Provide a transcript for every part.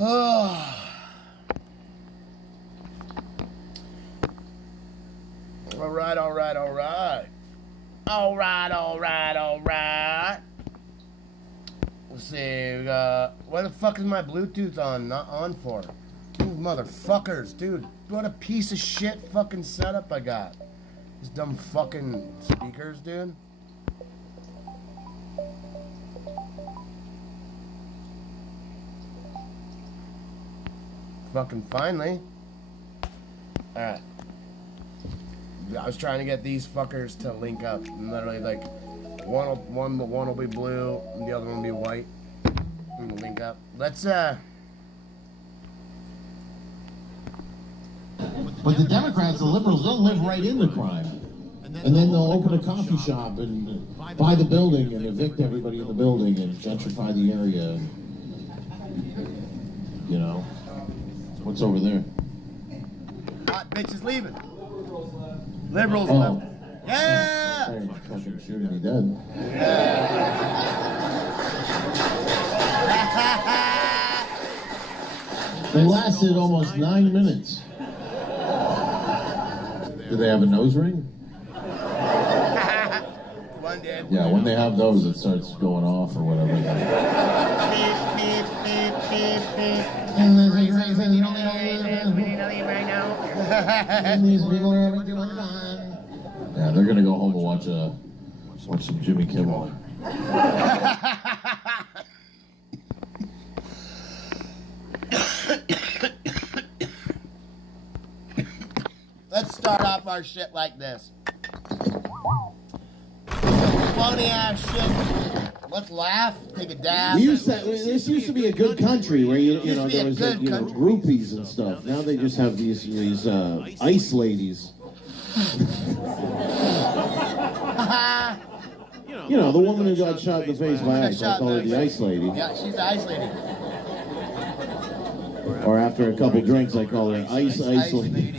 Alright, alright, alright. Alright, alright, alright. Let's see, we got... Why the fuck is my Bluetooth on? Not on for? You motherfuckers, dude. What a piece of shit fucking setup I got. These dumb fucking speakers, dude. Fucking finally. Alright. I was trying to get these fuckers to link up. Literally, like, one will be blue, and the other one will be white. And we'll link up. Let's, But the Democrats, the liberals, they'll live right into crime. And then they'll open a coffee shop and buy the building and evict everybody in the building and gentrify the area. And, you know. What's over there? Hot bitch is leaving. Liberals left. Yeah! They're fucking shooting me dead. They lasted almost 9 minutes. Do they have a nose ring? One did. Yeah, when they have those, it starts going off or whatever. Beep, beep, beep, beep, beep. These people are having too much fun. Yeah, they're gonna go home and watch some Jimmy Kimmel. Let's start off our shit like this. Funny ass shit. Let's laugh, take a dab. This used to be a good country where you know there was groupies and stuff. Now they just have these ice ladies. You know, the woman who got shot in the face by ice. I call her the ice lady. Yeah, she's the ice lady. Or after a couple drinks, I call her ice lady. Ice lady.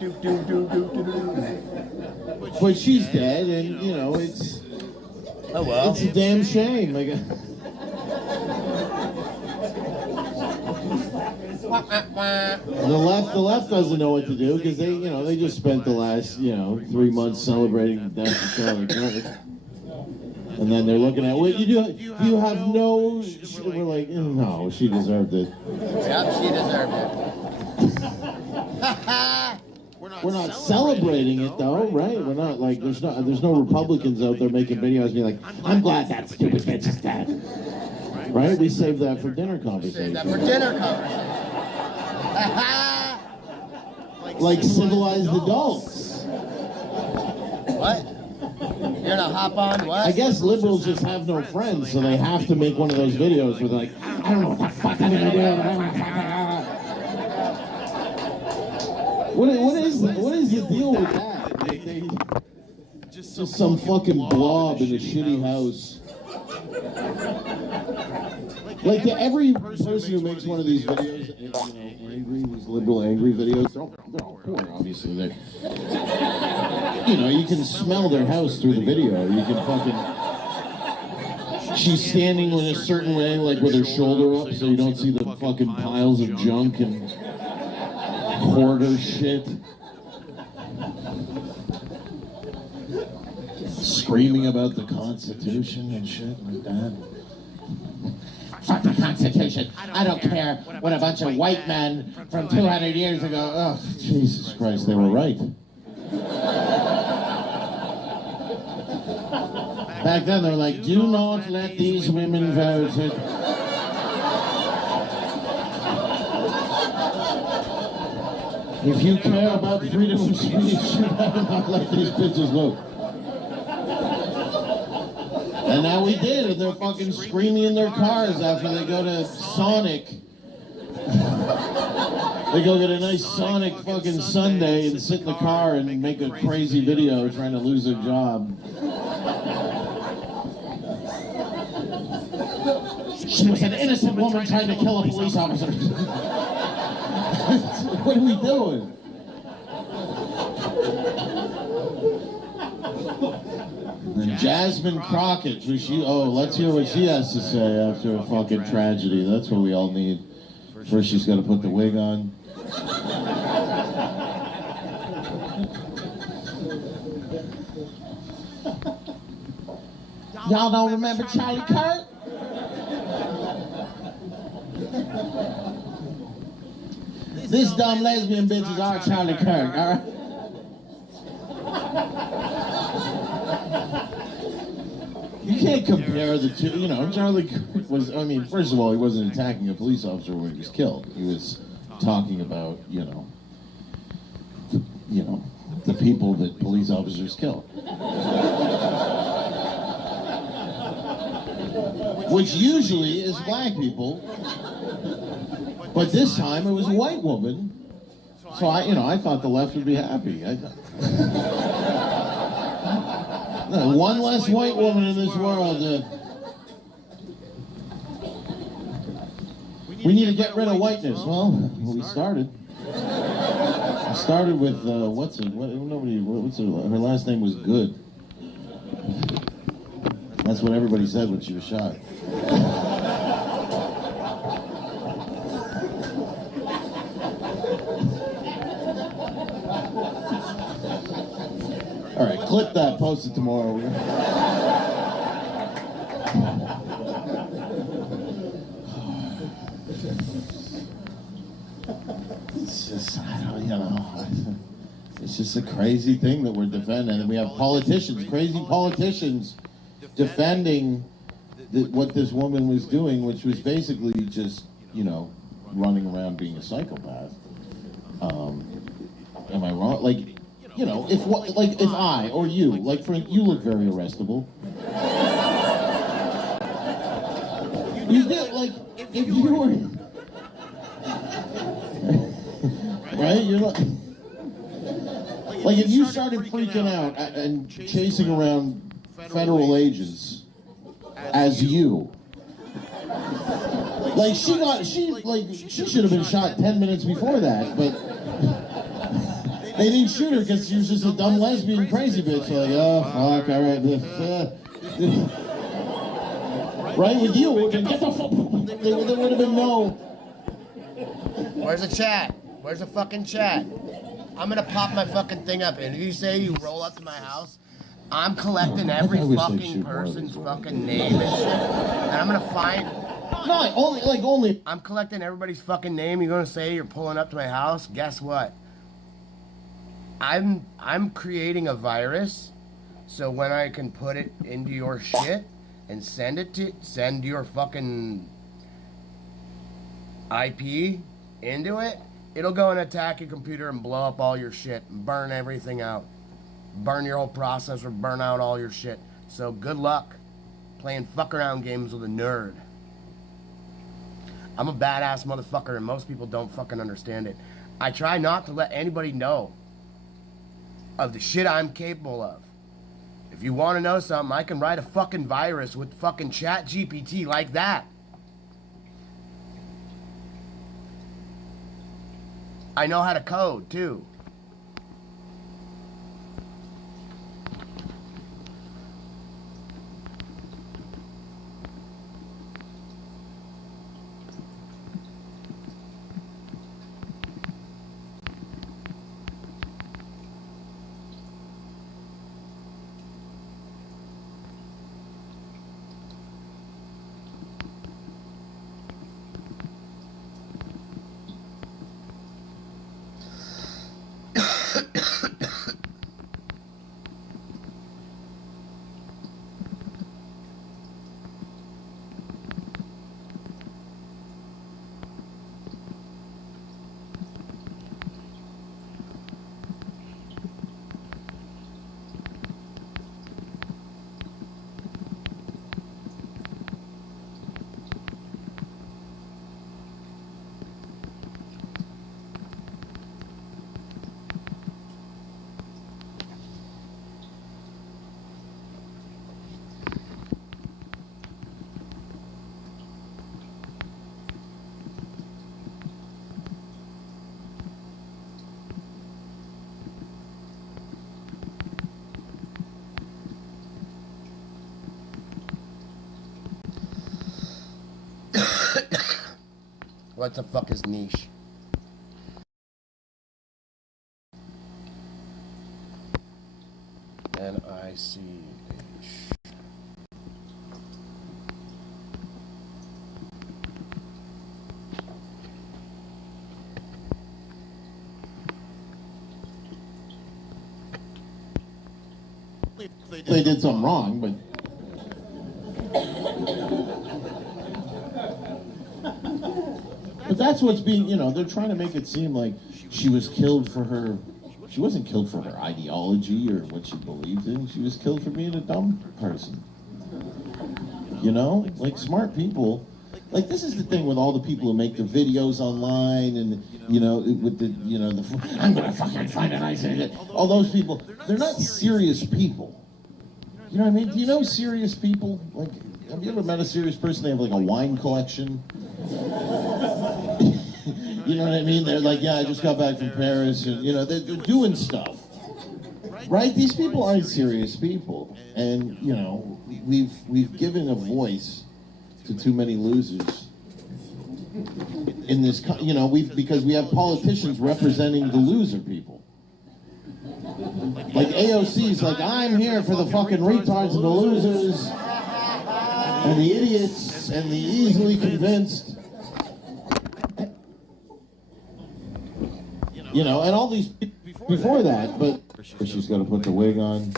Do do do do do do. But she's dead, and you know it's. Oh well. It's a damn shame. Like, the left doesn't know what to do because they just spent the last 3 months celebrating the death of Charlie Kirk, and then they're looking at what you do. You have no. We're like, no, she deserved it. Yep, she deserved it. We're not celebrating it though, right? We're not like there's no Republicans out there making videos being like, I'm glad that stupid bitch is dead. Right? We saved that for dinner conversation. Save that for dinner conversation. Like civilized adults. What? You're gonna hop on what? I guess liberals just have no friends, so they have to make one of those videos where they're like, I don't know what the fuck I'm gonna do. What is the deal with that? Just some fucking blob in a shitty house. Like to every person who makes one of these videos, these liberal angry videos, they're all poor, obviously. You can smell their house through the video. You can fucking. She's standing in a certain way, like with her shoulder up, so you don't see the fucking piles of junk and hoarder shit. Screaming about the Constitution and shit like that. Fuck the Constitution. I don't care what a bunch of white men from 200 years ago. Oh, Jesus Christ, they were right. Back then, they were like, do not let these women vote. If you care about freedom of speech, you better not let these bitches vote. And now we did, and they're fucking screaming in their cars after they go to Sonic. They go get a nice Sonic fucking Sunday and sit in the car and make a crazy video trying to lose their job. She was an innocent woman trying to kill a police officer. What are we doing? And Jasmine Crockett, let's hear what she has to say after a fucking tragedy. That's what we all need. First, she's got to put the wig on. Y'all don't remember Charlie Kirk? This dumb lesbian bitch is our Charlie Kirk, all right? You can't compare the two. You know, Charlie Kirk was, I mean, first of all, he wasn't attacking a police officer when he was killed. He was talking about, the people that police officers killed. Which usually is black people. But this time it was a white woman. So I thought the left would be happy. One less white woman in this world. We need to get rid of whiteness. Well, we started. We started with her last name was Good. That's what everybody said when she was shot. All right, clip that, post it tomorrow. It's just, it's just a crazy thing that we're defending, and we have politicians, crazy politicians, defending what this woman was doing, which was basically just, running around being a psychopath. Am I wrong? Like, if I or you, like Frank, you look very arrestable. You did, like, if you were, right? You're like if you started freaking out and chasing around federal agents as you. Like she should have been shot 10 minutes before that, but they didn't shoot her because she was just a dumb lesbian crazy bitch. Like, oh fuck, all right, right with you, get the fuck. There would have been no. Where's the chat? Where's the fucking chat? I'm gonna pop my fucking thing up, and if you say you roll up to my house, I'm collecting every fucking person's fucking name and shit, and I'm gonna find. No, only. I'm collecting everybody's fucking name. You're gonna say you're pulling up to my house. Guess what? I'm creating a virus, so when I can put it into your shit and send your fucking IP into it, it'll go and attack your computer and blow up all your shit and burn everything out. Burn your whole processor, burn out all your shit. So good luck playing fuck around games with a nerd. I'm a badass motherfucker and most people don't fucking understand it. I try not to let anybody know of the shit I'm capable of. If you want to know something, I can write a fucking virus with fucking ChatGPT like that. I know how to code too. What the fuck is niche? NICH. They did something wrong, but that's what's being, you know, they're trying to make it seem like she was killed for her, she wasn't killed for her ideology or what she believed in, she was killed for being a dumb person. You know, like smart people, like this is the thing with all the people who make the videos online and, you know, with the, you know, the, I'm gonna fucking find an ice, all those people, they're not serious people. You know what I mean? Do you know serious people? Like, have you ever met a serious person? They have like a wine collection. You know what I mean? They're like, yeah, I just got back from Paris, and you know, they're doing stuff. Right? These people aren't serious people, and you know, we've given a voice to too many losers. In this, you know, because we have politicians representing the loser people. Like AOC's like, I'm here for the fucking retards and the losers and the idiots and the easily convinced. You know, and all these before that, but she's got to put the wig on.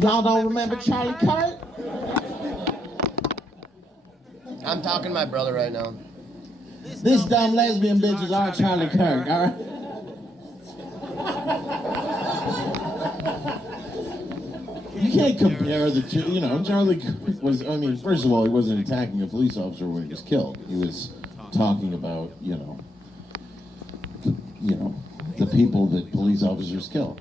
Y'all don't remember Charlie Kirk? I'm talking to my brother right now. This dumb lesbian bitch is our Charlie Kirk, all right? You can't compare the two, you know, Charlie Kirk was, I mean, first of all, he wasn't attacking a police officer when he was killed. He was talking about, you know, the people that police officers kill.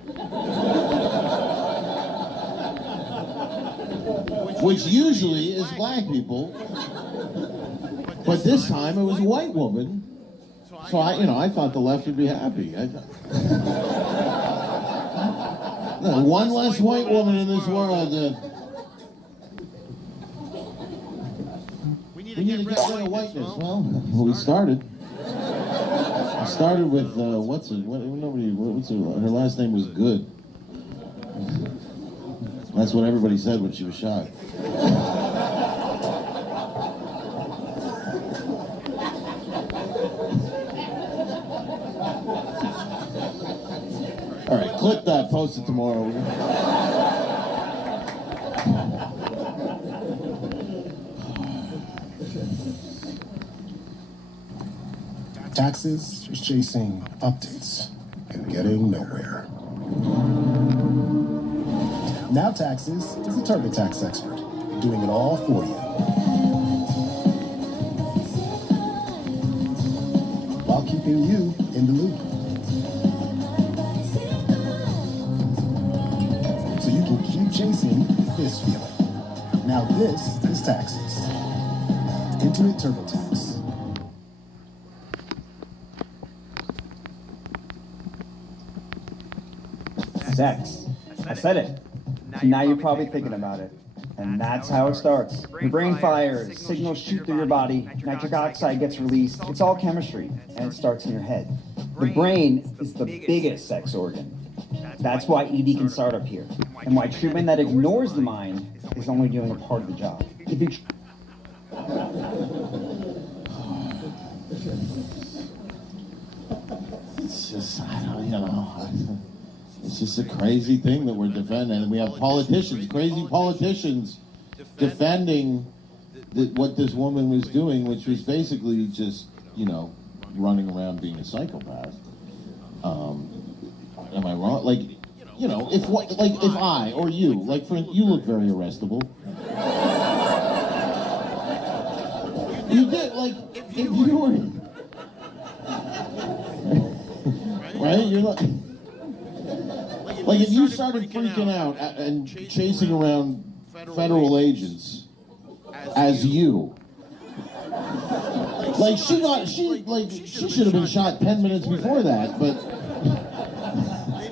Which usually is black people. But this time it was a white woman, so I thought the left would be happy. One less white woman in this world. We need to get rid of whiteness. Well, we started. We started with her last name was Good. That's what everybody said when she was shot. All right, clip that, post it tomorrow. Taxes is chasing updates and getting nowhere. Now Taxes is a TurboTax expert, doing it all for you. While keeping you in the loop. So you can keep chasing this feeling. Now this is Taxes. Intuit TurboTax. Sex. I said it. Now you're probably thinking about it. And that's how it starts. Your brain fires, signals shoot through your body, nitric oxide gets released. It's all chemistry, and it starts in your head. The brain is the biggest sex organ. That's why ED can start up here, and why treatment that ignores the mind is only doing a part of the job. If you It's just, I don't, you know, it's just a crazy thing that we're defending. And we have politicians, crazy politicians, defending what this woman was doing, which was basically just, you know, running around being a psychopath. Am I wrong? Like, you know, if I or you, like, you look very arrestable. You did, like, if you were, right? You're like if you started freaking out and chasing around federal agents as you, like she should have been shot 10 minutes before that, but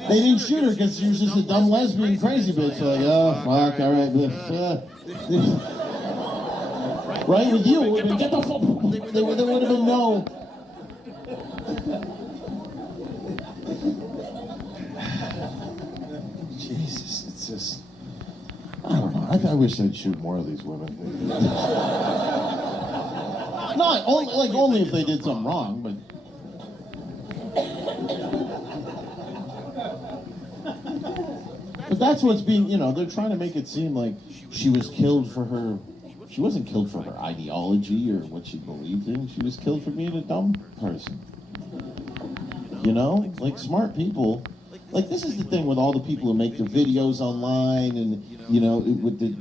They didn't shoot her because she was just a dumb lesbian crazy bitch. So like, oh, fuck, all right. Right, with you, it would have been, get the fuck, there would have been no. Jesus, it's just, I don't know. I wish I'd shoot more of these women. Not only, like, only if they did something wrong, but. But that's what's being, you know, they're trying to make it seem like she was killed for her. She wasn't killed for her ideology or what she believed in. She was killed for being a dumb person. You know, like smart people. Like this is the thing with all the people who make the videos online and you know with the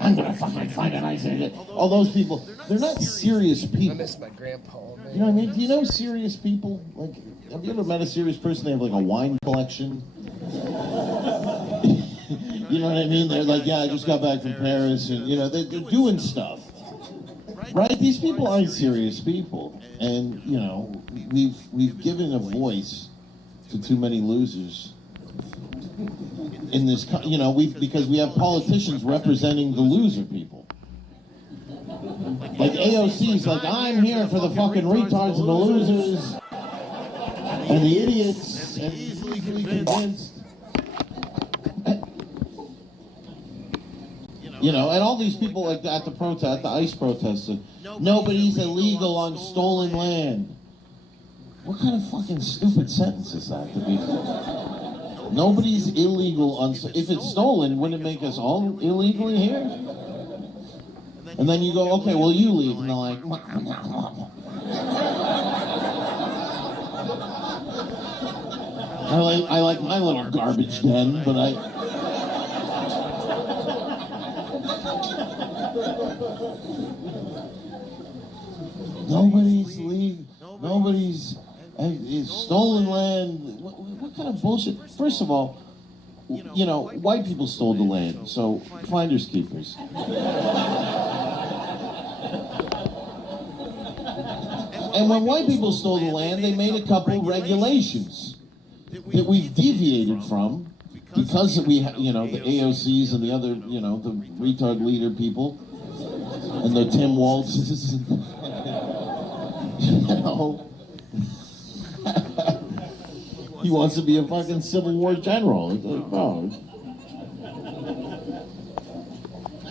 I'm gonna fucking find an ice. All those people, they're not serious people. I miss my grandpa. Man. You know what I mean? Do you know serious people? Like, have you ever met a serious person? They have like a wine collection. You know what I mean? They're like, yeah, I just got back from Paris, and you know they're doing stuff. Right? These people aren't serious people, and you know we've given a voice to too many losers in this. You know because we have politicians representing the loser people. Like AOC's like, I'm here for the fucking retards and the losers and the idiots and easily convinced. You know, and all these people like at the protest, at the ICE protests, nobody's illegal on stolen land. What kind of fucking stupid sentence is that to be? Nobody's illegal on. If it's stolen, wouldn't it make us all illegally here? And then you go, okay, well you leave, and they're like, I like my little garbage den, but I. Nobody's stolen land. What kind of bullshit? First of all, you know, white people stole the land, so finders keepers. And when white people stole the land, they made a couple regulations that we've deviated from because we, you know, the AOCs and the other, you know, the retard leader people and the Tim Waltzes. You know, he wants to be a fucking Civil War general. It's like, no.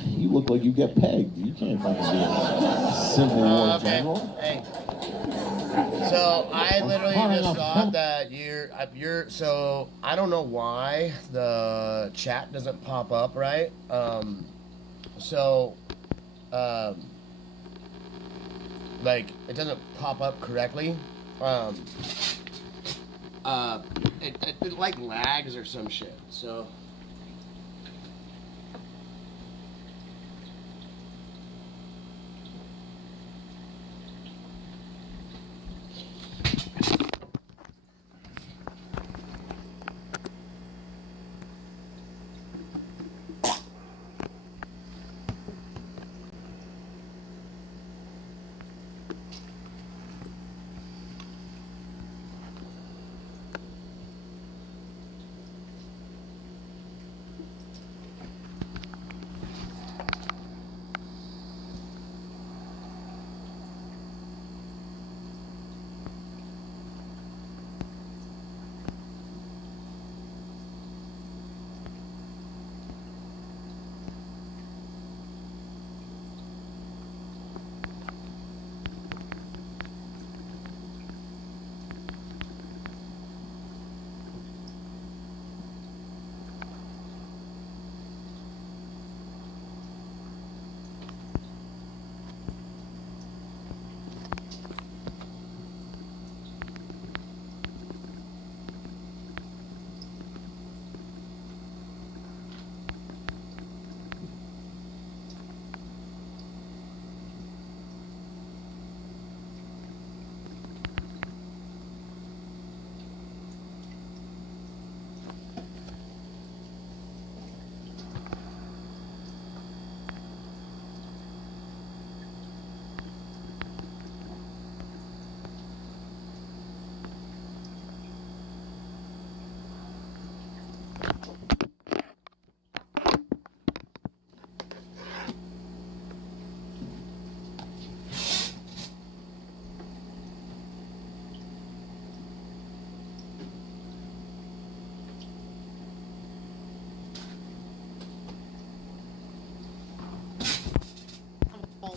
You look like you get pegged. You can't fucking be a Civil War general. Hey. So I literally just thought that you're. So I don't know why the chat doesn't pop up, right? Like it doesn't pop up correctly. It like lags or some shit. So.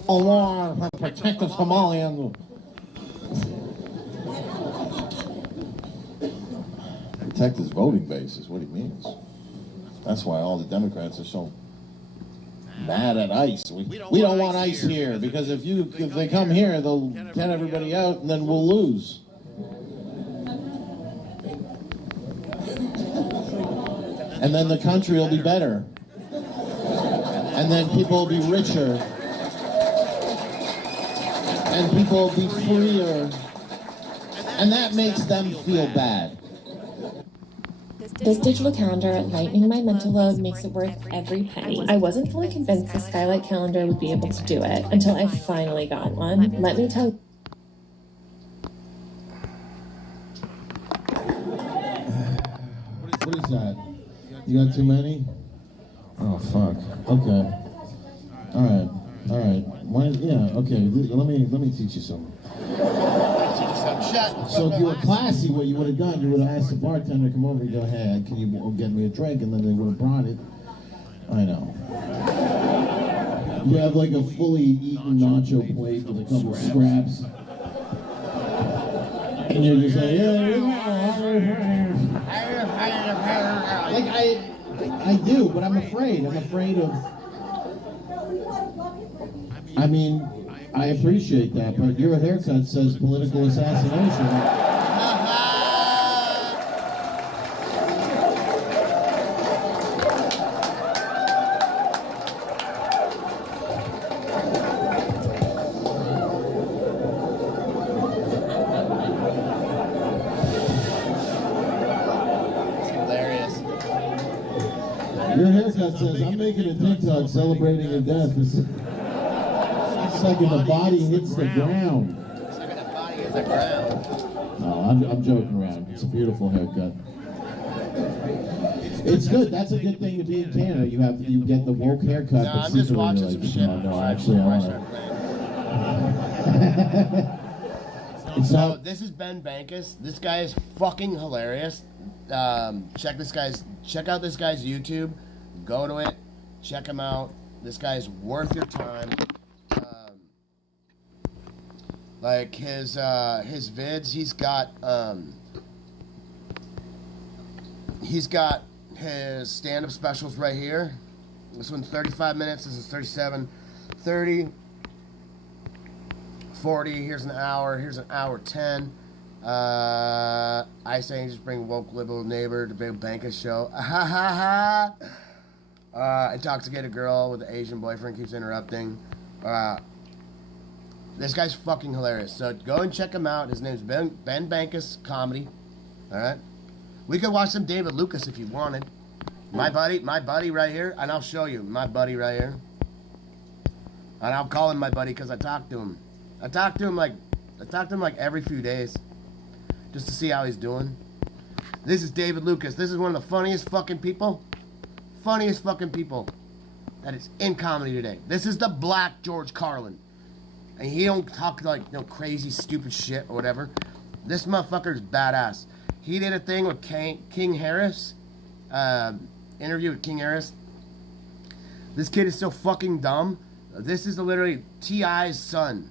Allah, protect the Somalians. Protect his voting base is what he means. That's why all the Democrats are so mad at ICE. We don't want ICE here because if they come here, they'll get everybody out and then we'll lose. And then the country will be better. And then people will be richer. And people will be freer. And that makes them feel bad. This digital calendar, lightening my mental load, makes it worth every penny. I wasn't fully convinced the Skylight calendar would be able to do it until I finally got one. Let me tell you. What is that? You got too many? Oh, fuck. Okay. All right. Yeah, okay. Let me teach you something. So if you were classy, what you would have done, you would have asked the bartender to come over and go, hey, can you get me a drink? And then they would have brought it. I know. You have like a fully eaten nacho plate with a couple of scraps. And you're just like, like I do, but I'm afraid. I'm afraid of. I mean, I appreciate that, but your haircut says political assassination. Your haircut says, I'm making a TikTok celebrating a death. It's like if the body hits the ground. It's like if the body hits the ground. No, I'm joking around. It's a beautiful haircut. It's good. That's a good thing to be in Canada. You get the woke haircut. No, I'm just watching some shit. No, actually, I want to. So this is Ben Bankus. This guy is fucking hilarious. Check out this guy's YouTube. Go to it. Check him out. This guy's worth your time. Like his vids, he's got his stand-up specials right here. This one's 35 minutes. This is 37, 30, 40. Here's an hour. Here's an hour 10. I say just bring woke liberal neighbor to Big Bankus show. Intoxicated girl with an Asian boyfriend keeps interrupting. This guy's fucking hilarious. So go and check him out. His name's Ben Bankus Comedy. All right. We could watch some David Lucas if you wanted. My buddy right here, and I'll show you my buddy right here. And I'll call him my buddy because I talk to him. I talk to him like every few days, just to see how he's doing. This is David Lucas. This is one of the funniest fucking people that is in comedy today. This is the Black George Carlin. And he don't talk like no crazy stupid shit or whatever. This motherfucker's badass. He did a thing with King Harris. Interview with King Harris. This kid is so fucking dumb. This is literally T.I.'s son.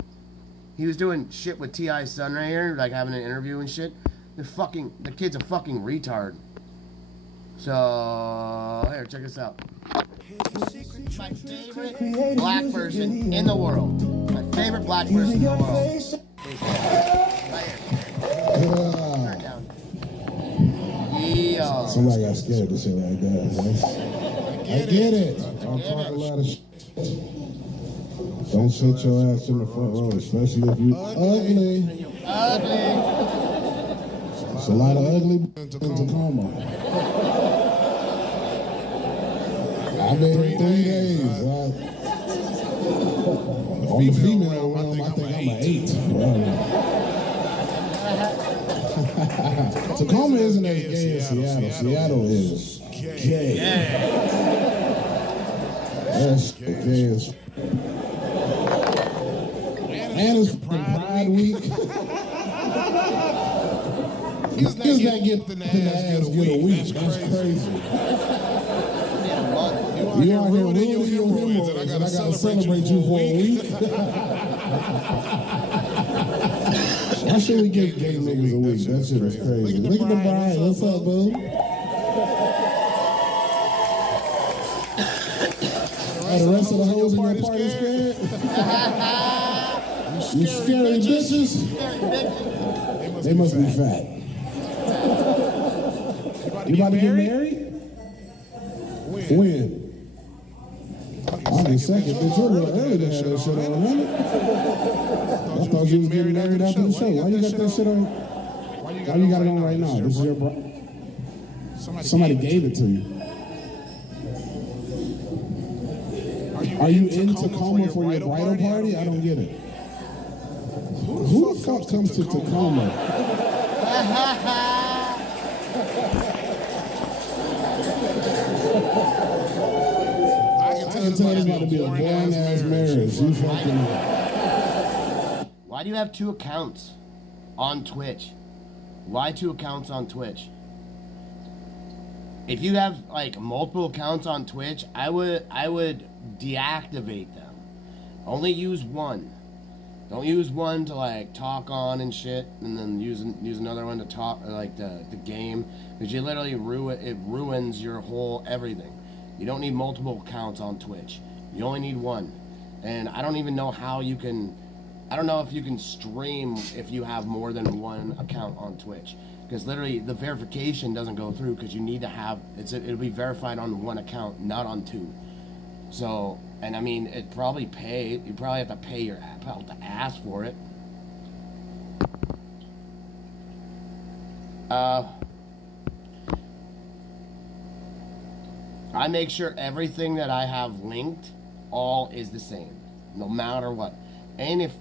He was doing shit with T.I.'s son right here, like having an interview and shit. The kid's a fucking retard. So here, check this out. My favorite black person in the world. My favorite black person in the world. Right here. Turn it down. Yeah. Somebody got scared to say like that. Right? I get it. I'll talk a lot of shit. Don't sit your ass in the front row, especially if you ugly. Ugly. It's a lot of ugly in Tacoma. I've been here 3 days. On the female realm, I think I'm an 8. Tacoma isn't as gay as Seattle. Seattle is gay. That's gay as. And it's Pride Week. He's not getting the ass get a week. That's crazy. You out here ruining your hemorrhoids, and I gotta celebrate you for a week. Why should we give gay niggas a week? That shit is crazy. Look at the bride. What's up, boo? Are the rest of the hoes in your party scared? You scary bitches? They must be fat. You about to get married? When? August 2nd. Bitch, you're a little early to have that shit on, remember? I thought you was getting married after the show. Why you got that shit on? Why you got it on right now? This is your bride? Somebody gave it to you. Are you in Tacoma for your bridal party? I don't get it. Who the fuck comes to Tacoma? I can tell it's about to be a boring ass marriage. You fucking. Why do you have 2 accounts on Twitch? Why 2 accounts on Twitch? If you have like multiple accounts on Twitch, I would deactivate them. Only use one. Don't use one to like talk on and shit, and then use another one to talk like the game, because you literally ruins your whole everything. You don't need multiple accounts on Twitch. You only need one. And I don't even know how you can. I don't know if you can stream if you have more than one account on Twitch, because literally the verification doesn't go through, because you need to have it'll be verified on one account, not on 2. So, and I mean, you probably have to pay your out to ask for it. I make sure everything that I have linked all is the same, no matter what. And if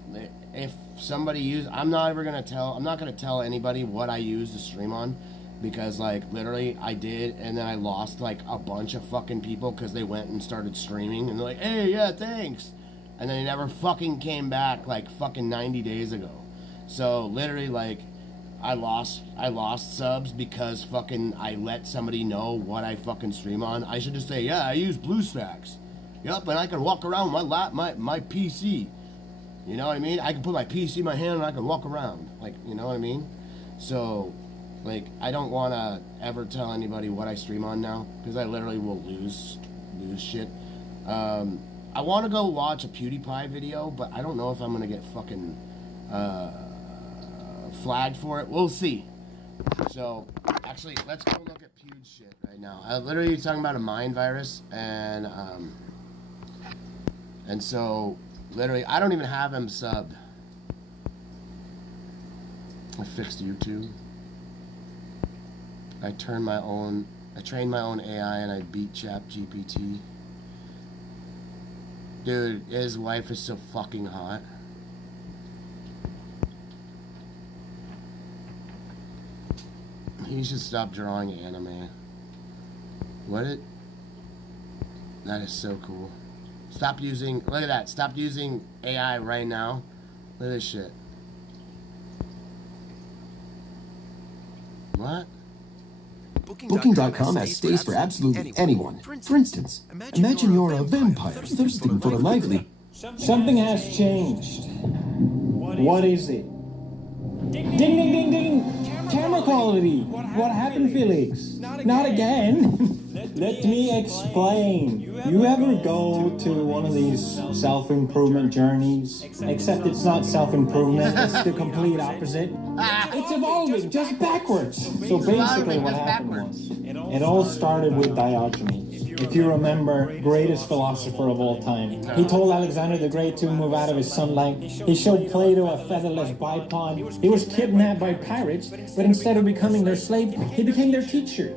somebody I'm not gonna tell anybody what I use to stream on, because like literally I did, and then I lost like a bunch of fucking people because they went and started streaming and they're like, hey, yeah, thanks, and then they never fucking came back like fucking 90 days ago. So literally like I lost subs because fucking I let somebody know what I fucking stream on. I should just say, yeah, I use BlueStacks. Yup, and I can walk around with my PC. You know what I mean? I can put my PC in my hand and I can walk around. Like, you know what I mean? So, like, I don't want to ever tell anybody what I stream on now, because I literally will lose shit. I want to go watch a PewDiePie video, but I don't know if I'm going to get fucking flagged for it. We'll see. So, actually, let's go look at Pew's shit right now. Literally talking about a mind virus, and so... Literally, I don't even have him subbed. I fixed YouTube. I trained my own AI and I beat ChatGPT. Dude, his wife is so fucking hot. He should stop drawing anime. That is so cool. Stop using, look at that, stop using AI right now. Look at this shit. What? Booking.com has stays for absolutely anyone. For instance, imagine you're a vampire thirsting for a lively. Something has changed. What is it? Ding, ding, ding, ding! Camera quality! What happened, Felix? Not again! Let me explain. You ever go to one of these self-improvement journeys? Except it's not self-improvement, it's the complete opposite. It's evolving, just backwards. So basically what happened was, it all started with Diogenes. If you remember, greatest philosopher of all time. He told Alexander the Great to move out of his sunlight. He showed Plato a featherless bipod. He was kidnapped by pirates, but instead of becoming their slave, he became their teacher.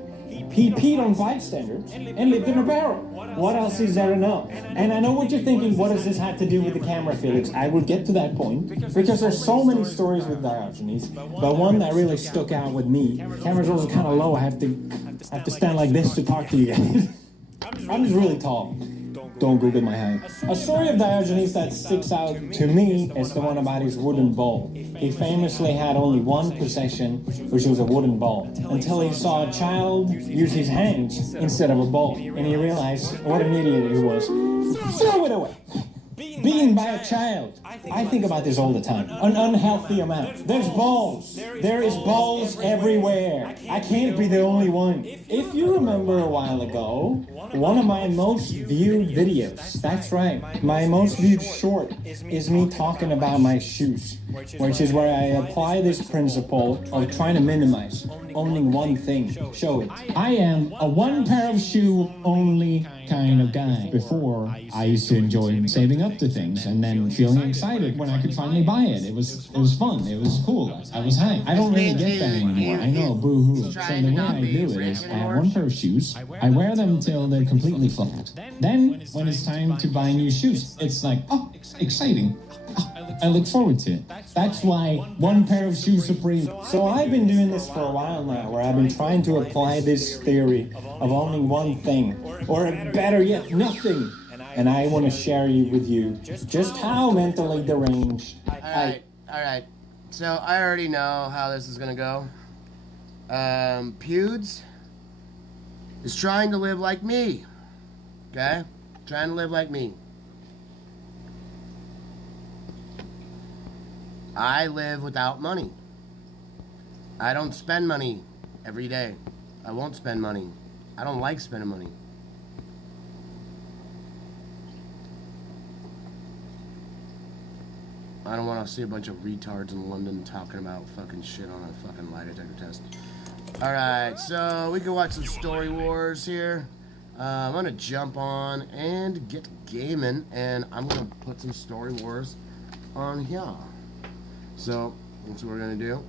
He peed on bystanders and lived in a barrel. What else is there to know? And I know what you're thinking, what does this have to do with the camera, Felix? I will get to that point, because there's so many stories with Diogenes, but one that really stuck out with me. Camera's also kind of low, I have to stand like this to talk to you guys. I'm just really tall. don't Google my height. A story of Diogenes that sticks out to me is the one about his wooden bowl. He famously had only one possession, which was a wooden bowl, until he saw a child use his hands instead of a bowl, and he realized what an idiot he was. Throw it away! Beaten by a child. I think about this all the time. An unhealthy amount. There's balls. There is balls everywhere. I can't be the only one. If you remember a while ago, one of my most viewed videos, that's right, my most viewed short is me talking about my shoes, which is where I apply this principle of trying to minimize owning one thing. Show it. I am a one pair of shoe only kind of guy. Before, I used to enjoy saving up to things and then feeling excited when I could finally buy it. It was fun. It was cool. I was hyped. I don't really get that anymore. I know, boo-hoo. So the way I do it is I have one pair of shoes. I wear them till they're completely flat. Then, when it's time to buy new shoes, it's like, oh, exciting. I look forward to it. That's why one pair of shoes supreme. So I've been doing this for a while now, where I've been trying to apply this theory of owning one thing, or better yet, nothing. And I want to share with you just how mentally deranged. All right. So I already know how this is gonna go. Pewds is trying to live like me. Okay? Trying to live like me. I live without money. I don't spend money every day. I won't spend money. I don't like spending money. I don't want to see a bunch of retards in London talking about fucking shit on a fucking lie detector test. Alright, so we can watch some Story Wars here. I'm going to jump on and get gaming, and I'm going to put some Story Wars on here. So, that's what we're going to do.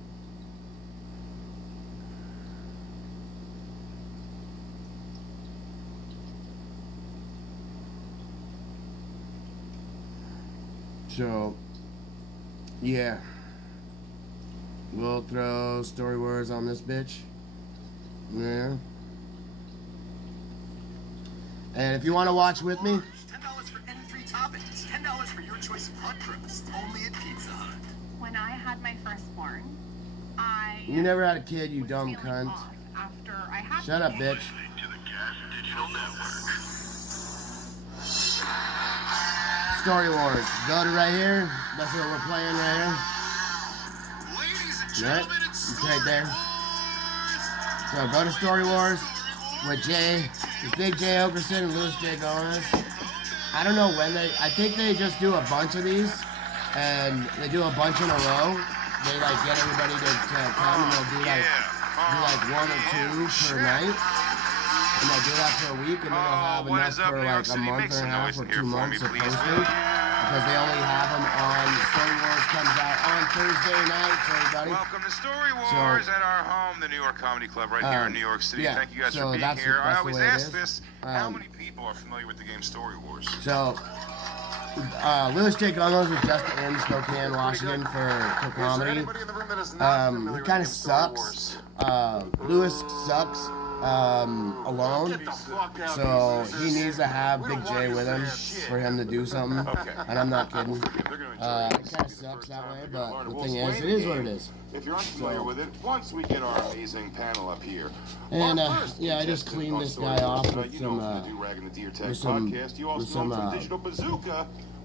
So, yeah. We'll throw Story Wars on this bitch. Yeah. And if you want to watch with me, $10 for any 3 toppings. $10 for your choice of hot crust. Only at Pizza Hut. When I had my firstborn, you never had a kid, you dumb cunt. After I had Shut up, bitch. Story Wars. Go to right here. That's what we're playing right here. Right? It's right there. So go to Story Wars with Jay, with Big J Okerson and Louis J Gomez. I don't know when I think they just do a bunch of these, and they do a bunch in a row. They like get everybody to come, and they'll do like 1 or 2 per night. And they'll do that for a week, and then they'll have enough for like a month and a half or 2 months of posting. Because they only have them on, Story Wars comes out on Thursday nights, everybody. Welcome to Story Wars at our home, the New York Comedy Club right here in New York City. Yeah, Thank you guys for being here. I always ask this, how many people are familiar with the game Story Wars? So, Louis J. Gomez was just in Spokane, Washington for comedy. He kind of sucks. Louis sucks alone, so he needs to have Big J with him for him to do something, and I'm not kidding. It kind of sucks that way, but the thing is, it is what it is. If you're unfamiliar with it, once we get our amazing panel up here. And yeah, I just cleaned this guy off with some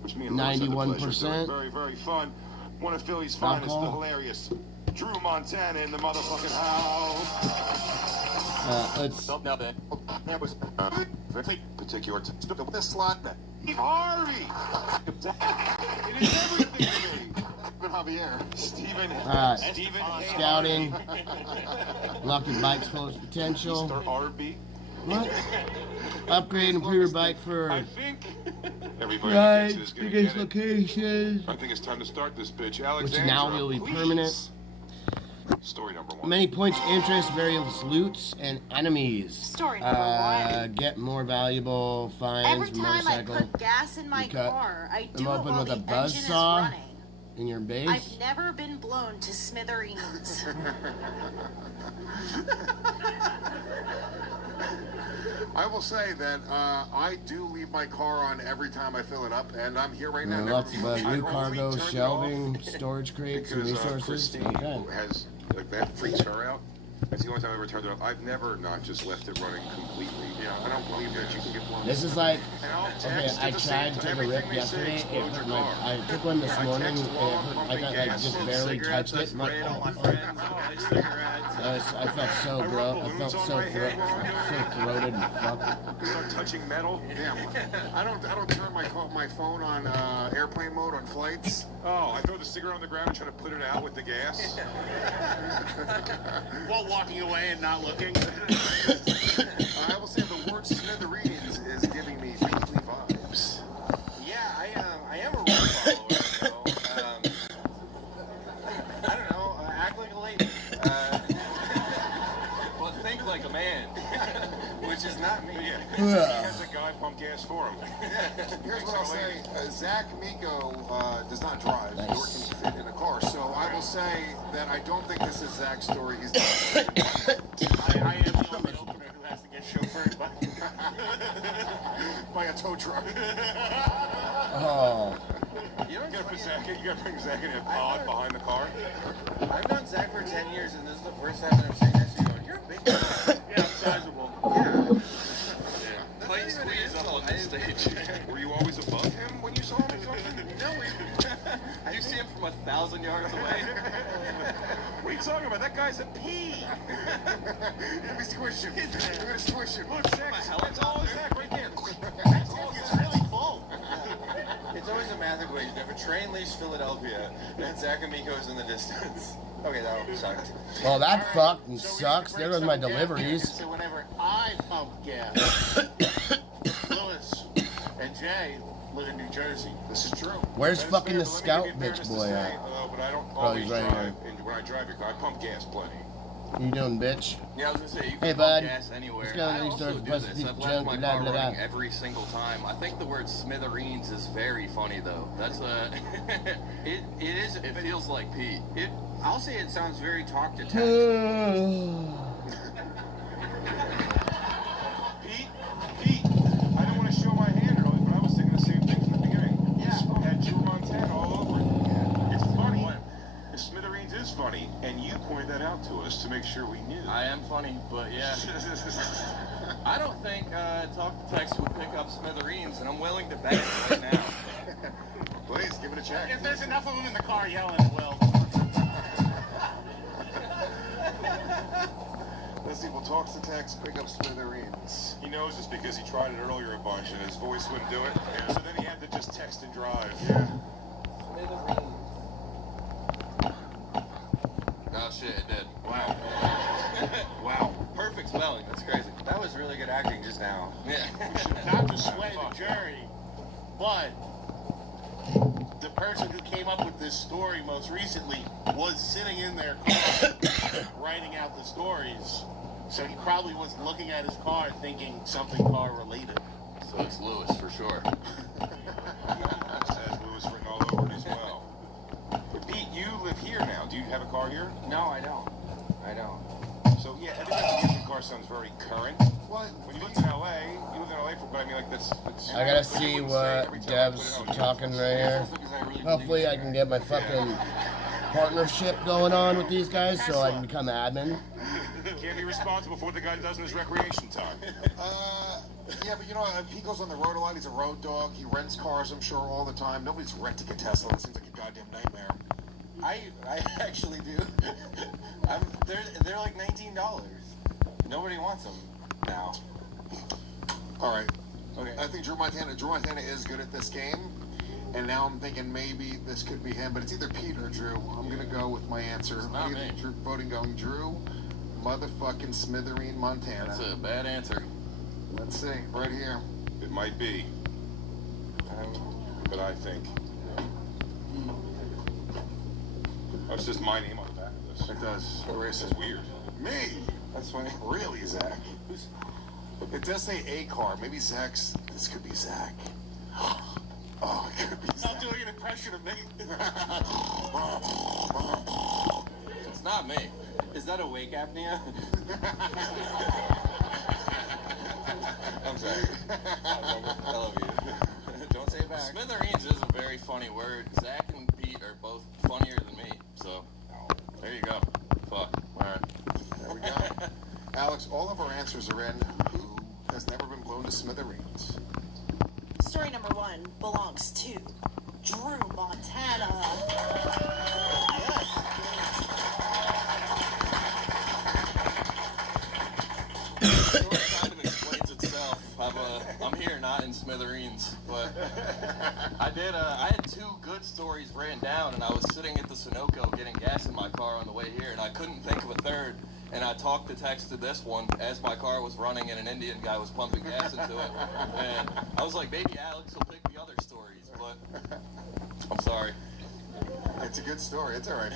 91%. Very, very fun. One of Philly's finest, the hilarious Drew Montana in the motherfucking house. Let's. That was particular this slot. Harvey. It is everything to me. Javier. Steven. Scouting. Lucky Bikes full of potential. What? Upgrade and improve your bike for. I think everybody rides, biggest locations. I think it's time to start this bitch, Alexander. Which now will be permanent. Story number 1. Many points of interest, various loots, and enemies. Story number 1. Get more valuable finds, Every time motorcycle. I put gas in my car, I do it open while with a the engine is buzzsaw running. In your base. I've never been blown to smithereens. I will say that I do leave my car on every time I fill it up, and I'm here right now. Lots of new cargo, shelving, storage crates, and Because resources. Christine Okay. has, like, that freaks her out. That's the only time I ever turned it off. I've never not just left it running completely. Yeah, I don't believe that you can get one. This is like, And I'll okay, text I at the tried same to take time a rip everything they yesterday. say, It explode hurt your my, car. I took one this I morning. text It while hurt, pumping I gas, just little barely cigarettes, touched it. I sprayed all my friends, all my cigarettes. I felt so gross. I felt so throated and fucked. Start touching metal. Yeah, I don't turn my phone on airplane mode on flights. Oh, I throw the cigarette on the ground and try to put it out with the gas. While walking away and not looking. I will say the word smithereens is giving me weekly vibes. Yeah, I am a role follower, so, I don't know, act like a lady. But think like a man, which is not me. He has a guy pump gas for him. Here's what I'll say. Zach Miko does not drive, nor can he fit in a car. So I will say that I don't think this is Zach's story. He's not. I am the only opener who has to get chauffeured by a tow truck. Oh. You know, you gotta bring Zach in a pod behind the car. I've known Zach for 10 years, and this is the first time that I'm saying this to you going, you're a big guy. Yeah, I'm sizable. Yeah. Tight squeeze up on the stage. Were you always above him when you saw him or something? No, you see him from 1,000 yards away. What are you talking about? That guy's a pea. Let me squish him. I'm gonna squish him. Look, Zach. That's all Zach right there. That's all. It's really full. It's always a math equation. If a train leaves Philadelphia, then Zach Amico's in the distance. Okay, that one sucked. Well, that fucking sucks. There goes my deliveries. So whenever I pump gas, Lewis and Jay live in New Jersey. This is true. Where's fucking the scout bitch boy at? But I don't Oh, always he's right drive. here. And when I drive your car, I pump gas plenty. You doing, bitch? Yeah, I was gonna say, you can Hey, pump bud. gas anywhere. Let's go to I these also stores, do bust this. these I've left junk, my blah, car blah, blah. running every single time. I think the word smithereens is very funny, though. That's a... It feels like pee. I'll say it sounds very talk to text. Pete, I don't want to show my hand earlier, but I was thinking the same thing from the beginning. Yeah. Had Drew Montana all over it. Yeah. It's funny. The smithereens is funny, and you pointed that out to us to make sure we knew. I am funny, but yeah. I don't think talk to text would pick up smithereens, and I'm willing to bet it right now. Please, give it a check. If there's enough of them in the car yelling, it will. Let's see, well, talks to text, pick up smithereens. He knows this because he tried it earlier a bunch, and his voice wouldn't do it. Yeah. So then he had to just text and drive. Yeah. Oh shit, it did. Wow. Wow. Perfect spelling, that's crazy. That was really good acting just now. Yeah. Not to sway the jury, but the person who came up with this story most recently was sitting in their car writing out the stories. So he probably was looking at his car thinking something car related. So it's Lewis for sure. It says Lewis written all over it as well. Pete, you live here now. Do you have a car here? No, I don't. I don't. So yeah, everybody in the car sounds very current. What? When you lived in LA, you lived in LA for, but I mean, like that's. I gotta see what Dev's talking right here. Hopefully I can get my fucking partnership going on with these guys so I can become admin. Can't be responsible for what the guy does in his recreation time. Yeah, but you know, he goes on the road a lot. He's a road dog. He rents cars, I'm sure, all the time. Nobody's renting a Tesla. It seems like a goddamn nightmare. I actually do. They're like $19. Nobody wants them now. All right. Okay. I think Drew Montana is good at this game, and now I'm thinking maybe this could be him, but it's either Pete or Drew. I'm gonna go with my answer. Not me. Voting going Drew, motherfucking Smithereen, Montana. That's a bad answer. Let's see, right here. It might be, but I think. Oh, it's just my name on the back of this. It does. This is weird. Me? That's funny. Really, Zach? It does say a car. Maybe Zach's. This could be Zach. Oh, it could be Zach. I'm doing an impression of me. It's not me. Is that a wake apnea? Exactly. I love you. Don't say it back. Smithereens is a very funny word. Zach and Pete are both funnier than me, so there you go. Fuck. Alright. There we go. Alex, all of our answers are in. Who has never been blown to smithereens? Story number 1 belongs to Drew Montana. The story kind of explains itself. I'm here, not in smithereens, but I had 2 good stories written down, and I was sitting at the Sunoco getting gas in my car on the way here, and I couldn't think of a third. And I talked to text to this one as my car was running and an Indian guy was pumping gas into it. And I was like, maybe Alex will pick the other stories, but I'm sorry. It's a good story. It's all right.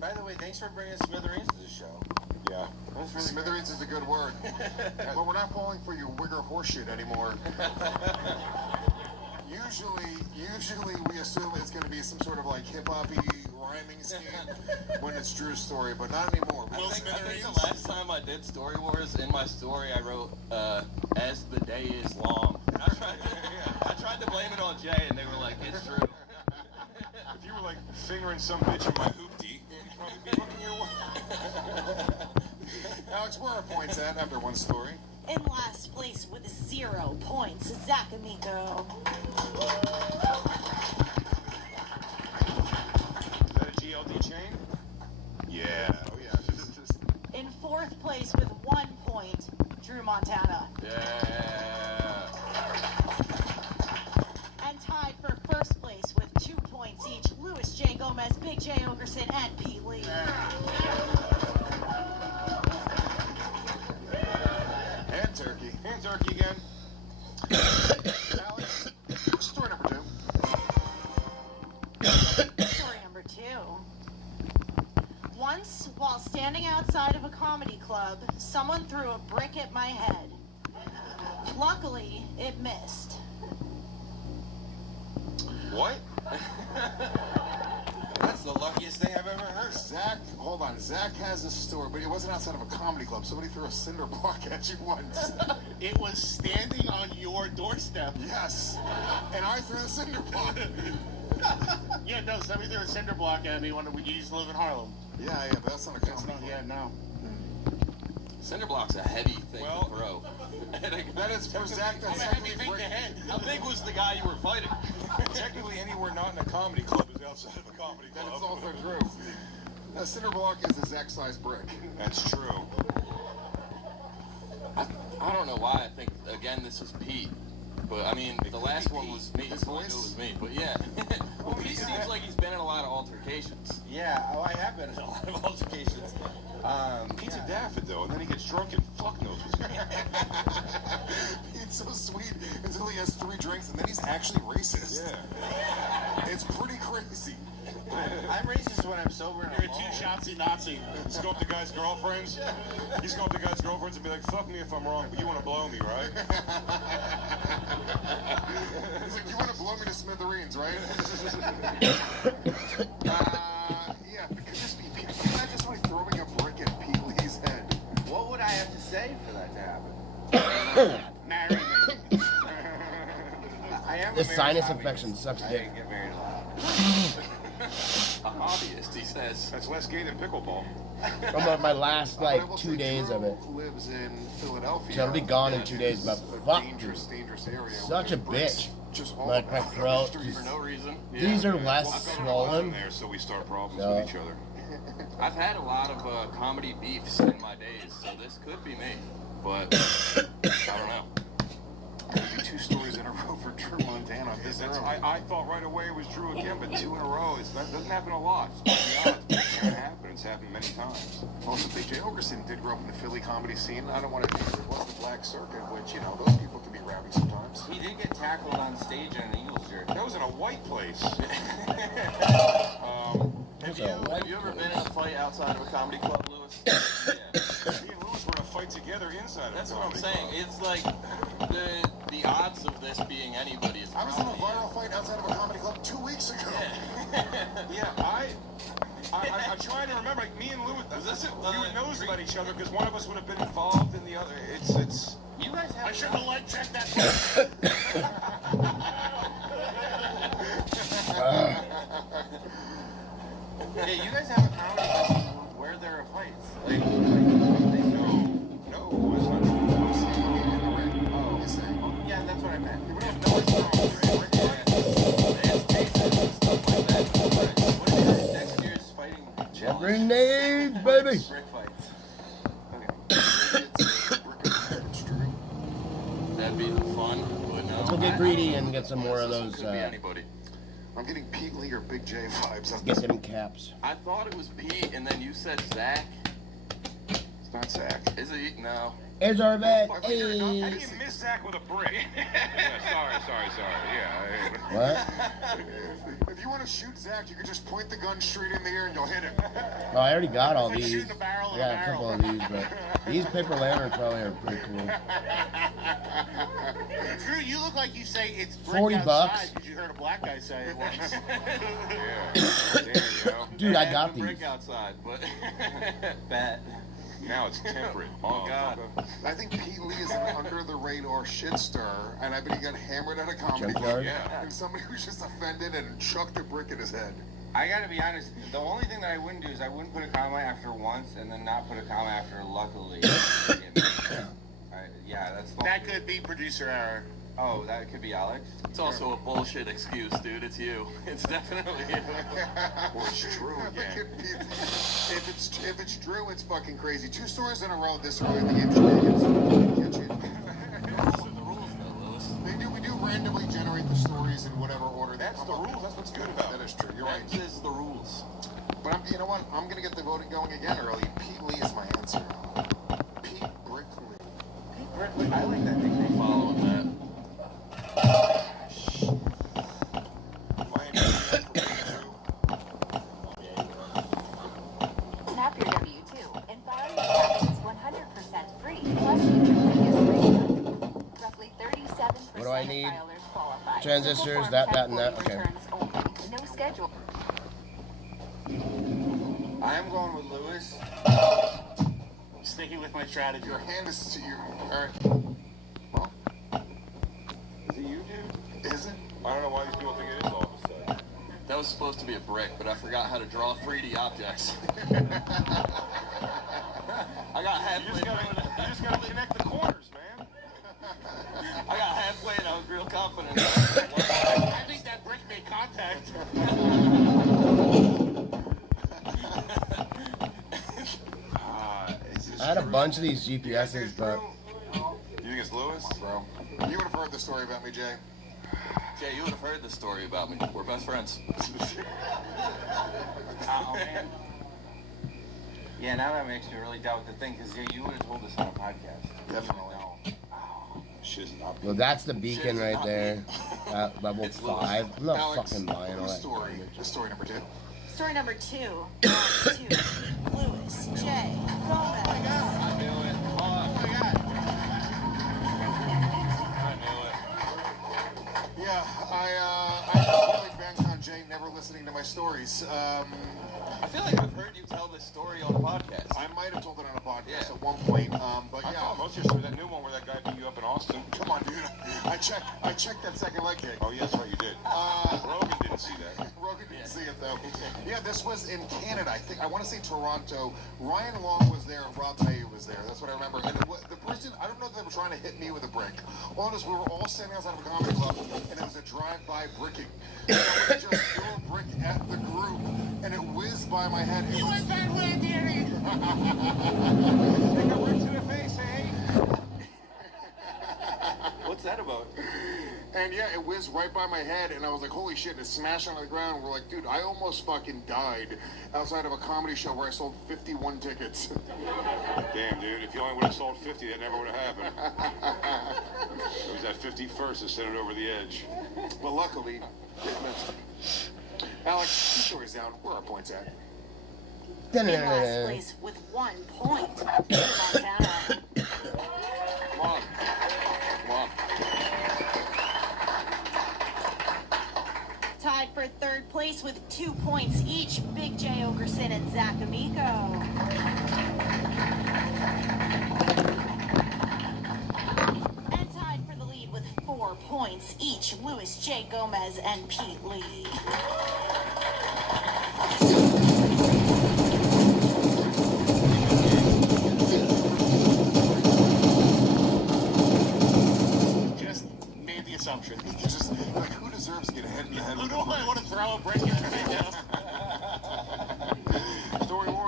By the way, thanks for bringing Smithereens to the show. Yeah. Really smithereens is a good word. But we're not falling for your wigger horseshit anymore. Usually we assume it's going to be some sort of like hip-hop-y rhyming scheme when it's Drew's story, but not anymore. I think the last time I did Story Wars, in my story I wrote, as the day is long. And I tried to blame it on Jay, and they were like, it's true. If you were like fingering some bitch in my hoopty, you'd probably be looking your way. Alex, where are points at after one story? In last place with 0 points, Zach Amico. Is that a GLD chain? Yeah. Oh yeah. In 4th place with 1 point, Drew Montana. Yeah. And tied for 1st place with 2 points each, Louis J. Gomez, Big J. Ogerson, and Pete Lee. Hand turkey. Hand turkey again. Alex, story number 2. Story number 2. Once, while standing outside of a comedy club, someone threw a brick at my head. Luckily, it missed. What? That's the luckiest thing I've ever heard of. Zach, hold on. Zach has a story, but it wasn't outside of a comedy club. Somebody threw a cinder block at you once. It was standing on your doorstep. Yes. And I threw the cinder block. Yeah, no, somebody threw a cinder block at me when we used to live in Harlem. Yeah, but that's not a comedy club. Yeah, no. Cinder block's a heavy thing to throw. That is for Zach. That's How big was the guy you were fighting? Technically, anywhere not in a comedy club is outside of a comedy club. That is also true. A cinder block is a Zach-sized brick. That's true. I don't know why I think, again, this is Pete. But, I mean, the last one was me, so I knew it was me. But, yeah. Well, Pete seems like he's been in a lot of altercations. Yeah, I have been in a lot of altercations. Pete's a daffodil, and then he gets drunk and fuck knows what's going on. Pete's so sweet until he has 3 drinks, and then he's actually racist. Yeah. It's pretty crazy. I'm racist when I'm sober. And You're a 2-shotsy Nazi. He's going up to guys' girlfriends. He's going up to guys' girlfriends and be like, fuck me if I'm wrong, but you want to blow me, right? He's like, you want to blow me to smithereens, right? Yeah, because just be Pete. Can you imagine somebody throwing a brick at Pete Lee's head? What would I have to say for that to happen? Marry me. I am This sinus infection sucks I dick. didn't get married a lot. A hobbyist, he says. That's less gay than pickleball. I'm on my last, like, 2 days of it. Lives in Philadelphia. So it'll be gone in 2 days, but fuck, dangerous area. such a bitch. Just all Like my throat. For no reason. These are less swollen. There, so we start problems No. with each other. I've had a lot of comedy beefs in my days, so this could be me. But, I don't know. There'll be 2 stories in a row for Drew Montana. I thought right away it was Drew again, but 2 in a row. That doesn't happen a lot. It's not the odds, but it can happen. It's happened many times. Also, Big J. Ogerson did grow up in the Philly comedy scene. I don't want to name it was the Black Circuit, which, you know, those people can be rowdy sometimes. He did get tackled on stage in an Eagles jersey. That was in a white place. Have you ever been in a fight outside of a comedy club, Lewis? Yeah. Me and Lewis were in a fight together inside of That's a what I'm comedy saying. club. It's like the odds of this being anybody is I was in a viral fight outside of a comedy club 2 weeks ago. Yeah, I'm trying to remember. Like, me and Lewis, we would nose at each other because one of us would have been involved in the other. It's. You guys have. I shouldn't have liked Jack Grenades, baby. Brick fights. That'd be fun, but no. Let's go get greedy and get some more of those. Could be anybody. I'm getting Pete Lee or Big J vibes. Get them caps. I thought it was Pete, and then you said Zach. It's not Zach. Is it? No. Here's our vet. How do you miss Zach with a brick? Yeah, sorry. Yeah. What? If you want to shoot Zach, you can just point the gun straight in the air and you'll hit him. Oh, I already got all It's like these. shooting a barrel I in got a a couple of these, but these paper lanterns probably are pretty cool. Drew, you look like you say it's brick 40 outside bucks. because you heard a black guy say it once. Dude, I got these. Brick outside, but bet. Now it's temperate. Oh, God. I think Pete Lee is an under-the-radar shit stir, and I bet he got hammered at a comedy club. Junkyard? Yeah. And somebody was just offended and chucked a brick at his head. I gotta be honest, the only thing that I wouldn't do is I wouldn't put a comma after once and then not put a comma after luckily. Yeah, that's the That could be producer error. Oh, that could be Alex? It's also a bullshit excuse, dude. It's you. It's definitely you. Or it's Drew again. If it's Drew, it's fucking crazy. 2 stories in a row this early in the game. We do randomly generate the stories in whatever order. That's the rules. That's what's good about it. That is true. You're right. That is the rules. But you know what? I'm gonna get the voting going again early. Pete Lee is my answer. Pete Brickley. Pete Brickley. I like that nickname. Following that. Snap your W-2 and file your taxes 100% free. Plus, you can roughly 37% What do I need? filers qualify. Transistors, that, and that. Okay. No schedule. I am going with Lewis. Sticking with my strategy. Your hand is to you. All right. Well, Is it you, dude? is it? I don't know why these people think it is all of a sudden. That was supposed to be a brick, but I forgot how to draw 3D objects. I got halfway. You just gotta connect the corners, man. I got halfway and I was real confident. I think that brick made contact. I had a bunch of these GPSs, but You think it's Lewis? Bro. You would have heard the story about me, Jay. Jay, you would have heard the story about me. We're best friends. Oh, man. Yeah, now that makes me really doubt the thing, because you would have told us on a podcast. Definitely. Shit's not. well, that's the beacon right there at level 5. I'm not Alex, fucking buying all whose that. story? This story number 2. Story number 2. Lewis J. Gomez. I knew it. Oh my God. Yeah, I really banked on Jay never listening to my stories. I feel like I've heard you tell this story on a podcast. I might have told it on a podcast Yeah. at one point, but I yeah. thought most of your story, that new one where that guy beat you up in Austin. Come on, dude. I checked that second leg kick. Oh, yeah, that's right, you did. Rogan didn't see that. Rogan didn't see it though. Yeah, this was in Canada. I want to say Toronto. Ryan Long was there and Rob May was there. That's what I remember. And the person, I don't know if they were trying to hit me with a brick. All it is, we were all standing outside of a comedy club, and it was a drive-by bricking. And I would just threw a brick at the group, and it whizzed by my head. You went that way, Danny. Take a brick to the face, hey? What's that about? And yeah, it whizzed right by my head, and I was like, holy shit, it smashed on the ground. We're like, dude, I almost fucking died outside of a comedy show where I sold 51 tickets. Damn, dude, if you only would have sold 50, that never would have happened. It was that 51st that sent it over the edge. Well, luckily, it missed. Alex, 2 stories down. Where are our points at? In last place with 1 point. Montana. Come on. Come on. Tied for 3rd place with 2 points each, Big J Ogerson and Zach Amico. And tied for the lead with 4 points each, Lewis J. Gomez and Pete Lee. Just made the assumption. Just, like, who deserves to get hit in the head Who with do a brick? I want to throw a brick in the face? Story 1.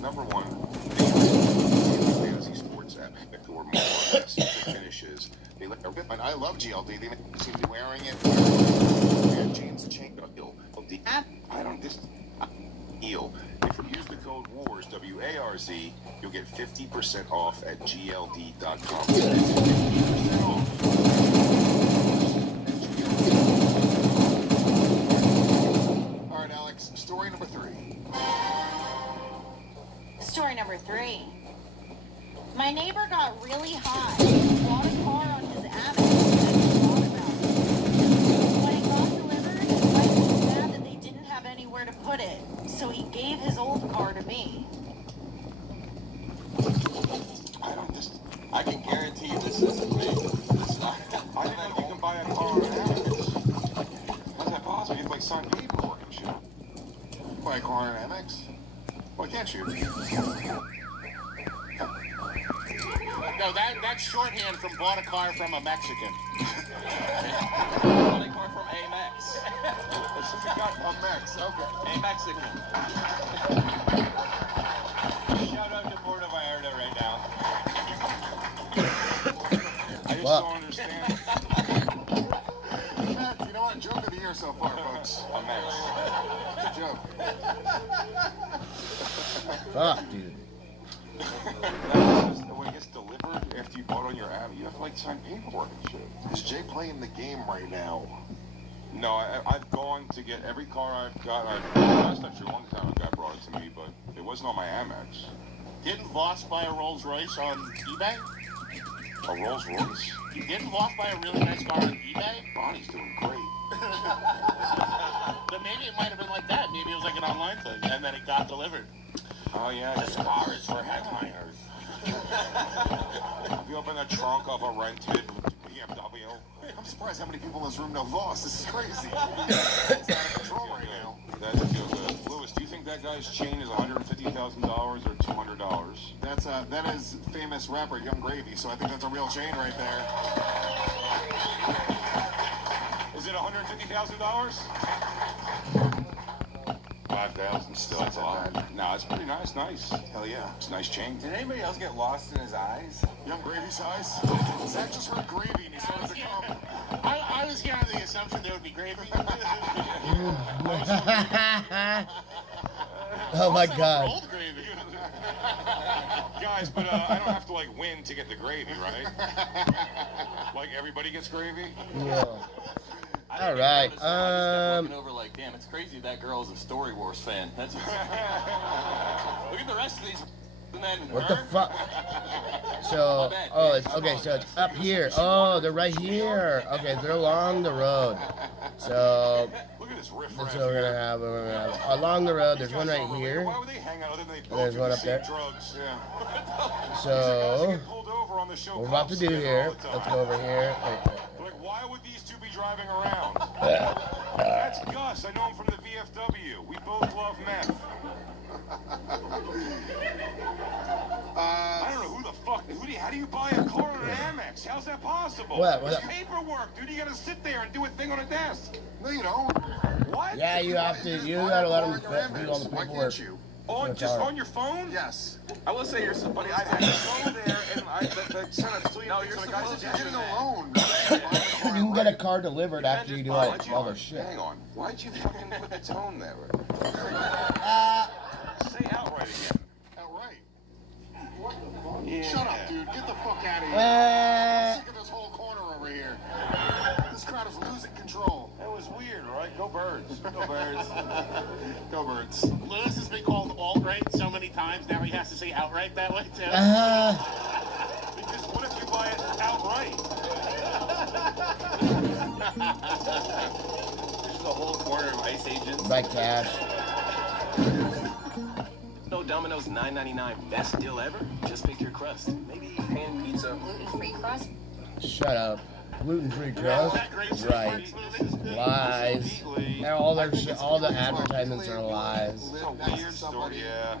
number one fantasy sports app who are more or less equal finishes. And I love GLD. They seem to be wearing it. And James the Chain. I don't just deal. If you use the code WARS WARZ, you'll get 50% off at GLD.com. 50% off. All right, Alex. Story number 3. Story number 3. My neighbor got really high, bought a car on his Amex, and thought about it. When it got delivered, his wife was mad that they didn't have anywhere to put it, so he gave his old car to me. I can guarantee you this isn't me. It's not. I didn't know you can buy a car on Amex. How's that possible? You have like signed paperwork and shit. Buy a car on Amex? Why can't you? No, that's shorthand from bought a car from a Mexican. Bought a car from Amex. This is got a Mex. Okay. A Mexican. Shout out to Puerto Vallarta right now. I just don't understand. Matt, you know what? Joke of the year so far, folks. A Mex. Good joke. Fuck, dude. When it gets delivered after you bought on your app, you have to like sign paperwork and shit. Is Jay playing the game right now? No, I've gone to get every car I've got. Last time, one time a guy brought it to me, but it wasn't on my Amex. Didn't Voss buy a Rolls Royce on eBay? A Rolls Royce? Didn't Voss buy a really nice car on eBay? Bonnie's doing great. But maybe it might have been like that. Maybe it was like an online thing, and then it got delivered. Oh yeah, This car is for headliners. Have you opened the trunk of a rented BMW? I'm surprised how many people in this room know Voss. This is crazy. It's out of control right now. That feels good. Lewis, do you think that guy's chain is $150,000 or $200? That is famous rapper Young Gravy, so I think that's a real chain right there. Is it $150,000? 5,000 still. That's a lot. No, it's pretty nice. Nice. Hell yeah. It's a nice chain. Did anybody else get lost in his eyes? Young Gravy's eyes? Zach just heard gravy and he started to come. I was here on the assumption there would be gravy. Oh my god. Old gravy. Guys, but I don't have to like win to get the gravy, right? Like everybody gets gravy? Yeah. All right. Looking over like, damn, it's crazy that girl is a Story Wars fan. That's look at the rest of these. What the fuck? So, oh, it's okay. So it's up here. Oh, they're right here. Okay, they're along the road. So that's what we're gonna have. Along the road. There's one right here. And there's one up there. So what we're about to do here. Let's go over here. Like, why would these two be driving around? That's Gus. I know him from the VFW. We both love meth. I don't know who the fuck. How do you buy a car on an Amex? How's that possible? What? It's paperwork, dude. You gotta sit there and do a thing on a desk. No, you don't. What? Yeah, you have to. You gotta let them do all the Why paperwork. can't you? On your phone? Yes. I will say you're somebody. I had to go there and no, you're supposed to get a loan. You can get a car delivered after you do all the shit. Hang on. Why'd you fucking put the tone there? Say outright again. Outright? Yeah. Shut up, dude. Get the fuck out of here. I'm sick of this whole corner over here. This crowd is losing control. That was weird, right? Go Birds. Go Birds. Go Birds. Lewis has been called alt-right so many times, now he has to say outright that way, too. Because what if you buy it outright? There's a whole corner of ICE agents. By cash. No Domino's $9.99 best deal ever? Just pick your crust. Maybe pan pizza. Gluten-free crust? Shut up. Gluten-free crust? Right. Lies. And all their shit, all the advertisements are lies. Weird story, yeah.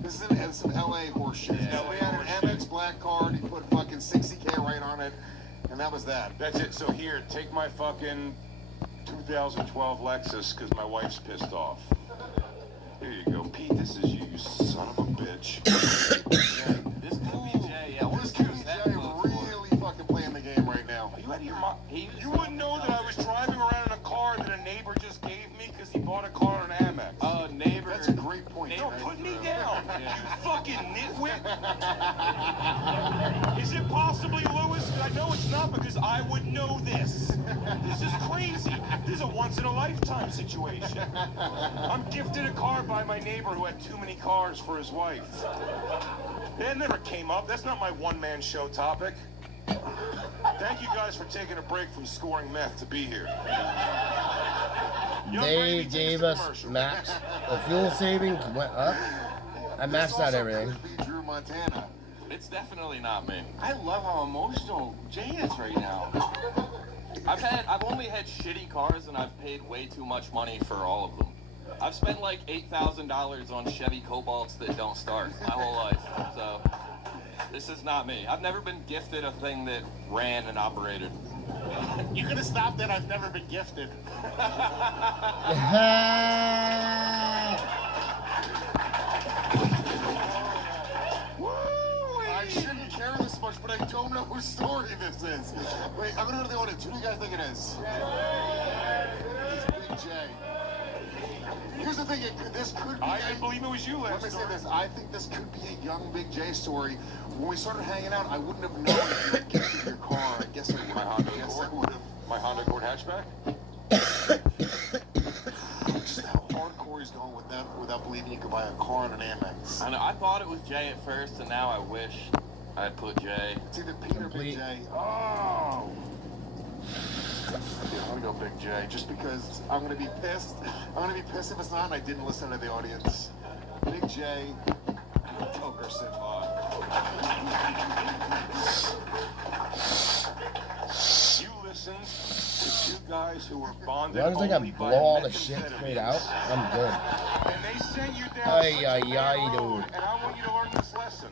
This is some LA horseshit. Yeah, we had an Amex black card, he put fucking 60K right on it, and that was that. That's it. So here, take my fucking 2012 Lexus, because my wife's pissed off. Here you go, Pete, this is you son of a bitch. me down, you fucking nitwit. Is it possibly Lewis? I know it's not because I would know this. This is crazy. This is a once-in-a-lifetime situation. I'm gifted a car by my neighbor who had too many cars for his wife. That never came up. That's not my one-man show topic. Thank you guys for taking a break from scoring meth to be here. They gave us max. The fuel saving went up. I maxed out everything. Drew Montana. It's definitely not me. I love how emotional Jay is right now. I've only had shitty cars and I've paid way too much money for all of them. I've spent like $8,000 on Chevy Cobalts that don't start my whole life. So this is not me. I've never been gifted a thing that ran and operated. You could have stopped that. I've never been gifted. I shouldn't care this much, but I don't know whose story this is. Wait, I'm gonna go to the audience. Who do you guys think it is? It's Big J. Here's the thing, this could be... I didn't believe it was you last Let me say this, I think this could be a young Big J story. When we started hanging out, I wouldn't have known if you had gifted your car. I guess I would have. My Honda Accord hatchback? Just how hardcore he's going with that without believing you could buy a car on an Amex. I know, I thought it was Jay at first, and now I wish I had put Jay. It's either Pete or Big J. Oh! Yeah, I'm gonna go Big J, just because I'm gonna be pissed. I'm gonna be pissed if it's not, and I didn't listen to the audience. Big J, Tilkerson. You listened to two guys who were bonded As long as I only can by blow all the shit methamphetamines. straight out, I'm good. And they sent you down Ay, such a ay, bad ay, road, dude. and I want you to learn this lesson.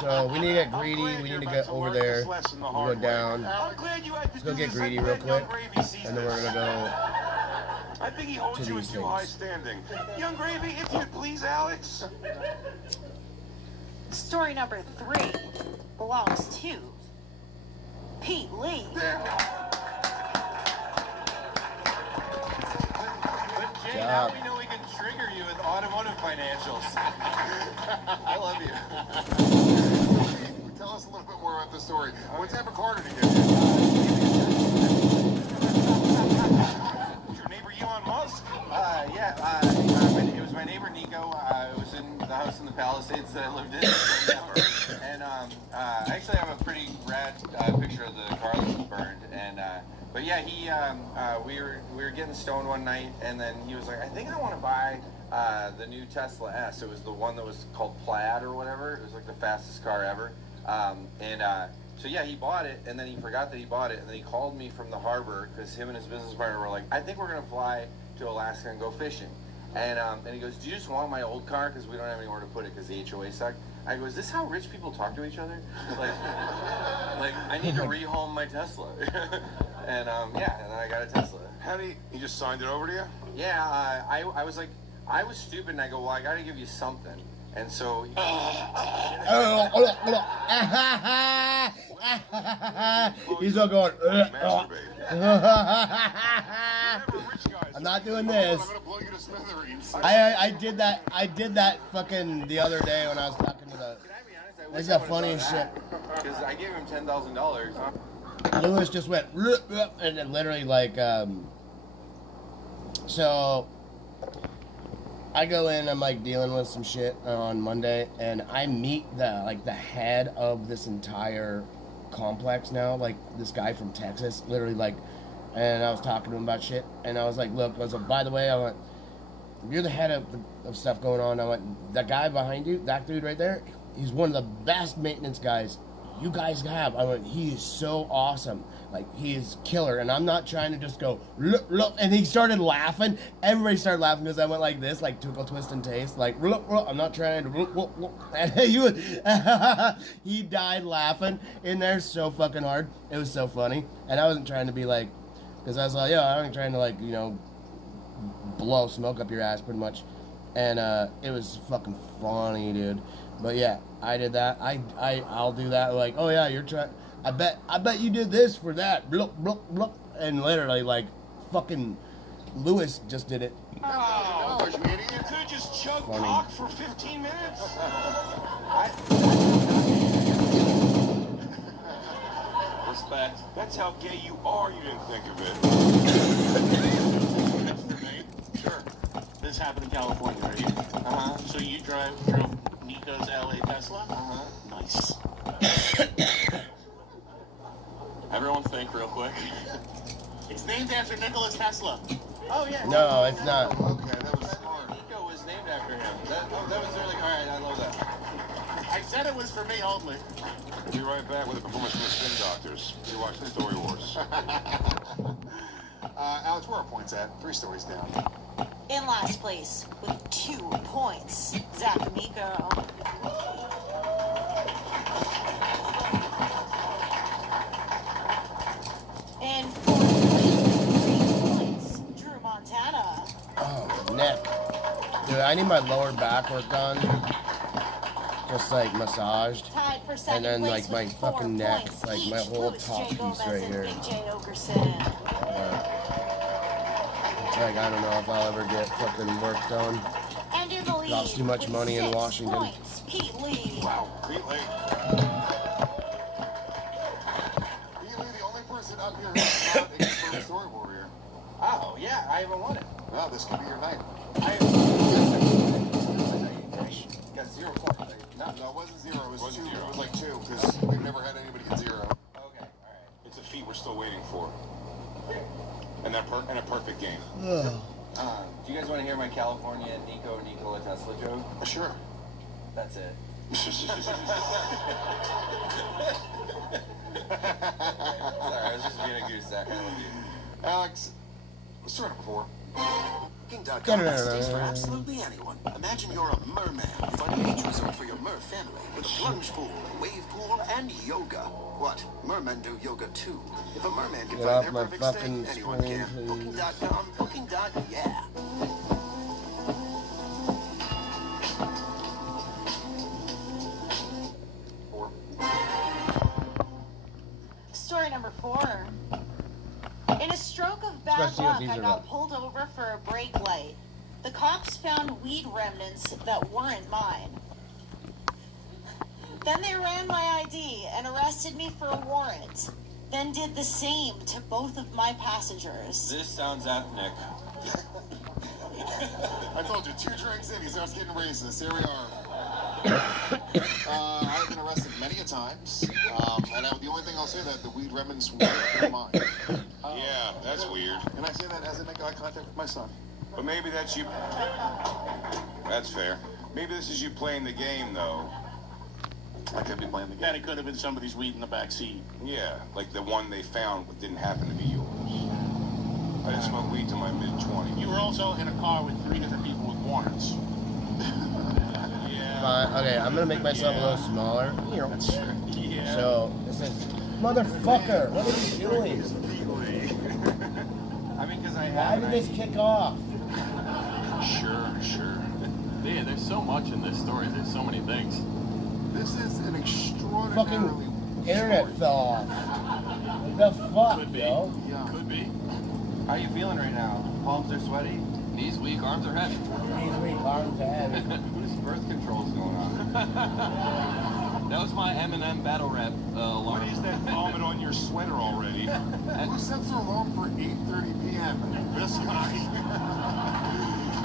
So we need to get greedy. We need to get over there. We go down. I'm glad you had to Let's go do get this. greedy I'm real glad quick, Young Gravy sees and then we're this. gonna I think he holds to you in these too high standing. Young Gravy, if you'd please, Alex. Story number 3 belongs to Pete Lee. But Jay, now we know we can trigger you with automotive financials. I love you. Tell us a little bit more about the story. What type of car did he get? Your neighbor Elon Musk? It was my neighbor Nico. I was in the house in the Palisades that I lived in. And I actually have a pretty rad picture of the car that was burned. And but yeah, we were getting stoned one night, and then he was like, I think I want to buy the new Tesla S. It was the one that was called Plaid or whatever. It was like the fastest car ever. So yeah, he bought it, and then he forgot that he bought it, and then he called me from the harbor because him and his business partner were like, I think we're gonna fly to Alaska and go fishing. And he goes, do you just want my old car because we don't have anywhere to put it because the HOA sucked? I go, is this how rich people talk to each other? Like I need to rehome my Tesla. And yeah, and then I got a Tesla. How do he just signed it over to you? Yeah, I was like, I was stupid, and I go, well, I gotta give you something. And so he's all going. I'm not doing this. I did that. I did that fucking the other day when I was talking to the. That's the funniest shit. Because I gave him $10,000. Lewis just went and then literally like so I go in, I'm like dealing with some shit on Monday, and I meet the head of this entire complex now, like this guy from Texas, literally like, and I was talking to him about shit, and I was like, look, I was like, by the way, I went, you're the head of stuff going on. I went, that guy behind you, that dude right there, he's one of the best maintenance guys you guys have. I went, he is so awesome. Like, he is killer. And I'm not trying to just go, look, look. And he started laughing. Everybody started laughing because I went like this, like Twinkle, Twist, and Taste. Like, look, look. I'm not trying to, look, look, look. And he died laughing in there so fucking hard. It was so funny. And I wasn't trying to be like, because I was like, I wasn't trying to like, blow smoke up your ass pretty much. And it was fucking funny, dude. But yeah, I did that. I'll do that. Like, oh yeah, you're trying. I bet you did this for that. Blup, blup, blup. And literally, like, fucking Lewis just did it. Oh, you idiot. You could just chug Funny. cock for 15 minutes. Respect. That's how gay you are. You didn't think of it. For me, sure. This happened in California, right? So you drove Nico's LA Tesla? Nice. Everyone think real quick. It's named after Nikola Tesla. Oh, yeah. No, it's not. Okay, that was smart. Nico was named after him. That was really, all right, I love that. I said it was for me only. We'll be right back with a performance from the Spin Doctors. You're watching Story Wars. Alex, where are points at? 3 stories down. In last place with 2 points, Zach Amico. In 4th place, 3 points, Drew Montana. Oh, neck. Dude, I need my lower back work done. Just like massaged. Tied for And second then place like my with 4 fucking neck, points like each, my whole Louis top J. piece Gomez right and here. Big J. Ogerson. It's like, I don't know if I'll ever get fucking work done. And in the lead, Costs too much with money in 6 Washington. points, Pete Lee. Wow, Pete Lee. Pete Lee, the only person up here who's not a confirmed Story Warrior. Oh, yeah, I haven't won it. Well, this could be your night. Got 0 points. Right? No, it wasn't 0. It was 2. It was like 2 because we've never had anybody get 0. Okay, all right. It's a feat we're still waiting for. And a perfect game. Do you guys want to hear my California Nikola Tesla joke? Sure. That's it. Sorry, I was just being a goose. I love you. Alex, story number 4. Booking.com has space for absolutely anyone. Imagine you're a merman. Find a beach resort for your mer family with a plunge pool, wave pool, and yoga. What? Mermen do yoga too. If a merman can Get find off their my perfect stay, fucking anyone screen, can. please. Booking.com, booking.yeah. Story number 4. In a stroke of bad Let's see what luck, these I are got about. pulled over for a brake light. The cops found weed remnants that weren't mine. Then they ran my ID and arrested me for a warrant. Then did the same to both of my passengers. This sounds ethnic. I told you, 2 drinks in, he starts getting racist. Here we are. I've been arrested many a times. And the only thing I'll say that the weed remnants were mine. Yeah, that's weird. And I say that as I make eye contact with my son. But maybe that's you. That's fair. Maybe this is you playing the game, though. I could be playing the game. Then it could have been somebody's weed in the back seat. Yeah, like the one they found but didn't happen to be yours. I didn't smoke weed till my mid-20s. You were also in a car with 3 different people with warrants. Fine. Okay, I'm gonna make myself a little smaller. That's true. Yeah. So, this is... Motherfucker! What are you doing? I mean, because Why did this kick off? Sure. Yeah, there's so much in this story. There's so many things. This is an extraordinarily... Fucking internet fell off. What the fuck, yo? Could be. How are you feeling right now? Palms are sweaty? Knees weak, arms are heavy. Knees weak, arms are heavy. Whose birth control's going on? That was my M&M battle rap alarm. What is that vomit on your sweater already? Who sets their alarm for 8:30 p.m.? This guy.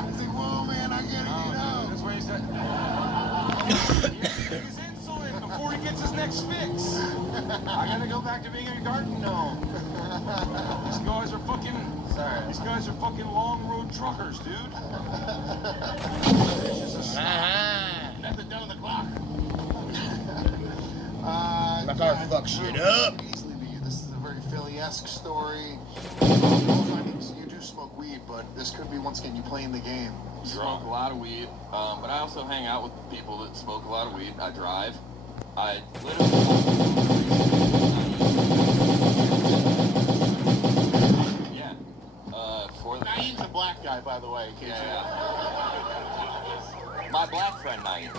He's like, whoa, man, I gotta get out. That's what he said. His insulin before he gets his next fix. I gotta go back to being a garden gnome. These guys are fucking... Sorry. These guys are fucking long road truckers, dude. Nothing done on the clock. My car fucked shit up. Easily be you. This is a very Philly-esque story. You do smoke weed, but this could be, once again, you playing the game. Smoke a lot of weed, but I also hang out with people that smoke a lot of weed. I drive. I literally... Yeah. For the... Naeem's a black guy, by the way. In case My black friend, Naeem.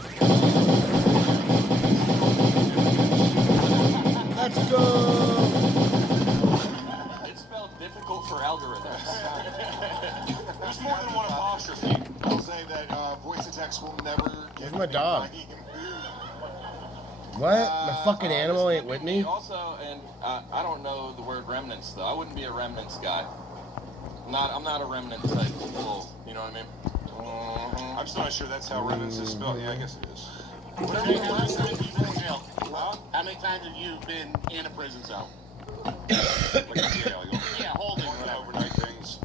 Let's go! It's felt difficult for for algorithms. There's more than one apostrophe. I'll say that voice to text will never get Where's my dog? What? My fucking animal ain't with me? Also, and I don't know the word remnants though. I wouldn't be a remnants guy. I'm not a remnant type bull. You know what I mean? I'm just not sure that's how remnants is spelled. Yeah, I guess it is. How many times have you been in jail? How many times have you been in a prison cell? Like a jail. Yeah, holding. Overnight things.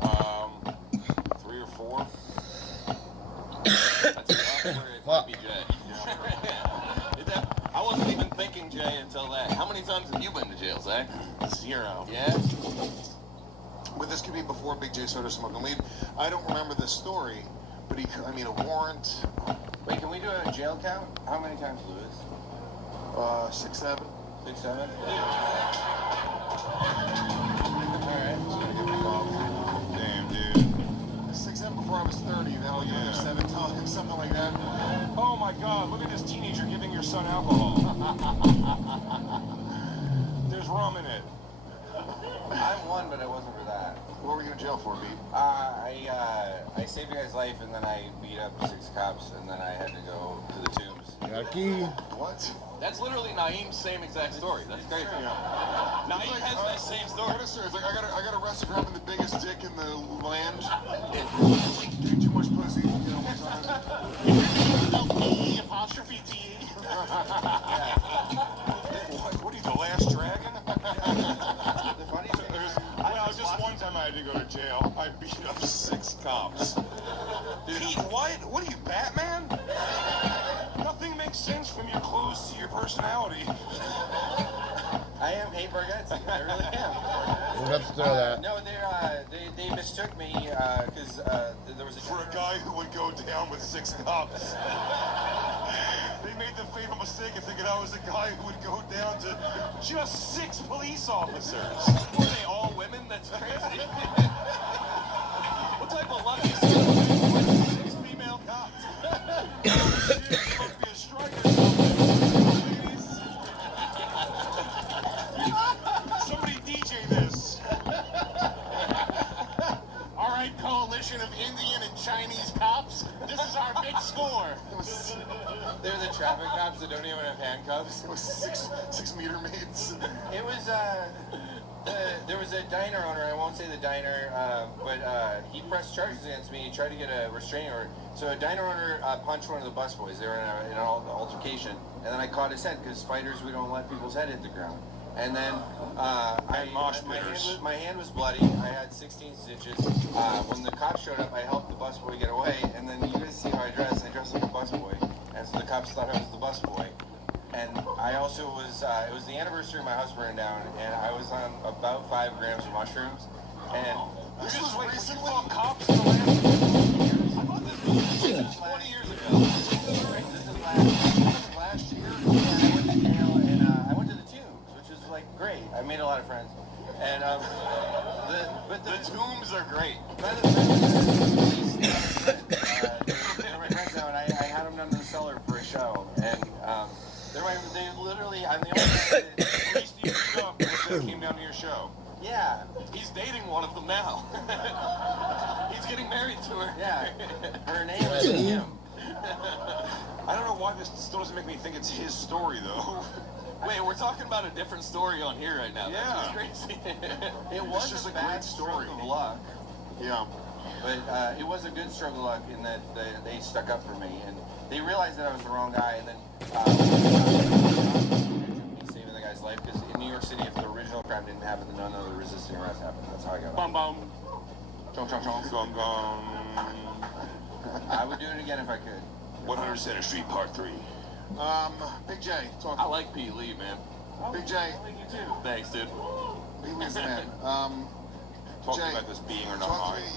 3 or 4. That's enough where it might be Jay. I wasn't even thinking Jay until that. How many times have you been to jail, Zach? 0. Yeah? But this could be before Big J started smoking weed. I don't remember the story, but a warrant. Wait, can we do a jail count? How many times, Lewis? 6, 7. 6, 7? Damn, dude. 6, 7 before I was 30, then I'll get another 7 times, something like that. Oh my God, look at this teenager giving your son alcohol. There's rum in it. I won, but it wasn't for that. What were you in jail for, Pete? I saved a guy's life, and then I beat up 6 cops, and then I had to go to the tombs. Yucky. What? That's literally Naeem's same exact story. That's crazy. Naeem has that same story. It's like I got arrested for having the biggest dick in the land. Doing too much pussy, you know, one time. Apostrophe T. What are you, the last dragon? The funny thing is, Well, just one time I had to go to jail. I beat up 6 cops. Pete, what? What are you, Batman? Nothing makes sense from your clothes to your personality. I am Hey Bargatze. I really am. Let's throw that. No, they mistook me because there was a For a guy who would go down with 6 cops. They made the fatal mistake of thinking I was the guy who would go down to just 6 police officers. Were they all women? That's crazy. What type of luck is 6 female cops? Shit, you must be a strike or something. Somebody DJ this. All right, coalition of Indian and Chinese cops. This is our big score. They're the traffic cops that don't even have handcuffs. It was 6 meter maids. It was there was a diner owner. I won't say the diner, but he pressed charges against me. He tried to get a restraining order. So a diner owner punched one of the busboys. They were in an altercation, and then I caught his head because fighters, we don't let people's head hit the ground. And then my hand was bloody. I had 16 stitches. When the cops showed up, I helped the busboy get away. And then you guys see how I dress. I dressed like a busboy, and so the cops thought I was the busboy. And I also was. It was the anniversary of my house burning down, and I was on about 5 grams of mushrooms. And This was recently. You fought cops in the last 20 years ago. This is last year. And I went to jail, and I went to the tombs, which is like great. I made a lot of friends. And the tombs are great. I had them down in the cellar for a show, and they literally. I'm the only guy that came down to your show. Yeah. He's dating one of them now. He's getting married to her. Yeah. Her name is Kim. I don't know why this still doesn't make me think it's his story, though. Wait, we're talking about a different story on here right now. Yeah. That's crazy. It was just a a bad great story. stroke of luck. Yeah. But it was a good stroke of luck in that they stuck up for me, and they realized that I was the wrong guy, and then saving the guy's life, because in New York City, if the original crime didn't happen, then none of the resisting arrest happened. That's how I got Bum bum. Chong chong chong. Gong gong. I would do it again if I could. 100 Center Street, Part 3. Big J, talk. I like Pete Lee, man. Big J. I like you too. Thanks, dude. Pete Lee's the man. Talking Jay, about this being or not talk to mine. me,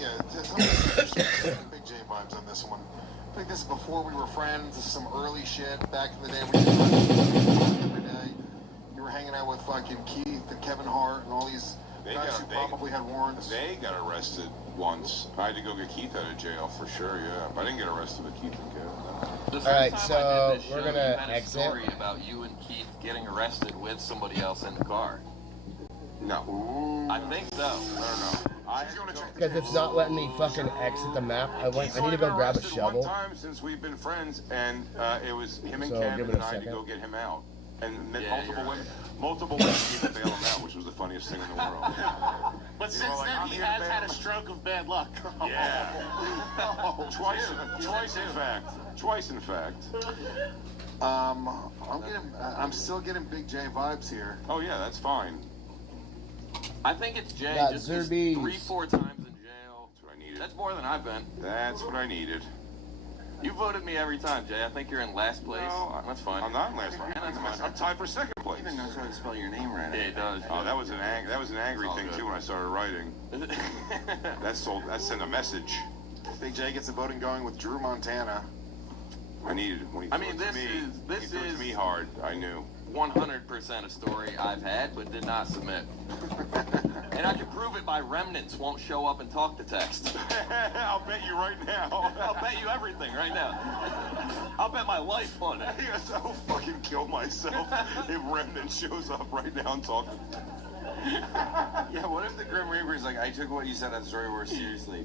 tell me some Big J vibes on this one. I think this is before we were friends. This is some early shit back in the day. We talk every day. You were hanging out with fucking Keith and Kevin Hart and all these guys who probably had warrants. They got arrested once. I had to go get Keith out of jail for sure, yeah. But I didn't get arrested with Keith and Kevin. The All right, first so time I did this we're show, gonna you had a exit. story about you and Keith getting arrested with somebody else in the car. No. I think so. I don't know. Because it's not letting me fucking exit the map. I need to go grab a shovel. One time since we've been friends, and it was him and So, Ken give it and a I to second. go get him out. And then multiple women came to bail him out, which was the funniest thing in the world. But since then, he has had a stroke of bad luck. Yeah. Twice in fact. I'm still getting Big J vibes here. Oh yeah, that's fine. I think it's Jay. Got Just Zerbees. 3-4 times in jail. That's what I needed. That's more than I've been. That's what I needed. You voted me every time, Jay. I think you're in last place. No, that's fine. I'm not in last place. Yeah, that's fine. I'm tied for second place. He even knows how to spell your name right. Yeah, he does. Oh, that was an angry thing too when I started writing. That sent a message. Big J gets the voting going with Drew Montana. I needed when he I mean, threw it to me hard. I knew. 100% a story I've had, but did not submit. And I can prove it by remnants won't show up and talk to text. I'll bet you right now. I'll bet you everything right now. I'll bet my life on it. Yes, I'll fucking kill myself if Remnant shows up right now and talks. Yeah, what if the Grim Reaper's like, I took what you said on Story Wars seriously.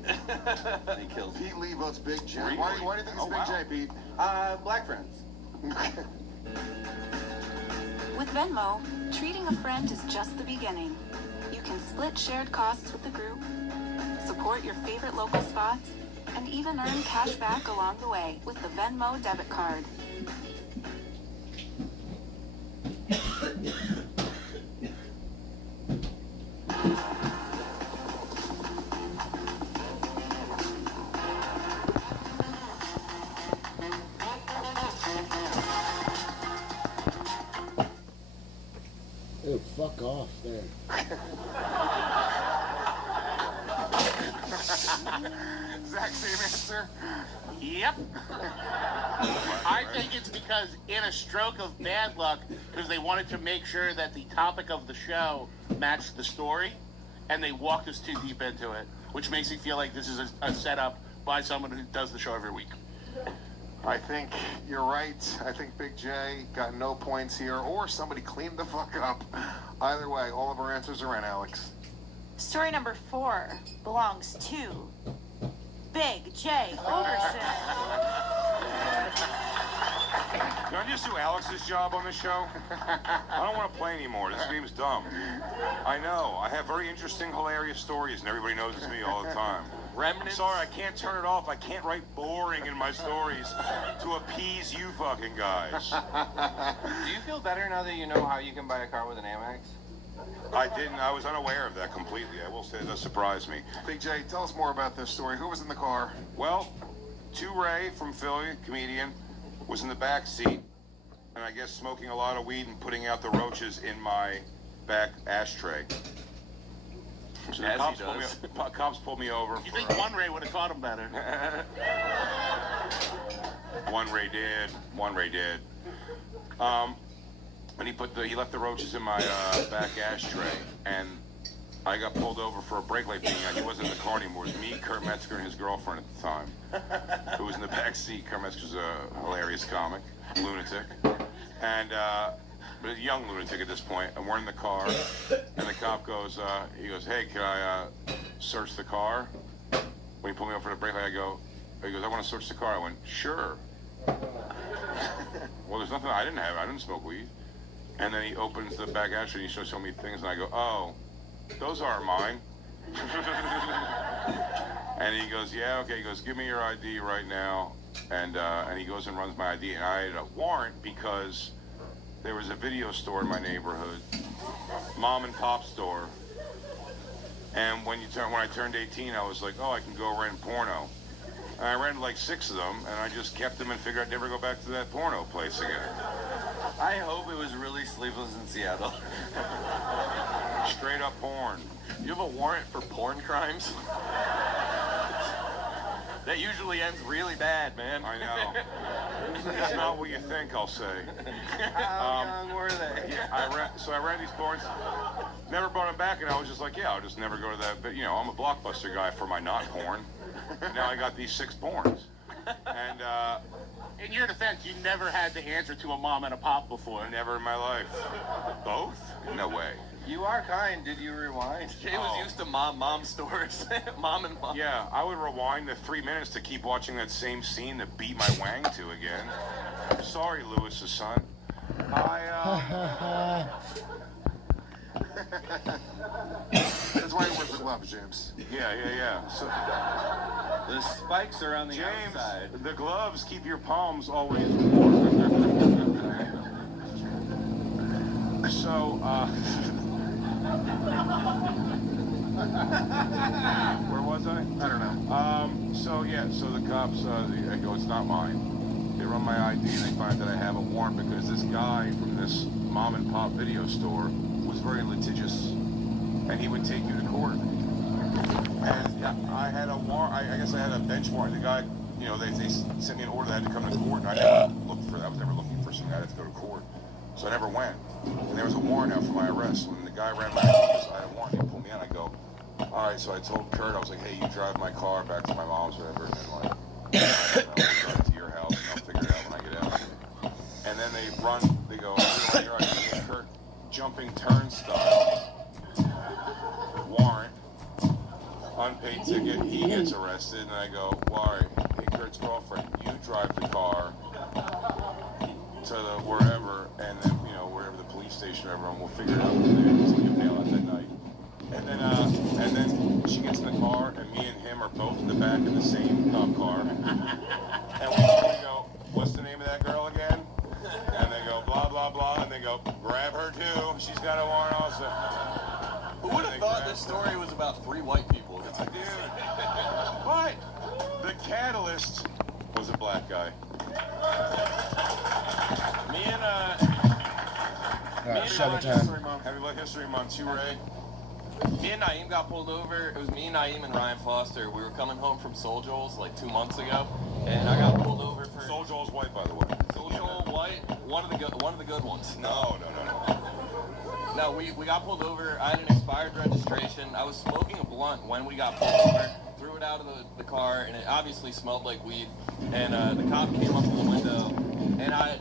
And he kills Pete Lee votes Big J. Really? Why do you think it's Big J, Pete? Black friends. With Venmo, treating a friend is just the beginning. You can split shared costs with the group, support your favorite local spots, and even earn cash back along the way with the Venmo debit card. Ew, fuck off there. Zach, same answer? Yep. I think it's because in a stroke of bad luck, because they wanted to make sure that the topic of the show matched the story, and they walked us too deep into it, which makes me feel like this is a setup by someone who does the show every week. I think you're right. I think Big J got no points here, or somebody cleaned the fuck up. Either way, all of our answers are in, Alex. Story number 4 belongs to Big J Overson. Can I just do Alex's job on the show? I don't want to play anymore. This game's dumb. I know. I have very interesting, hilarious stories, and everybody knows it's me all the time. I'm sorry, I can't turn it off. I can't write boring in my stories to appease you fucking guys. Do you feel better now that you know how you can buy a car with an Amex? I didn't. I was unaware of that completely. I will say that surprised me. Big J, tell us more about this story. Who was in the car? Well, 2 Ray from Philly, comedian, was in the back seat, and I guess smoking a lot of weed and putting out the roaches in my back ashtray. So the cops pulled me over. You think one Ray would have caught him better? One Ray did. And he left the roaches in my back ashtray, and I got pulled over for a brake light being on. He wasn't in the car anymore. It was me, Kurt Metzger, and his girlfriend at the time, who was in the back seat. Kurt Metzger's a hilarious comic, lunatic, and but a young lunatic at this point. And we're in the car, and the cop goes, he goes, "Hey, can I search the car?" When he pulled me over for the brake light, he goes, "I want to search the car." I went, "Sure." Well, there's nothing I didn't smoke weed. And then he opens the back ashtray and he shows me things, and I go, "Oh, those aren't mine." And he goes, "Yeah, okay." He goes, "Give me your ID right now." And he goes and runs my ID, and I had a warrant because there was a video store in my neighborhood, mom and pop store. And when I turned 18, I was like, "Oh, I can go rent porno." And I rented like 6 of them, and I just kept them and figured I'd never go back to that porno place again. I hope it was really Sleepless in Seattle. Straight up porn. You have a warrant for porn crimes? That usually ends really bad, man. I know. It's not what you think, I'll say. How young were they? Yeah, so I ran these porns, never brought them back, and I was just like, yeah, I'll just never go to that. But, I'm a Blockbuster guy for my not porn. Now I got these 6 porns. And in your defense, you never had to answer to a mom and a pop before. Never in my life. Both? No way. You are kind. Did you rewind? Jay was used to mom stores. Mom and mom. Yeah, I would rewind the 3 minutes to keep watching that same scene to beat my wang to again. Sorry, Lewis's son. That's why he wears the gloves, James. Yeah. So, the spikes are on the James, outside. The gloves keep your palms always warm. So, where was I? I don't know. So the cops, I go, it's not mine. They run my ID and they find that I have a warrant because this guy from this mom and pop video store was very litigious, and he would take you to court. And I had a warrant. I guess I had a bench warrant. The guy, they sent me an order that I had to come to court, and I never looked for that. I was never looking for some guy to go to court, so I never went. And there was a warrant out for my arrest. When the guy ran back, I had a warrant. He pulled me in. I go, all right. So I told Kurt, I was like, hey, you drive my car back to my mom's, whatever, and then like, I don't know, we'll drive to your house, and I'll figure it out when I get out. And then they go, you're right, Kurt, jumping turnstile, warrant, unpaid ticket, he gets arrested, and I go, why? Hey, Kurt's girlfriend, you drive the car to the wherever, and then, wherever the police station or whatever, and we'll figure it out from there, so you bail out that night. And then she gets in the car, and me and him are both in the back of the same cop car. And we go, what's the name of that girl again? And they go, blah, blah, blah. And they go, grab her too. She's got a warrant also. Who would have thought this story was about 3 white people? Dude. But the catalyst was a black guy. Me and Happy Black History Month. You, Ray? Me and Naeem got pulled over. It was me, Naeem, and Ryan Foster. We were coming home from Soul Joel's like 2 months ago, and I got pulled over for. Soul Joel's white, by the way. Soul Joel white, one of the good ones. No. No, we got pulled over. I had an expired registration. I was smoking a blunt when we got pulled over. Threw it out of the car, and it obviously smelled like weed. And the cop came up to the window, and I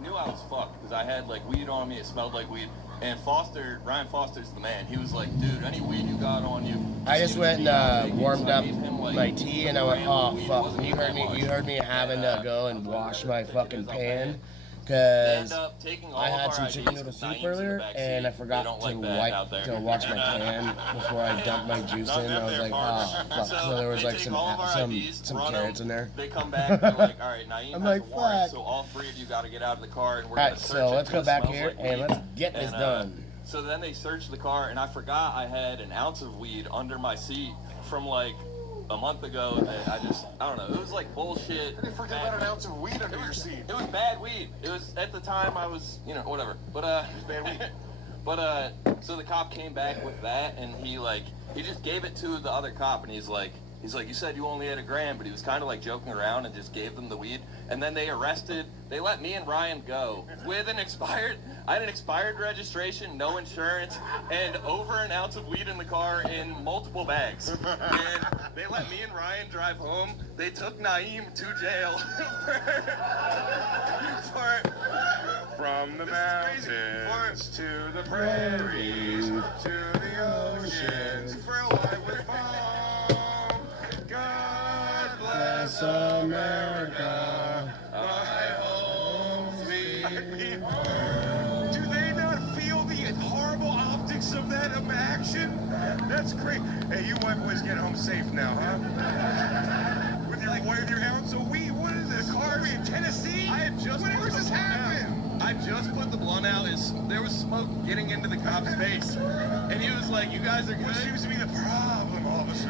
knew I was fucked because I had like weed on me. It smelled like weed. And Ryan Foster's the man. He was like, dude, any weed you got on you. I just went and warmed up my tea, and I went, oh fuck. You heard me having to go and wash my fucking pan. Because I had some chicken noodle soup earlier, and I forgot to wash my pan before I dumped my juice in. I was like, oh, fuck. So there was like some carrots in there. They come back, they're like, all right, Naeem has a warrant, so all 3 of you got to get out of the car, and we're going to search it. All right, so let's go back here, and let's get this done. So then they searched the car, and I forgot I had an ounce of weed under my seat from like a month ago that I don't know. It was like bullshit. I didn't forget about an ounce of weed under your seat. It was bad weed. It was, at the time I was, whatever. But, it was bad weed. But, so the cop came back with that, and he just gave it to the other cop, and he's like, you said you only had a gram, but he was kind of like joking around and just gave them the weed. And then they let me and Ryan go with I had an expired registration, no insurance, and over an ounce of weed in the car in multiple bags. And they let me and Ryan drive home. They took Naeem to jail From the mountains to the prairies to the oceans for a life with fun. God bless America, my home sweet home. Do they not feel the horrible optics of that action? That's great. Hey, you white boys get home safe now, huh? With your ounce of weed. What is this? Car in Tennessee? Where's this happen? I just put the blunt out. There was smoke getting into the cop's face, and he was like, "You guys are good." What seems to be the problem, officer?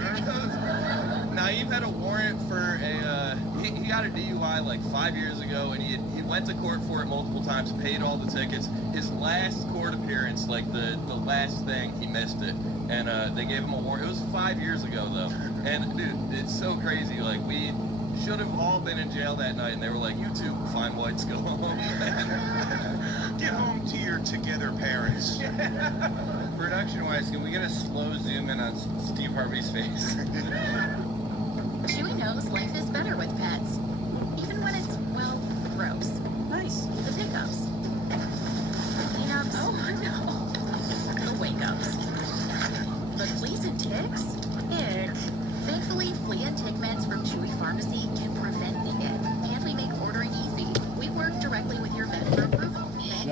Naeem had a warrant for he got a DUI like 5 years ago, and he went to court for it multiple times, paid all the tickets. His last court appearance, like the last thing, he missed it, and they gave him a warrant. It was 5 years ago though, and dude, it's so crazy. Like we should have all been in jail that night, and they were like, "You two fine whites, go home." Get home to your together parents. Production-wise, can we get a slow zoom in on Steve Harvey's face? Chewie knows life is better with pets. Even when it's, well,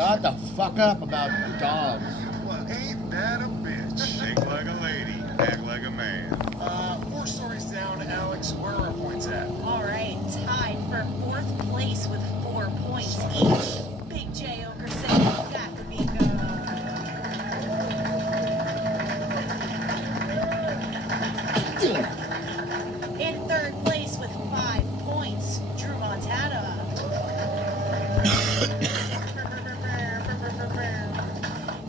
Shut the fuck up about dogs. Well, ain't that a bitch? Think like a lady, act like a man. 4 stories down, Alex. Where are our points at? All right, tied for 4th place with 4 points each. Big J Okerson and Zach Amico. In 3rd place with 5 points, Drew Montana.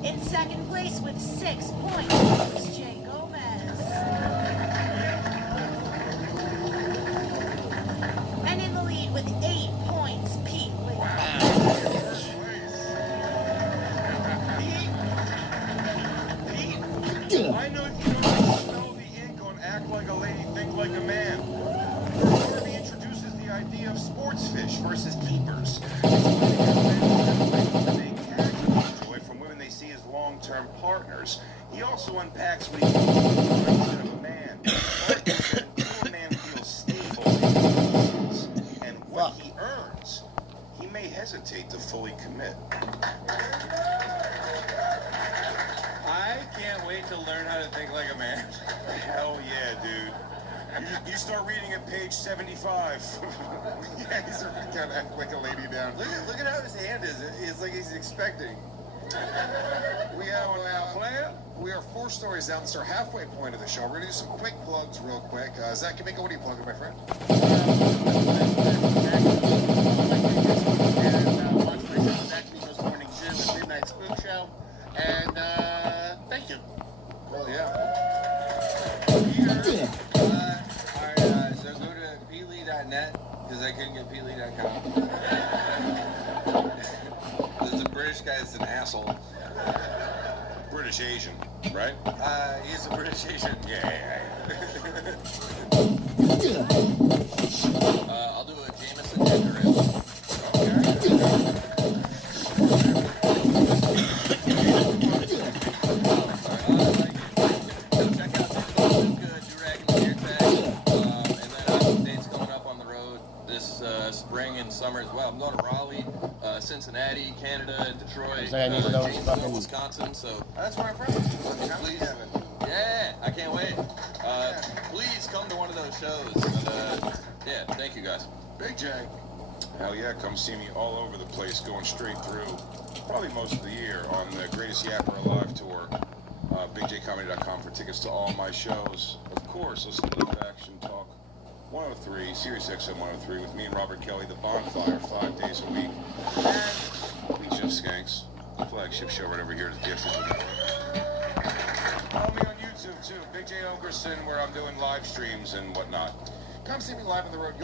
In 2nd place with 6 points, Jay Gomez. And in the lead with 8 points, Pete Williams. I know you don't smell the ink on Act Like a Lady, Think Like a Man. He introduces the idea of sports fish versus keepers. Joy from women they see as long-term partners. He also unpacks what he calls the mindset of a man. Until a man feels stable in his and what he earns, he may hesitate to fully commit. I can't wait to learn how to think like a man. Hell yeah, dude. You start reading at page 75. Yeah, he's gonna act like a lady down. Look at how his hand is. It's like he's expecting. We are 4 stories down. This is our halfway point of the show. We're going to do some quick plugs real quick. Zach Amico, what are you plugging, my friend? Watch my show, Zach Amico's Morning Gym, the Midnight Spook Show. And thank you. Well, yeah. Alright, so go to peely.net, because I couldn't get peely.com. There's a British guy that's an asshole. British Asian, right? He's a British Asian. Yeah. I'll do a Jameson ginger ale. Spring and summer as well. I'm going to Raleigh, Cincinnati, Canada, Detroit, Janesville, Wisconsin. So that's where I'm from. Please, yeah, I can't wait. Please come to one of those shows. Yeah, thank you guys. Big J. Hell yeah, come see me all over the place, going straight through, probably most of the year, on the Greatest Yapper Alive tour. BigJComedy.com for tickets to all my shows. Of course, listen to the Faction Talk 103, Sirius XM 103, with me and Robert Kelly, The Bonfire, 5 days a week. And Legion of Skanks, the flagship show right over here at the Gibson. Follow me on YouTube too, Big J Okerson, where I'm doing live streams and whatnot. Come see me live on the road.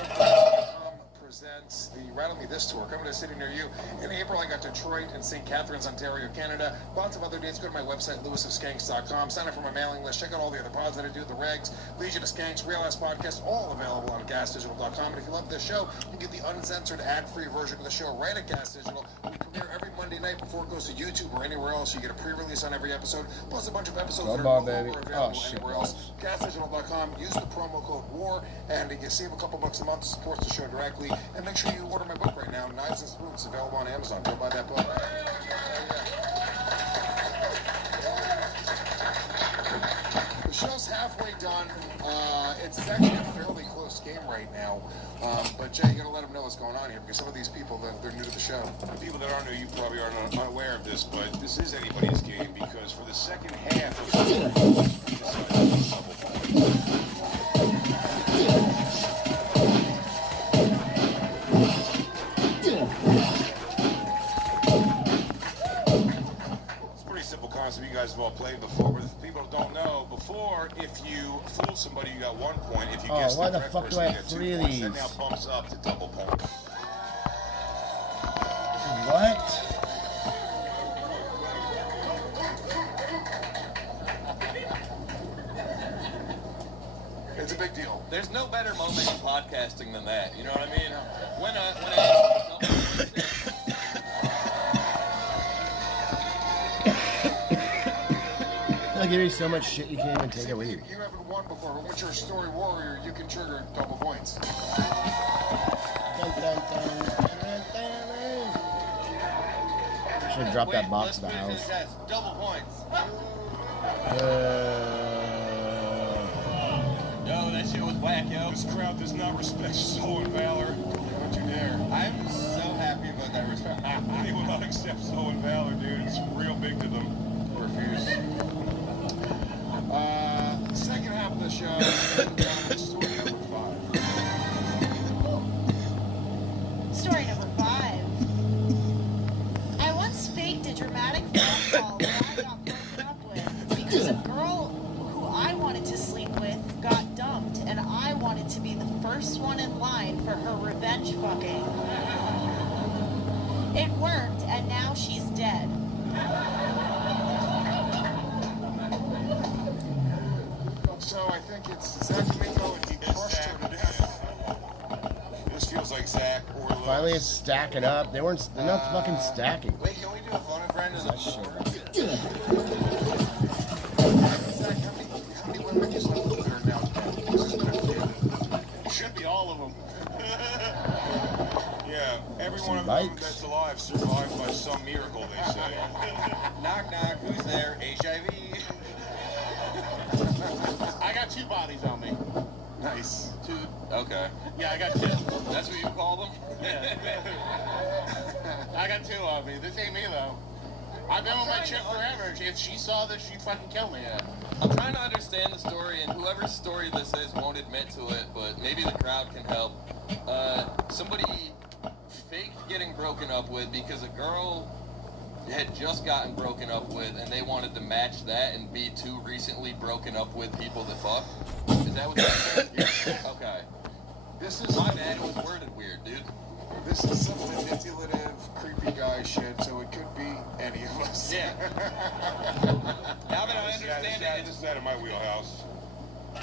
Presents the Rattle Me This tour coming to a city near you. In April, I got Detroit and St. Catharines, Ontario, Canada. Lots of other dates. Go to my website, lewisofskanks.com. Sign up for my mailing list. Check out all the other pods that I do, the Regs, Legion of Skanks, Real Ass Podcast, all available on gasdigital.com. And if you love this show, you can get the uncensored, ad-free version of the show right at Gas Digital. We premiere every Monday night before it goes to YouTube or anywhere else. You get a pre-release on every episode, plus a bunch of episodes that are no longer available anywhere else. Gasdigital.com. Use the promo code WAR, and you can save a couple bucks a month to support the show directly. And make sure you order my book right now, Knives and Spoons, available on Amazon. Go buy that book. The show's halfway done. It's actually a fairly close game right now. But Jay, you gotta let them know what's going on here, because some of these people, they're new to the show. The people that are new, you probably are not unaware of this, but this is anybody's game, because for the second half of you guys have all played before, but if people don't know, before, if you fool somebody, you got 1 point. If you guess why the the correct fuck do person, I you have get 2 3 of points. these? That now bumps up to double point. What? It's a big deal. There's no better moment in podcasting than that. You know what I mean? Like, there is so much shit you can't even take it with you. You haven't won before, but once you're a story warrior, you can trigger double points. Dun, dun, dun, dun, dun, dun. should have dropped that box at the house. Double points. No, that shit was whack, yo. This crowd does not respect soul and valor. Don't you dare. I'm so happy about that respect. They will not accept soul and valor, dude. It's real big to them. Refuse. Second half of the show, story number 5. Story number 5. I once faked a dramatic phone call where I got broken up with because a girl who I wanted to sleep with got dumped, and I wanted to be the first one in line for her revenge fucking. It worked, and now she's dead. So I think it's Zach Mingo and he crushed her to death. This feels like Zach or Lewis. Finally, it's stacking up. They're not fucking stacking. Wait, can we do a phone a friend as a shit. Zach, how many women have you slept with that are now dead? This has been a few. It should be all of them. Yeah, every one of them that's alive survived by some miracle, they say. Knock, knock. Who's there? HIV. I got 2 bodies on me. Nice. 2. Okay. Yeah, I got 2. That's what you call them? Yeah. I got 2 on me. This ain't me, though. I've been with my chick forever. If she saw this, she'd fucking kill me. Yeah. I'm trying to understand the story, and whoever's story this is won't admit to it, but maybe the crowd can help. Somebody faked getting broken up with because a girl had just gotten broken up with, and they wanted to match that and be 2 recently broken up with people that fuck. Is that what that said? Yes. Okay. This is my bad. It was worded weird, dude. This is some manipulative, creepy guy shit, so it could be any of us. Yeah. Now that I understand it, this is out of my wheelhouse. I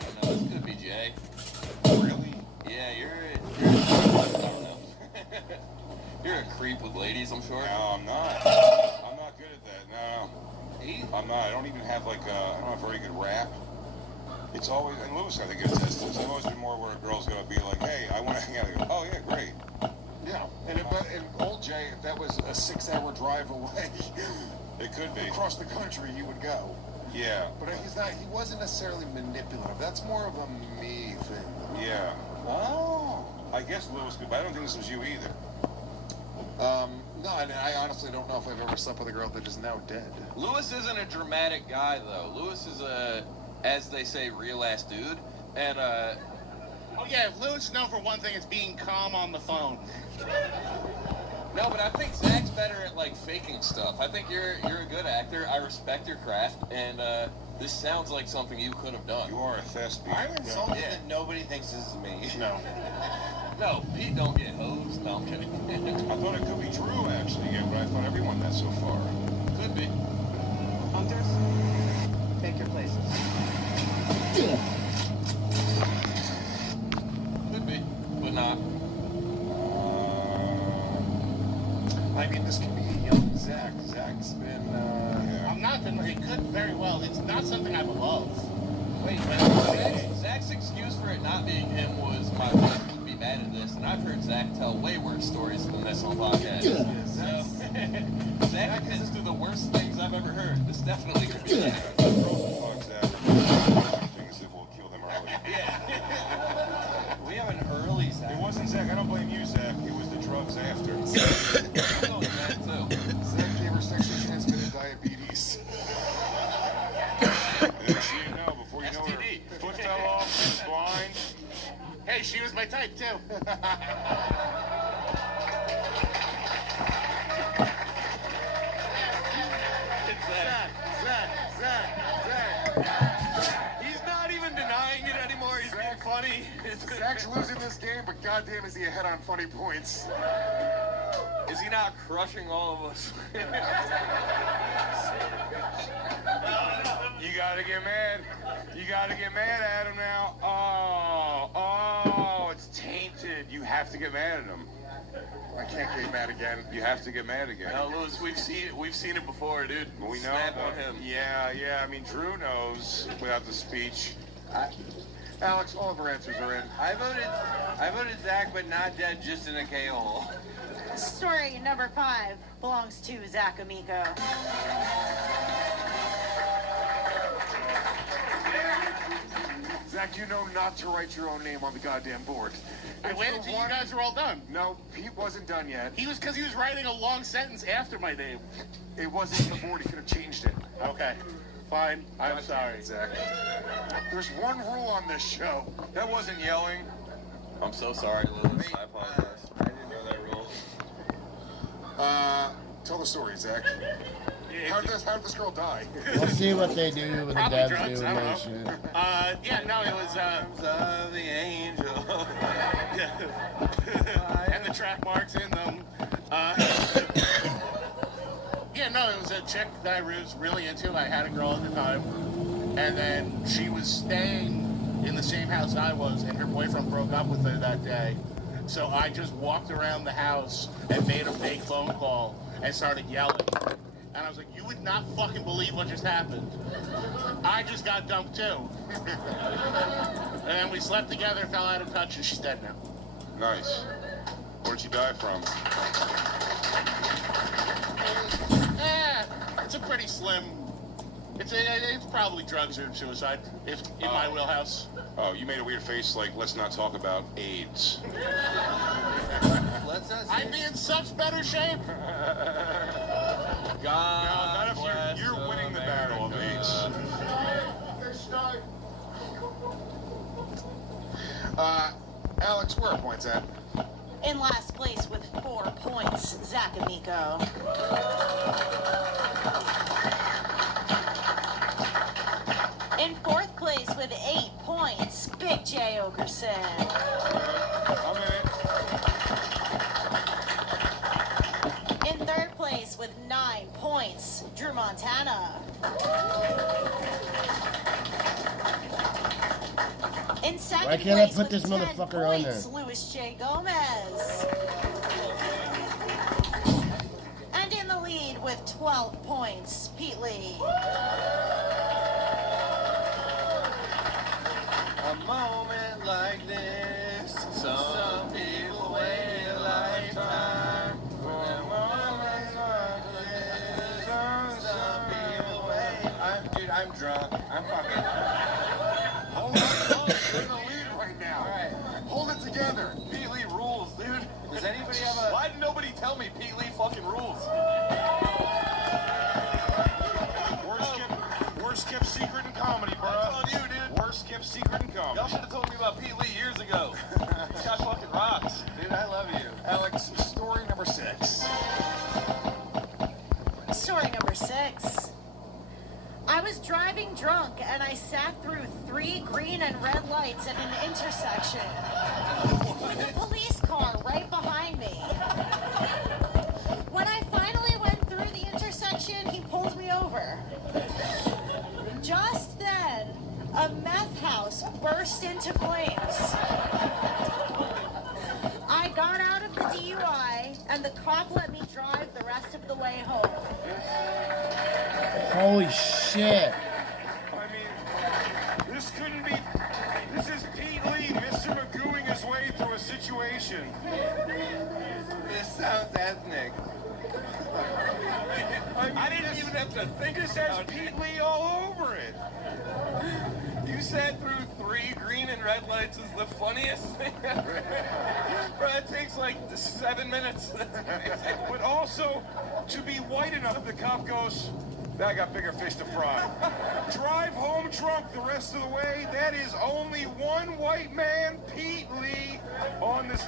don't know. This could be Jay. Really? Yeah, you're I don't know. You're a creep with ladies, I'm sure. No, I'm not. I'm not good at that. No. I'm not. I don't even have I don't have very good rap. It's always, and Lewis, I think, attests to this. I've always been more where a girl's gonna be like, hey, I want to hang out. I go, oh yeah, great. Yeah, and old Jay, if that was a 6-hour drive away, it could be across the country, he would go. Yeah. But he's not. He wasn't necessarily manipulative. That's more of a me thing. Yeah. Oh. I guess Lewis could, but I don't think this was you either. No, I honestly don't know if I've ever slept with a girl that is now dead. Lewis isn't a dramatic guy, though. Lewis is a, as they say, real-ass dude. And, Oh, yeah, if Lewis is known for one thing, it's being calm on the phone. No, but I think Zach's better at, faking stuff. I think you're a good actor. I respect your craft, and, this sounds like something you could have done. You are a thespian. I'm insulted that nobody thinks this is me. No. No, Pete don't get hosed. No, I'm kidding. I thought it could be true, actually, yeah, but I thought everyone that so far. Could be. Hunters, take your places. Could be, but not. I mean, this could be a young Zach. Zach's been, I'm not, it could very well. It's not something I love. Wait, Zach's excuse for it not being him was my wife would be mad at this, and I've heard Zach tell way worse stories than this on podcasts. So, Zach tends to the worst things I've ever heard. This definitely could be Zach. Things that will kill them early. Yeah. We have an early Zach. It wasn't Zach. I don't blame you, Zach. It was the drugs after. Zach gave her sexually transmitted diabetes. And then she didn't know. Before you know, her foot fell off, she's blind. Hey, she was my type, too. Zach. He's not even denying it anymore. He's being funny. Zach's losing this game, but goddamn is he ahead on funny points. Is he not crushing all of us? You gotta get mad. You gotta get mad at him now. Oh, it's tainted. You have to get mad at him. I can't get mad again. You have to get mad again. No, Lewis, we've seen it before, dude. We know. Snap on him. Yeah. I mean, Drew knows without the speech. Alex, all of our answers are in. I voted Zach, but not dead, just in a K-hole. Story number 5 belongs to Zach Amico. Zach, you know not to write your own name on the goddamn board. I waited till you guys were all done. No, Pete wasn't done yet. Because he was writing a long sentence after my name. It wasn't the board. He could have changed it. Okay, fine. I'm sorry, Zach. There's one rule on this show. That wasn't yelling. I'm so sorry, Lewis. I apologize. I didn't know that rule. Tell the story, Zach. How did this girl die? We'll see what they do with the Probably devs drugs, do I and don't that know. shit. Yeah, no, it was Of the angel. and the track marks in them. Yeah, no, it was a chick that I was really into. I had a girl at the time, and then she was staying in the same house I was, and her boyfriend broke up with her that day. So I just walked around the house and made a fake phone call and started yelling. And I was like, you would not fucking believe what just happened. I just got dumped too. And then we slept together, fell out of touch, and she's dead now. Nice. Where'd she die from? It's a pretty slim. It's probably drugs or suicide, if in my wheelhouse. Oh, you made a weird face like, let's not talk about AIDS. I'd be in such better shape. God, not if you're winning the battle of AIDS. Alex, where are points at? In last place with 4 points, Zach Amico. In 4th place with 8 points, Big J Okerson. I'm in it. In 3rd place with 9 points, Drew Montana. In 2nd Why can't I place put with this 10 motherfucker on points, there? Luis J. Gomez. And in the lead with 12 points, Pete Lee. A moment like this, some people wait a lifetime. A moment like this, some people wait. Dude, I'm drunk. I'm fucking. Hold on, you're in the lead right now. All right. Hold it together. Pete Lee rules, dude. Does anybody have a? Why did nobody tell me Pete Lee fucking rules? Worst kept secret in comedy, bro. That's on you, dude. Worst kept secret in comedy. Y'all should have told me about Pete Lee years ago. This guy fucking rocks. Dude, I love you. Alex, story number 6. Story number 6. I was driving drunk and I sat through 3 green and red lights at an intersection with a police car right behind me. When I finally went through the intersection, he pulled me over. Just then, a meth house burst into flames. I got out of the DUI and the cop let me drive the rest of the way home. Holy shit. I mean, this couldn't be. This is Pete Lee, Mr. Magooing his way through a situation. This sounds ethnic. I didn't even have to think This has Pete Lee all over it. You sat through 3 green and red lights is the funniest thing ever. Bro, it takes like 7 minutes. But also, to be white enough, the cop goes, I got bigger fish to fry. Drive home drunk the rest of the way. That is only one white man, Pete Lee, on this.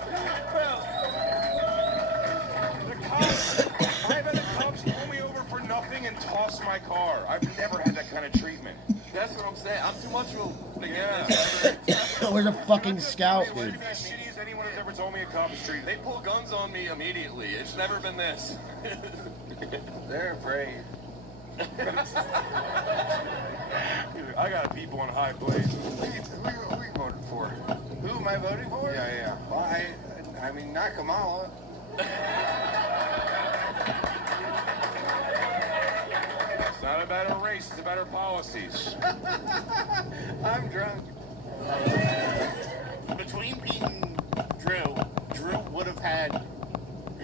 The cops, I've had the cops pull me over for nothing and toss my car. I've never had that kind of treatment. That's what I'm saying. I'm too much of a... Yeah. Where's a fucking scout, Wait, dude? be as shitty as anyone has ever told me a cop is treated. They pull guns on me immediately. It's never been this. They're afraid. I got people on high blades. Who you voted for? Who am I voting for? Yeah. Well, I mean, not Kamala. It's not about her race, it's about her policies. I'm drunk. Between Pete and Drew would have had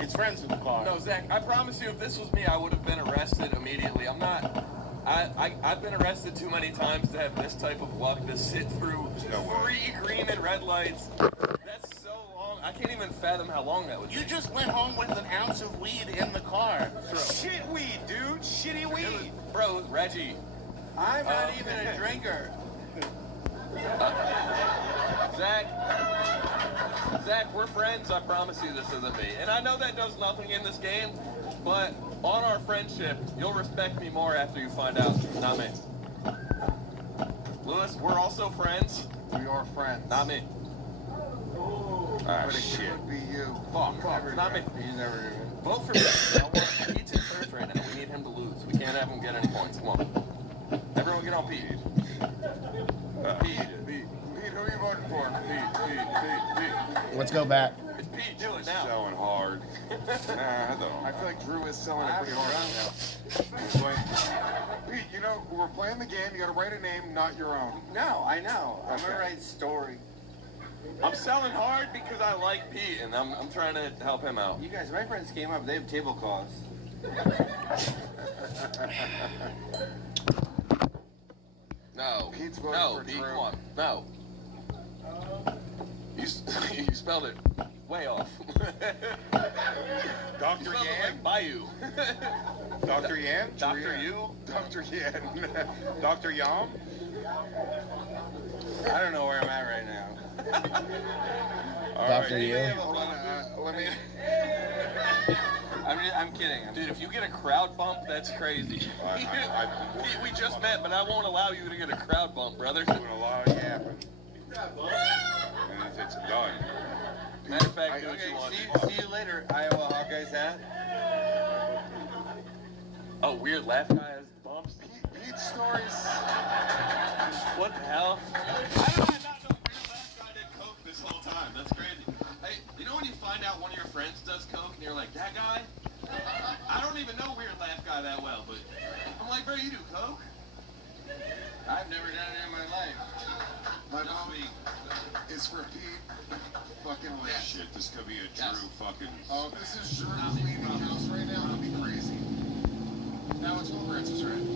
his friends in the car. No, Zach, I promise you, if this was me, I would have been arrested immediately. I'm not... I've been arrested too many times to have this type of luck to sit through 3 green and red lights. That's so long. I can't even fathom how long that would be. You just went home with an ounce of weed in the car. Shit weed, dude. Shitty weed. Bro, Reggie. I'm not even a drinker. Zach, we're friends. I promise you this isn't me. And I know that does nothing in this game, but on our friendship, you'll respect me more after you find out. Not me. Lewis, we're also friends. We are friends. Not me. Ah, shit. Be you. Fuck, not me. He's never Vote for me. I want Pete's in first right now. We need him to lose. We can't have him get any points. Come on. Everyone get on Pete. Pete, who are you voting for? Pete. Let's go back. It's Pete, do it now. Selling hard. I feel like Drew is selling it pretty hard right now. Pete, you know, we're playing the game. You got to write a name, not your own. No, I know. I'm going to write story. I'm selling hard because I like Pete, and I'm trying to help him out. You guys, my friends came up. They have tablecloths. No. Pete's voting for Pete, Drew. come on. No. You spelled it way off. Dr. Yan? Bayou. Dr. Yan? Dr. You? Dr. Yan. Dr. Yam? I don't know where I'm at right now. Dr. You? Hold on, let me... I'm kidding. Dude, if you get a crowd bump, that's crazy. We just met, but I won't allow you to get a crowd bump, brother. I'm going to allow it to happen. And if it's done... Matter of fact, do what you want. See you later, Iowa Hawkeyes hat. Oh, weird laugh guy has bumps. Pete's stories. What the hell? I did not know weird laugh guy did coke this whole time. That's crazy. Hey, you know when you find out one of your friends does coke and you're like, that guy? I don't even know weird laugh guy that well, but I'm like, bro, you do coke? I've never done it in my life. My mom is for Pete. Fucking wait. Shit, this could be a Drew fucking... Oh, if this is Drew cleaning the house right now, it'll be crazy. Now it's all Francis, right?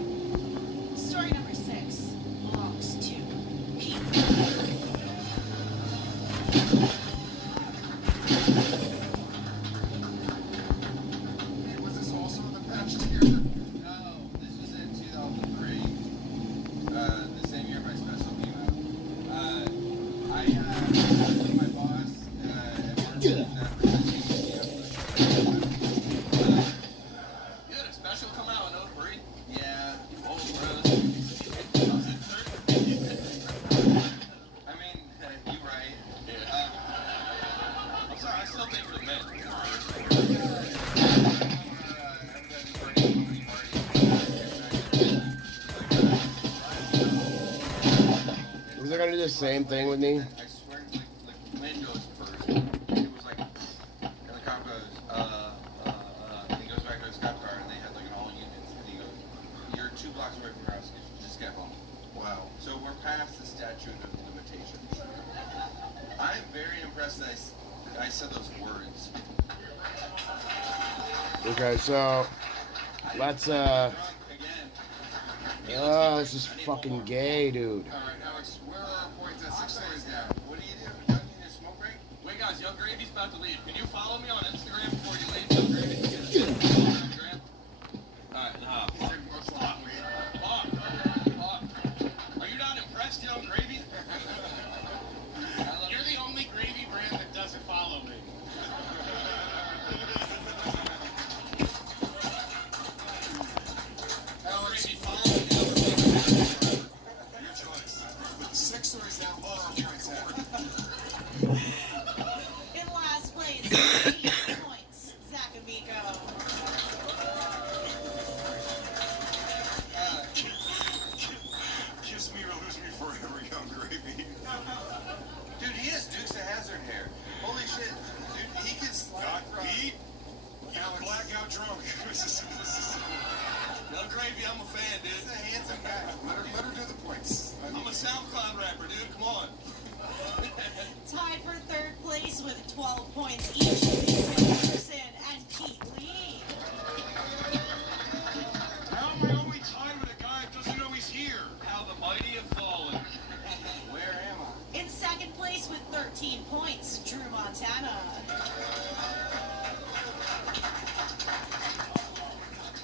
Story number 6 belongs to Pete. Was this also in the patch together? No, this was in 2003. The same year my special came out. My boss, You had a special come out in 03? Yeah. You old brother. I mean, you're right. Yeah. I'm sorry, I still think we're the men. Is they gonna do the same thing with me? I swear, like Lynn goes first. It was like, and the cop goes, and he goes back to his cop car, and they had like an all units, and he goes, you're 2 blocks away from your house, just get home. Wow. So we're past the statute of limitations. I'm very impressed that I said those words. Okay, so let's this is fucking gay, dude. Alright, Alex, where are our points at 6 stories down? What do you do? Don't you need a smoke break? Wait, guys, Young Gravy's about to leave. Can you follow me on Instagram before you leave, Young Gravy? Instagram? Alright, nah. Fuck. Are you not impressed, Young Gravy? You're the only gravy brand that doesn't follow me. Alex, your choice. With 6 stories down, where are our points at? In last place, 8 points, Zach Amico. Kiss me or lose me forever, Young Gravy. Dude, he has Dukes of Hazzard hair. Holy shit. Dude, he can slide across. Pete? You're blackout drunk. Young Gravy, I'm a fan, dude. He's a handsome guy. Let her do the points. I'm a SoundCloud rapper, dude. Come on. Tied for third place with 12 points each, Bill Anderson and Pete Lee. How am I only tied with a guy that doesn't know he's here? How the mighty have fallen. Where am I? In second place with 13 points, Drew Montana.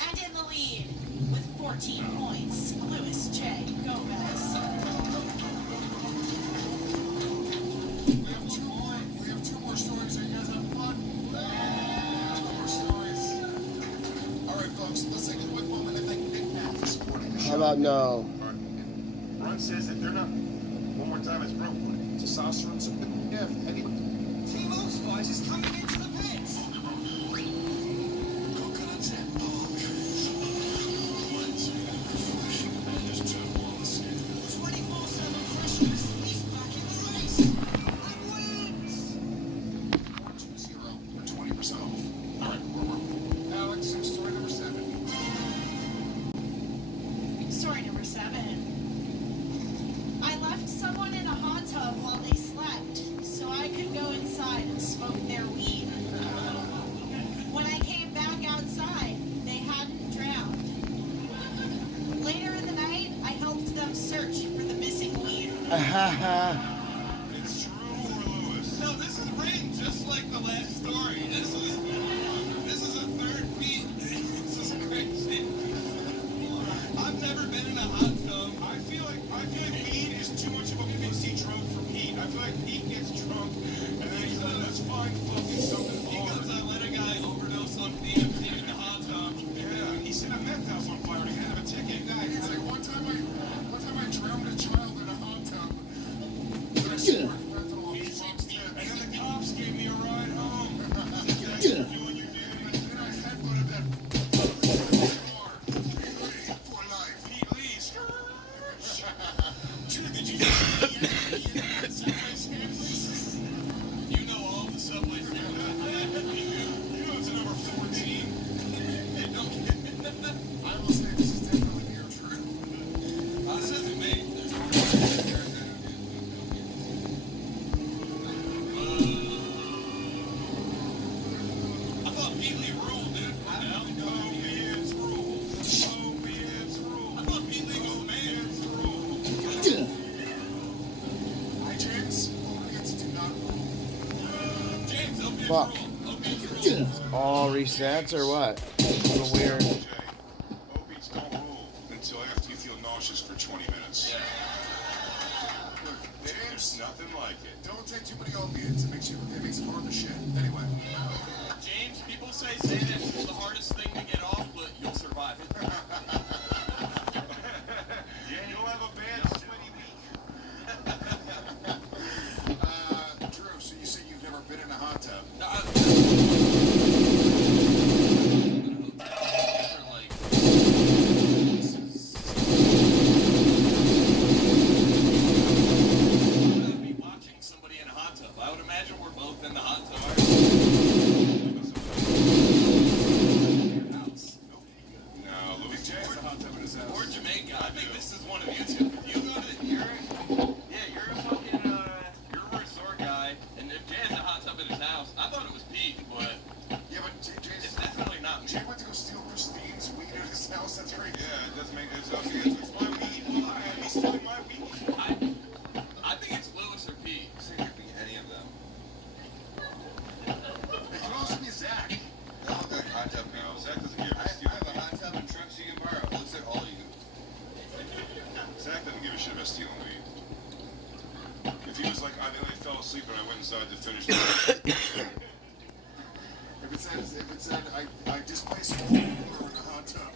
And in the lead with 14 points, Louis J. Gomez. We have two more stories. Are you guys having fun? Two more stories. All right, folks, let's take a quick moment and thank Nick Matt for supporting the show. How about no? Ron says that they're not. One more time, it's broke. Testosterone's a good gift. Team Old is coming into the pits. Coconuts and palm trees. Cleansing and refreshing. Just to us. 24/7 freshness. He's back in the race. And wins. 420 for 20% off. All right, we're Alex, story number 7. Story number 7. I left someone in a hot tub while they slept, so I could go inside and smoke their weed. When I came back outside, they hadn't drowned. Later in the night, I helped them search for the missing weed. It's true or Lewis? No, this is written just like the last story. This is a third beat. This is crazy. I've never been in a hot tub. I feel like weed is too much of a pussy drug for Pete. I feel like Pete gets drunk and then he's like, let's find fucking something hard. Because I let a guy overdose on DMT in the hot tub. Yeah, he set a meth house on fire and he had a ticket. Guys, it's like one time I drowned a child in a hot tub. And then the cops gave me a ride home. Doing your duty. And then I headbutted that for life. Pete Lee's. Drew, did you see the subway sandwiches? You know all the subway sandwiches. You know it's a number 14. I will say this is definitely near true. This isn't me. I thought Pete Lee ruled, dude. Man's rule. Man's rule. I thought Pete Lee was man's rule. Hi, James. Opiates do not rule. James, opiates Fuck. rule. Opiates rule. All resets or what? A little weird. Opiates don't rule until after you feel nauseous for 20 minutes. Yeah. There's nothing like it. Don't take too many opiates. It makes it hard to shit. Anyway. James, people say Xanax is the hardest thing to get off, but you'll survive it. Yeah, you'll have a bad sweaty week. Drew, so you say you've never been in a hot tub? Be watching somebody in a hot tub. I would imagine we're both in the hot tub. No, Louis J has a hot tub in his house. Or Jamaica. I think this is one of you two. If you go to, you're a fucking, you're a resort guy, and if Jay has a hot tub in his house, I thought it was Pete, but Yeah, but Jay's it's definitely not me. Jay went to go steal Christine's weed at his house. That's crazy. Yeah, it doesn't make any sense. It's my weed. Why? He's stealing my weed. I think it's Lewis or Pete. It could be any of them. It could also be Zach. They're all good hot tub people. Zach doesn't give I a stealing have a weed. hot tub and trucks you can borrow. Looks like all of you. Zach doesn't give a shit about stealing weed. If he was like, I fell asleep and I went inside to finish the If it said I displaced all people in a hot tub.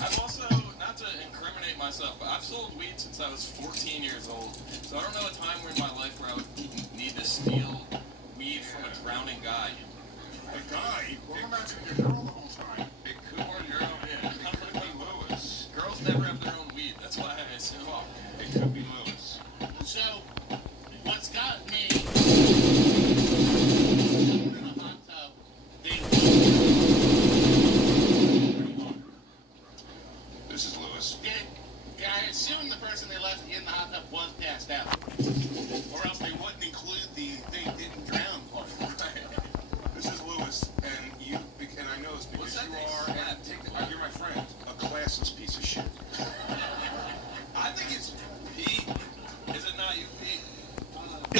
I've also, not to incriminate myself, but I've sold weed since I was 14 years old. So I don't know a time in my life where I would need to steal weed from a drowning guy. A guy? Well, imagine your girl the whole time. It could or girl, yeah. Lewis. Girls never have their own weed. That's why I assume. It could be Lewis. So, what's got me in a hot tub, This is Lewis. I assume the person they left in the hot tub was passed out. Or are, and you're my friend. A classless piece of shit. I think it's Pete. Is it not you, Pete? A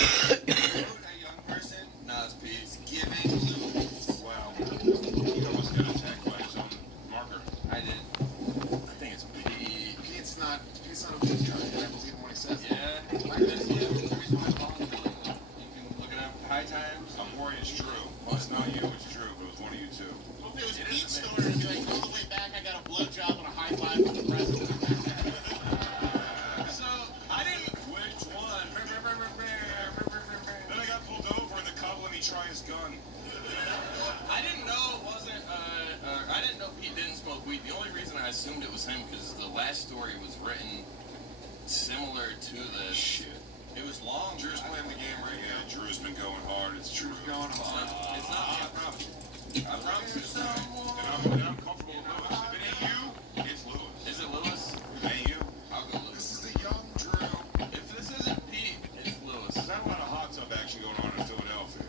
young person? No, it's Pete. It's giving. Wow. He almost got attacked by his own marker. I did. I think it's Pete. Pete's not a good guy. I believe him when he says it. Yeah. That's it. The reason why I'm calling you. You can look it up. High Times. I'm worried it's true. Well, it's not you, it's Drew, but it was one of you two. Well, if it was Pete's story, it'd be like, all the way back, I got a blowjob and a high five with the president. So, I didn't. Which one? Then I got pulled over and the cop let me try his gun. I didn't know it wasn't, I didn't know Pete didn't smoke weed. The only reason I assumed it was him because the last story was written similar to the shit. It was long. Drew's playing the game right now. Drew's been going hard. It's Drew's going hard. It's not me, I promise you. I promise you. And I'm comfortable with Lewis. If it ain't you, it's Lewis. Is it Lewis? If it ain't you, I'll go Lewis. This is the young Drew. If this isn't Pete, it's Lewis. There's not a lot of hot tub action going on in Philadelphia.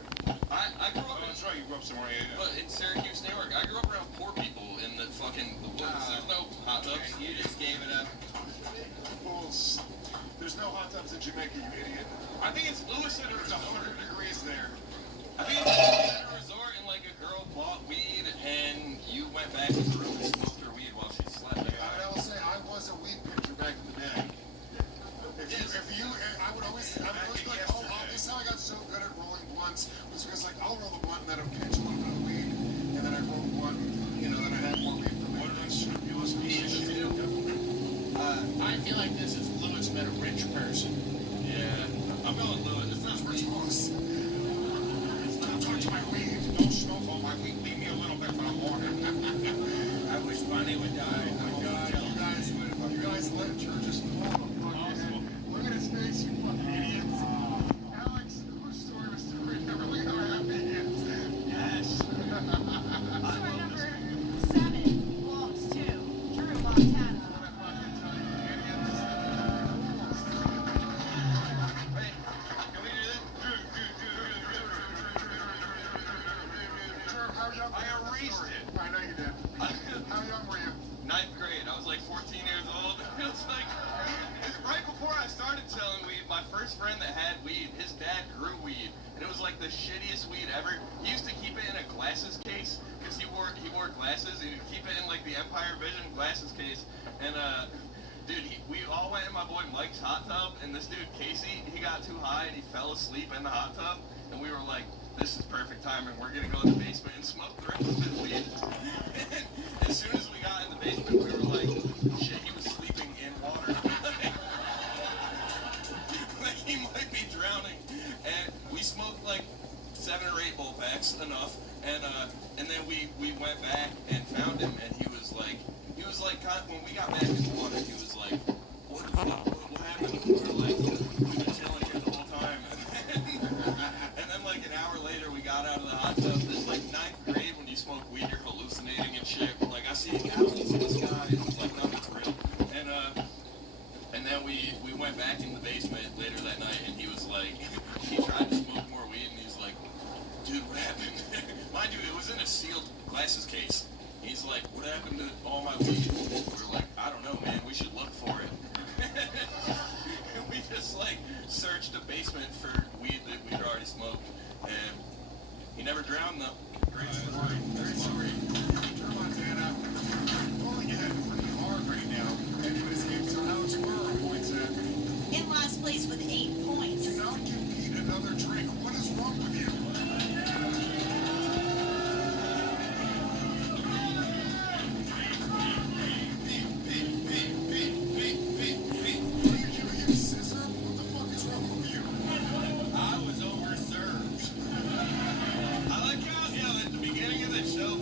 I grew up in... That's right, you grew up somewhere, yeah. But in Syracuse, New York, I grew up around poor people in the fucking the woods. There's no hot tubs. You just gave it up. Fools. There's no hot tubs in Jamaica, you idiot. I think it's Lewis at There's 100 degrees there. I think it's at a resort and like a girl bought weed and you went back to the room and smoked her weed while she slept. I will say I was a weed pitcher back in the day. I would always be like, oh, this is how I got so good at rolling blunts. Was because like I'll roll the blunt and then I'll pitch a little bit of weed, and then I roll the blunt, then I have more weed for me. What an unscrupulous piece of shit. I feel like this is Lewis met a rich person. Yeah, I'm going Lewis. It's not rich Lewis. Don't touch my weed. Don't smoke all my weed. Leave me a little bit for the morning. I wish Bonnie would die. Oh God, you guys let churches look at his face, you fucking idiots. Alex, whose story was too great? Never look at how happy he is. Yes. Story number 7 belongs to Drew Montana. I erased it. I know you did. How young were you? 9th grade. I was like 14 years old. It was like right before I started selling weed. My first friend that had weed, his dad grew weed, and it was like the shittiest weed ever. He used to keep it in a glasses case because he wore glasses, and he'd keep it in like the Empire Vision glasses case. And dude, we all went in my boy Mike's hot tub, and this dude Casey, he got too high and he fell asleep in the hot tub, and we were like, this is perfect timing. We're gonna go in the basement and smoke the rest of his weed. As soon as we got in the basement, we were like, shit, he was sleeping in water. Like he might be drowning. And we smoked like 7 or 8 bowl packs, enough. And then we went back and found him, and he was like, when we got back in the water, he was like, what the fuck, what happened? We were like, we've been chilling here the whole time. And then like an hour later, we got out of the hot tub. This like 9th grade, when you smoke weed, you're hallucinating and shit. We're like, I see owls in the sky. It was like, no, it's real. And then we went back in the basement later that night, and he was like, he tried to smoke more weed, and he's like, dude, what happened? Mind you, it was in a sealed glasses case. He's like, what happened to all my weed? And we're like, I don't know, man. We should look for it. And we just like searched the basement for weed that we'd already smoked, and he never drowned though. Great story. Great story. Drew Montana, pulling ahead pretty hard right now. Anybody's game. So Alex, where are our points at? In last place with 8 points. Do not give Pete another drink. What is wrong with you?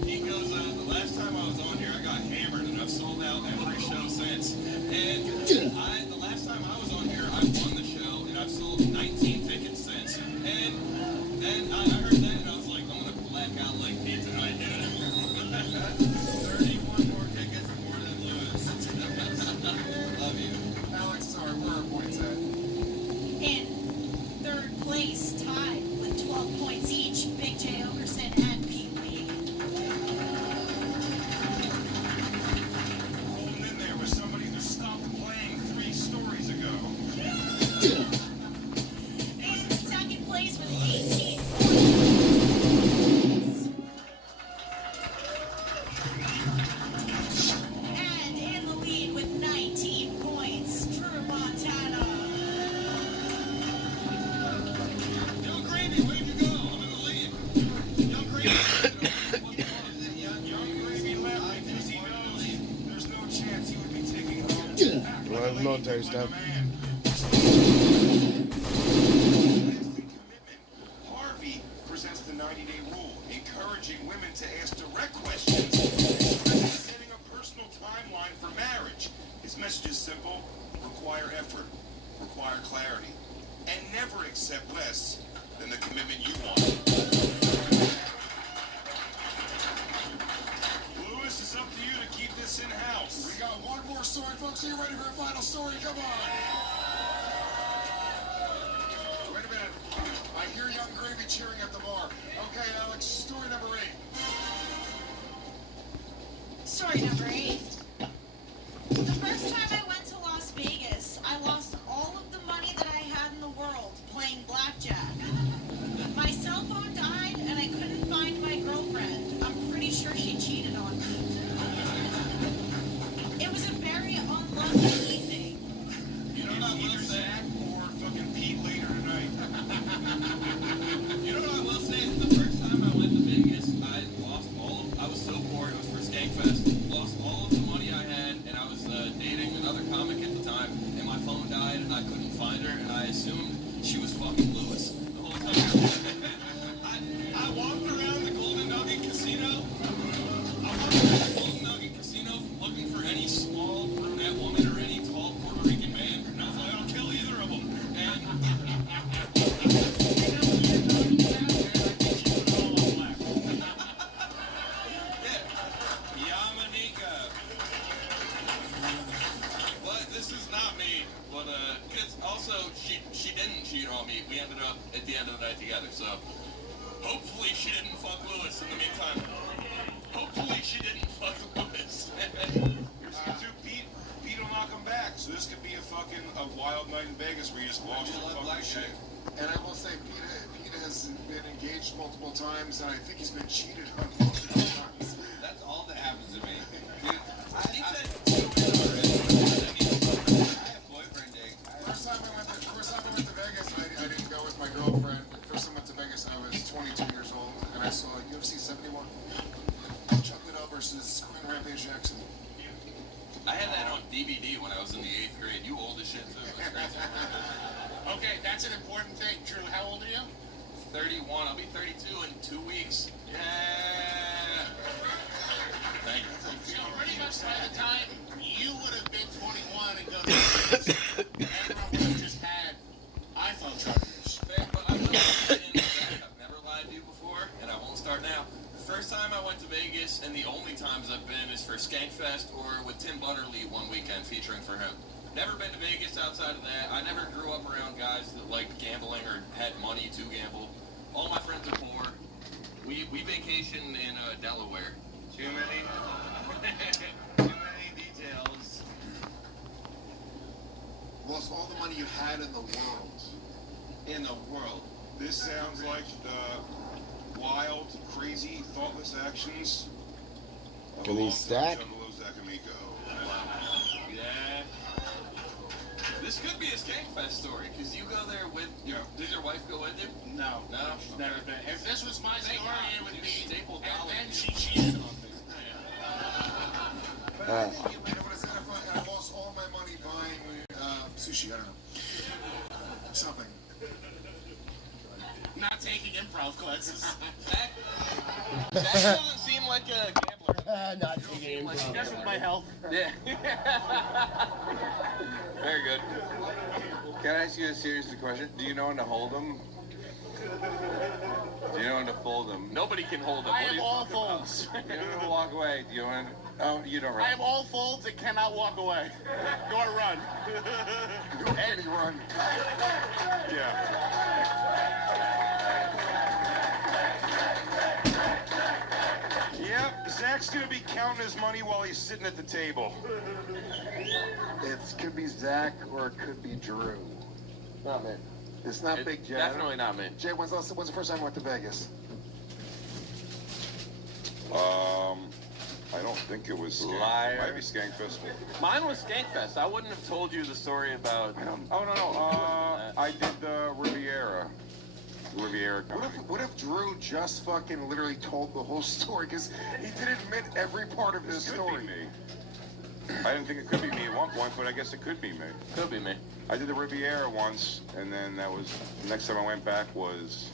Pete goes, military stuff. Harvey presents the 90-day rule, encouraging women to ask direct questions and setting a personal timeline for marriage. His message is simple: require effort, require clarity, and never accept less than the commitment you want. Lewis, it's up to you to keep this in-house. We got one more story, folks. Are you ready for a final story? Come on. Wait a minute. I hear Young Gravy cheering at the bar. Okay, Alex, story number 8. Story number 8. The first time I went to Las Vegas, I lost all of the money that I had in the world playing blackjack. My cell phone died and I couldn't find my girlfriend. I'm pretty sure she cheated on me. It was a very unlucky evening. You know what I will say? Zach or fucking Pete later tonight. You know what I will say? The first time I went to Vegas, I lost I was so poor, it was for Skankfest. Lost all of the money I had, and I was dating another comic at the time, and my phone died, and I couldn't find her, and I assumed she was fucking Lewis the whole time. I walked around the Golden Nugget Casino. Looking for any small brunette woman or any tall Puerto Rican man, and I was like, I'll kill either of them. And Yamanika. But this is not me. But because also she didn't cheat on me. We ended up at the end of the night together. So hopefully she didn't fuck Lewis in the meantime. Hopefully she didn't fuck Lewis. Pete will knock him back. So this could be a wild night in Vegas where you just lost your fucking shit. And I will say, Pete has been engaged multiple times, and I think he's been cheated on multiple times. That's all that happens to me. Dude, I have boyfriend day. First time I went to Vegas, I didn't go with my girlfriend. First time I went to Vegas, I was 22 years old, and I saw UFC 71. Chuck Liddell versus Quinn Rampage Jackson. I had that on DVD when I was in the 8th grade. You old as shit, too. That's crazy. Okay, that's an important thing. Drew, how old are you? 31. I'll be 32 in 2 weeks. Yeah. Thank you. So pretty much by the time you would have been 21 and go to Vegas, everyone would have just had iPhone chargers. But I've never lied to you before, and I won't start now. First time I went to Vegas, and the only times I've been is for Skankfest or with Tim Butterly one weekend featuring for him. Never been to Vegas outside of that. I never grew up around guys that liked gambling or had money to gamble. All my friends are poor. We vacation in Delaware. Too many details. Lost all the money you had in the world. In the world. This sounds like the wild, crazy, thoughtless actions of Can he stack? Juggalo Zacamico. Yeah. This could be a Skankfest story, because you go there with your... Does your wife go with you? No. No? She's never been. If this was my story, it would be... Staple And then she cheated on me. But I think it was kind of fun, and I lost all my money buying sushi, I don't know. Something. Not taking improv classes. That doesn't seem like a gambler. Not taking improv. That's with my health. Yeah. Very good. Can I ask you a serious question? Do you know when to hold them? Do you know when to fold them? Nobody can hold them. I have all folds. You know when to walk away. Do you know when... Oh, you don't run. I have all folds that cannot walk away. Nor run. And run. Yeah. Yep, Zach's gonna be counting his money while he's sitting at the table. It could be Zach or it could be Drew. Not me. It's not Big Jay. Definitely not me. Jay, when's the first time you went to Vegas? I don't think it was Liar. It might be Skankfest. Mine was Skankfest. I wouldn't have told you the story about... Oh, no. I did the Riviera. What if Drew just fucking literally told the whole story? Because he did admit every part of this story. I didn't think it could be me at one point, but I guess it could be me. Could be me. I did the Riviera once, and then that was the next time I went back was.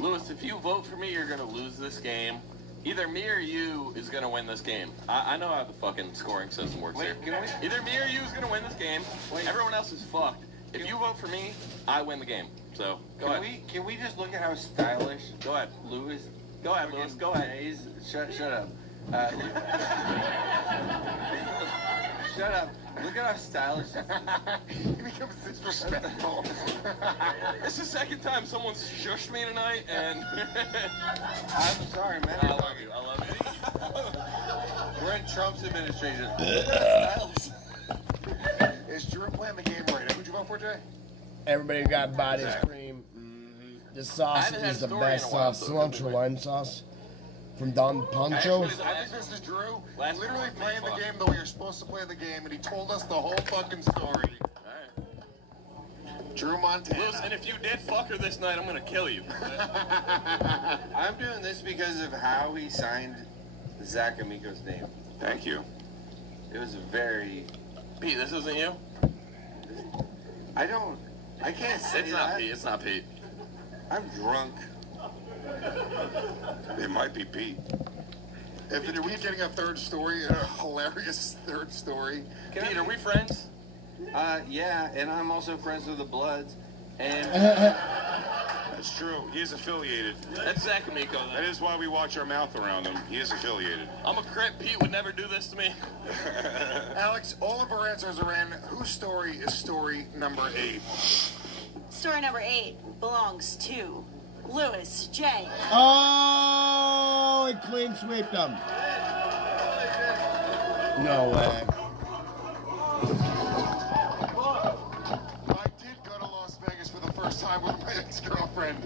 Lewis, if you vote for me, you're gonna lose this game. Either me or you is gonna win this game. I know how the fucking scoring system works here. Either me or you is gonna win this game. Everyone else is fucked. If you vote for me, I win the game. So go ahead. Can we just look at how stylish? Go ahead, Lewis. Go ahead, Lewis. Go ahead. Shut up. Shut up. Look at how stylish He becomes disrespectful. It's the second time someone's shushed me tonight, and I'm sorry, man. I love you. I love you. We're in Trump's administration. Is Drew playing the game right? Who'd you vote for, Jay? Everybody got body cream. This sauce is the best sauce. Cilantro lime sauce from Don Poncho. I think this is Drew literally playing the game the way you're supposed to play the game, and he told us the whole fucking story. Drew Montana. Lewis, and if you did fuck her this night, I'm gonna kill you. I'm doing this because of how he signed Zach Amico's name. Thank you. It was very... Pete, this isn't you? I can't say It's not Pete. It's not Pete. I'm drunk. It might be Pete. If are we getting a third story, a hilarious third story? Pete, are we friends? Yeah, and I'm also friends with the Bloods. And That's true. He is affiliated. That's Zach Amico. That is why we watch our mouth around him. He is affiliated. I'm a crip. Pete would never do this to me. Alex, all of our answers are in. Whose story is story number 8? Story number 8 belongs to Lewis J. Oh, he clean sweeped them. No way. I did go to Las Vegas for the first time with my ex-girlfriend.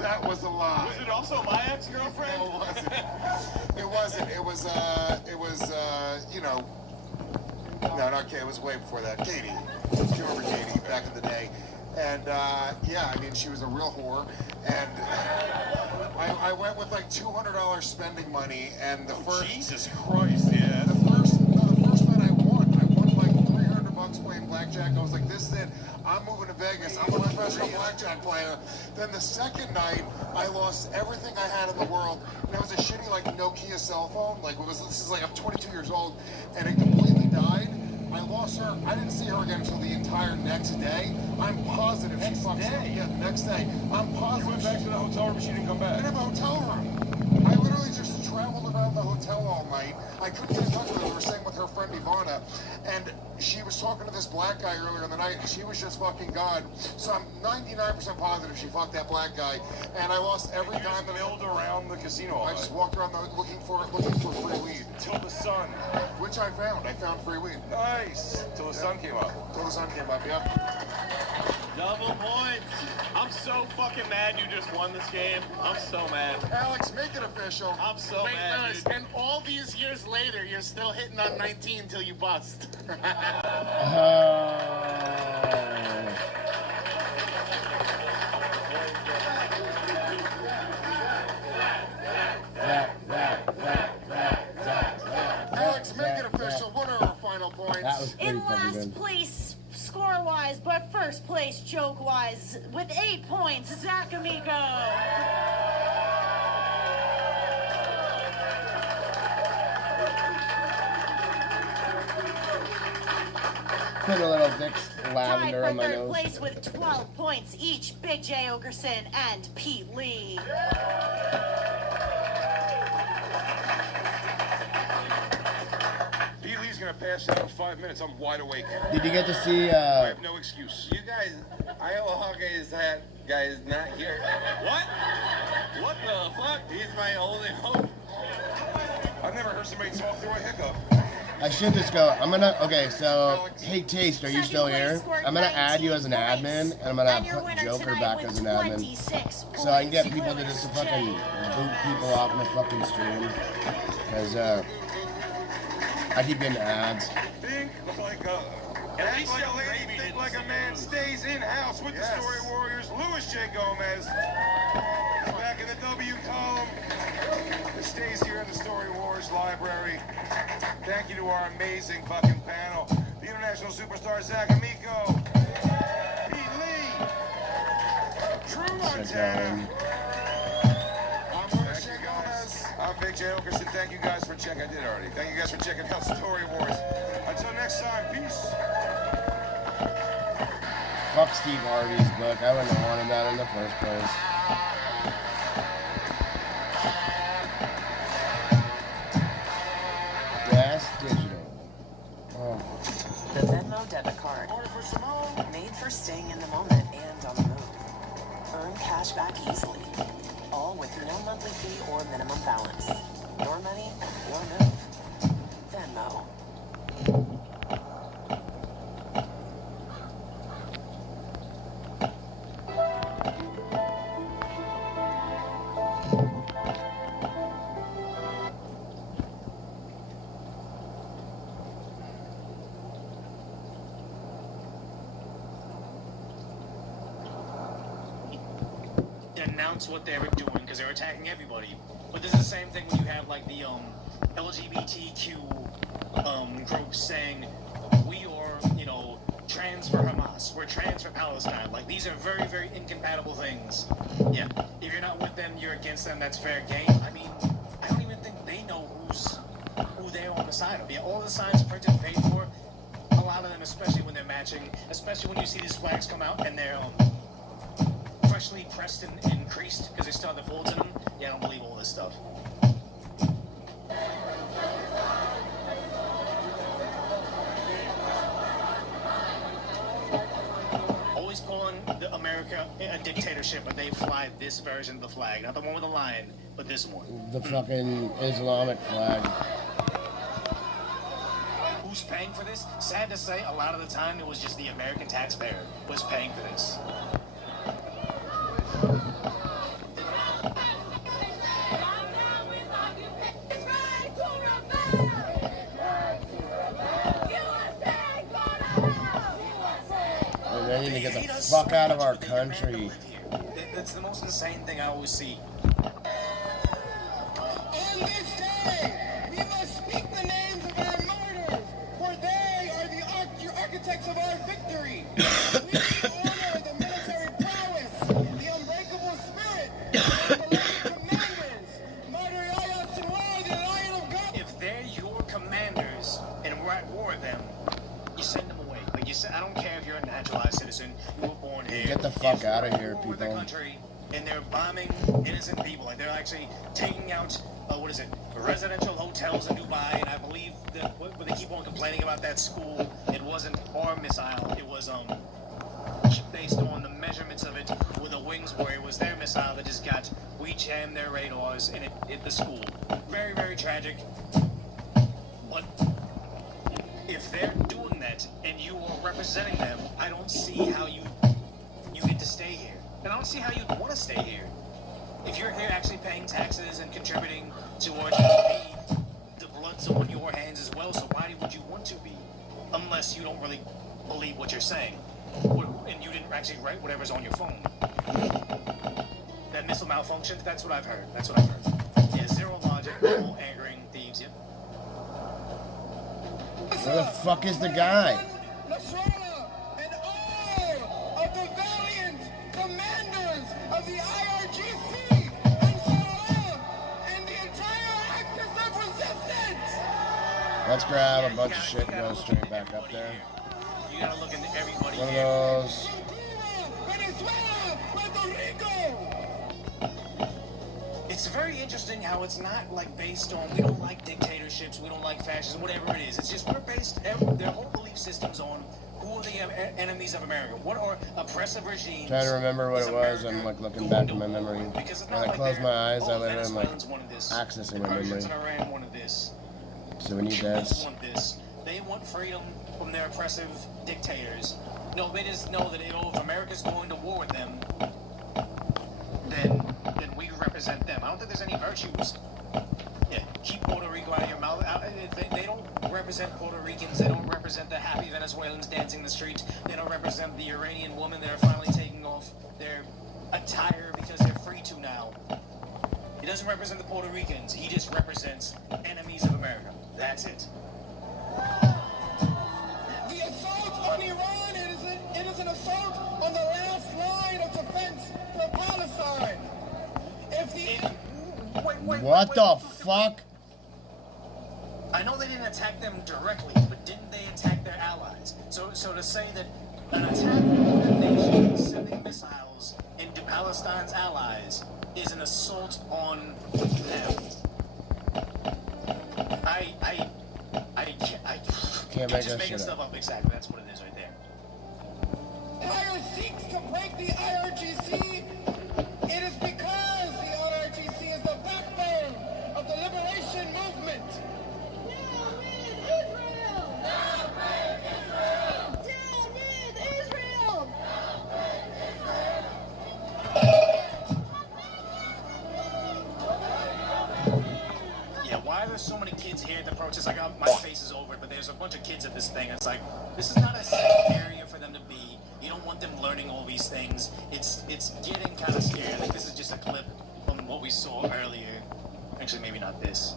That was a lie. Was it also my ex-girlfriend? No, it wasn't. It wasn't. It was, you know, no, not Katie. It was way before that. Katie. Do you remember Katie back in the day? And, yeah, I mean, she was a real whore. And I went with like $200 spending money, and the first... Jesus Christ, yeah. The first night I won like $300 playing blackjack. I was like, this is it. I'm moving to Vegas. I'm a professional blackjack player. Then the second night, I lost everything I had in the world. And it was a shitty, like, Nokia cell phone. Like, this is like, I'm 22 years old, and it completely died. I lost her. I didn't see her again until the entire next day. I'm positive she fucked me. Yeah, the next day. I'm positive. You went back to the hotel room, but she didn't come back. I didn't have a hotel room. I literally just traveled around the hotel all night. I couldn't get in touch with her. We were staying with her friend Ivana, and she was talking to this black guy earlier in the night, and she was just fucking God. So I'm 99% positive she fucked that black guy, and I lost every time that milled around the casino all I night. just walked around looking for free weed. Till the sun. Which I found. I found free weed. Nice. Till the sun came up. Till the sun came up, yep. Double points. I'm so fucking mad you just won this game. I'm so mad. Alex, make it official. I'm so Wait, mad, Lewis, dude. and all these years later, you're still hitting on 19 until you bust. Alex, make it official. What are our final points? That was pretty In fucking last good. place, score-wise, but first place, joke-wise, with 8 points, Zach Amico. Put a little Vicks Tied lavender for on my third nose. place with 12 points each, Big J. Okerson and Pete Lee. Pete Lee's gonna pass out in 5 minutes. I'm wide awake. Did you get to see? I have no excuse. You guys, Iowa Hawkeyes that guy is not here. What? What the fuck? He's my only hope. I've never heard somebody talk through a hiccup. I should just go. I'm gonna. Okay, so hey, Taste, are you still here? I'm gonna add you as an admin, and I'm gonna put Joker back as an admin, so I can get people to just fucking boot people off my fucking stream, because I keep getting ads. Think like a... Act like a lady, think like a man, stays in-house with the Story Warriors. Louis J. Gomez. Back in the W column. It stays here in the Story Wars library. Thank you to our amazing fucking panel. The international superstar Zach Amico, Pete Lee, Drew Montana. I'm Big J. Okerson. Thank you guys for checking. I did already. Thank you guys for checking out Story Wars. Until next time, peace. Fuck Steve Harvey's book. I wouldn't have wanted that in the first place. Gas Digital. Oh. The Venmo debit card. Made for staying in the moment and on the move. Earn cash back easily. All with no monthly fee or minimum balance. Your money, your move. Venmo. Announce what they were doing because they were attacking everybody. But this is the same thing when you have like the LGBTQ groups saying we are, you know, trans for Hamas, we're trans for Palestine. Like these are very, very incompatible things. Yeah, if you're not with them, you're against them. That's fair game. I mean, I don't even think they know who they're on the side of. Yeah, all the signs printed, paid for. A lot of them, especially when they're matching, especially when you see these flags come out and they're freshly pressed and creased because they still have the folds in them. Yeah, I don't believe all this stuff. Always calling America a dictatorship, but they fly this version of the flag. Not the one with the lion, but this one. The fucking Islamic flag. Who's paying for this? Sad to say, a lot of the time it was just the American taxpayer was paying for this. They need to get the fuck out of our country. That's the most insane thing I always see. On this day, we must speak the names of our martyrs, for they are the architects of our victory. We honor the military prowess, the unbreakable spirit, the beloved commanders, Martyr Yahya Sinwar, the Lion of God. If they're your commanders and we're at war with them, you send them away. Like you said, I don't care if you're a naturalized citizen, you were born here. Get the fuck out of here, With the people. country, and they're bombing innocent people. Like they're actually taking out, residential hotels in Dubai. And I believe that what they keep on complaining about that school, it wasn't our missile. It was based on the measurements of it, where the wings were. It was their missile that just we jammed their radars and it hit the school. Very, very tragic. But if they're doing that and you are representing them, I don't see how you get to stay here. And I don't see how you'd want to stay here. If you're here actually paying taxes and contributing towards the blood's on your hands as well, so why would you want to be? Unless you don't really believe what you're saying. And you didn't actually write whatever's on your phone. That missile malfunctioned, that's what I've heard. That's what I've heard. Yeah, zero logic, all angering thieves, yeah. Where the fuck is the guy? And all of the valiant commanders of the IRGC and Salah and the entire axis of resistance. Let's grab a bunch of shit and go straight back up there. You gotta look into everybody. One of those. Venezuela, Puerto Rico. It's very interesting how it's not like based on, we don't like dictatorships, we don't like fascism, whatever it is. It's just we're based, their whole belief system's on who are the enemies of America. What are oppressive regimes? Trying to remember what it was. I'm like looking back in my memory. When I close my eyes, I let it like accessing my memory. Persians in Iran wanted this. So we need this. Want this. They want freedom from their oppressive dictators. No, they just know that if America's going to war with them, then we represent them. I don't think there's any virtues. Yeah, keep Puerto Rico out of your mouth. They don't represent Puerto Ricans. They don't represent the happy Venezuelans dancing in the streets. They don't represent the Iranian women that are finally taking off their attire because they're free to now. He doesn't represent the Puerto Ricans. He just represents enemies of America. That's it. What the fuck? I know they didn't attack them directly, but didn't they attack their allies? So to say that an attack on a nation sending missiles into Palestine's allies is an assault on them. I Can't you're make just that making shit stuff up. up. Exactly, that's what it is right there. Empire seeks to break the IRGC. It is because the IRGC is the backbone of the liberation movement. Down with Israel! Down with Israel! Down with Israel! Yeah, why are there so many kids here at the protest? I got my face is over it, but there's a bunch of kids at this thing. It's like, this is not a safe area for them to be. You don't want them learning all these things. It's getting kind of scary. Like, this is just a clip from what we saw earlier. Actually, maybe not this.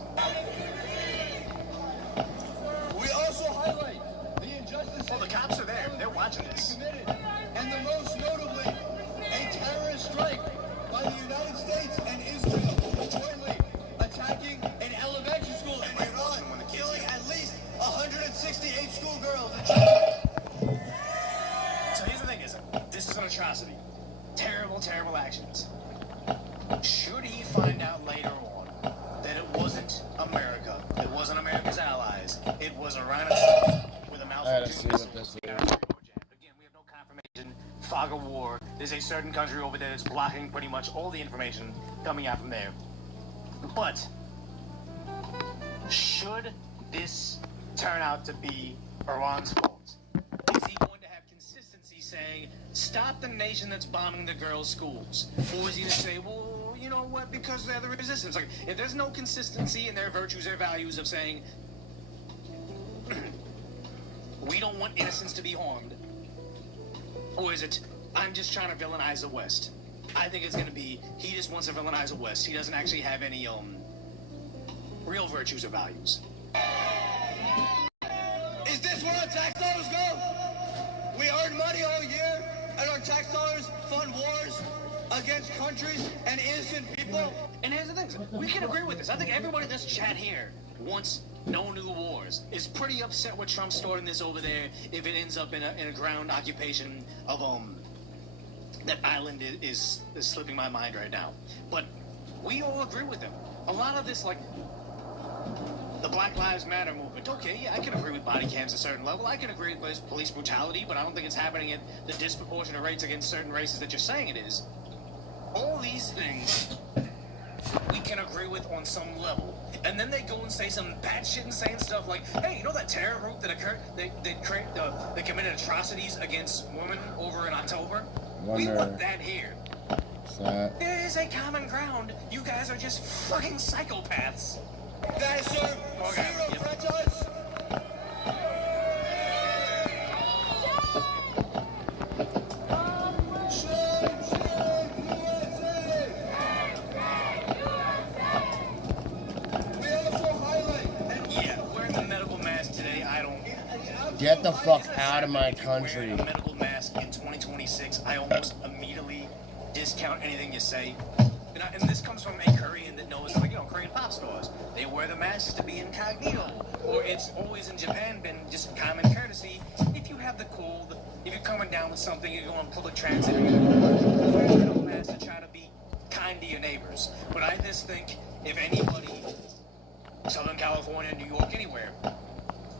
We also highlight the injustices. Oh, the cops are there. They're watching this. Committed, and the most notably, a terrorist strike by the United States and Israel jointly attacking an elementary school in Iran, killing at least 168 schoolgirls and children. So here's the thing: this is an atrocity. Terrible, terrible actions. Should he find out later on that it wasn't America, it wasn't America's allies, it was Iran itself with a malfunction missile? Again, we have no confirmation. Fog of war. There's a certain country over there that's blocking pretty much all the information coming out from there. But should this turn out to be Iran's fault? Is he going to have consistency saying, stop the nation that's bombing the girls' schools? Or is he going to say, well, you know what, because they're the resistance? Like, if there's no consistency in their virtues, their values of saying, we don't want innocents to be harmed, or is it, I'm just trying to villainize the West? I think it's going to be, he just wants to villainize the West. He doesn't actually have any real virtues or values. Is this where our tax dollars go? We earn money all year, and our tax dollars fund wars against countries and innocent people. And here's the thing, we can agree with this. I think everybody in this chat here wants no new wars, is pretty upset with Trump starting this over there if it ends up in a ground occupation of that island is slipping my mind right now. But we all agree with him. A lot of this, like the Black Lives Matter movement, okay, yeah, I can agree with body cams at a certain level. I can agree with police brutality, but I don't think it's happening at the disproportionate rates against certain races that you're saying it is. All these things we can agree with on some level. And then they go and say some bad shit and saying stuff like, hey, you know that terror group that occurred, they committed atrocities against women over in October? We want that here. There is a common ground. You guys are just fucking psychopaths. Guys, sir, zero franchise. Get the fuck out of my country. A medical mask in 2026, I almost immediately discount anything you say. And this comes from a Korean that knows, like, you know, Korean pop stars. They wear the masks to be incognito. Or it's always in Japan been just common courtesy. If you have the cold, if you're coming down with something, you go on public transit, wear a medical mask to try to be kind to your neighbors. But I just think if anybody, Southern California, New York, anywhere,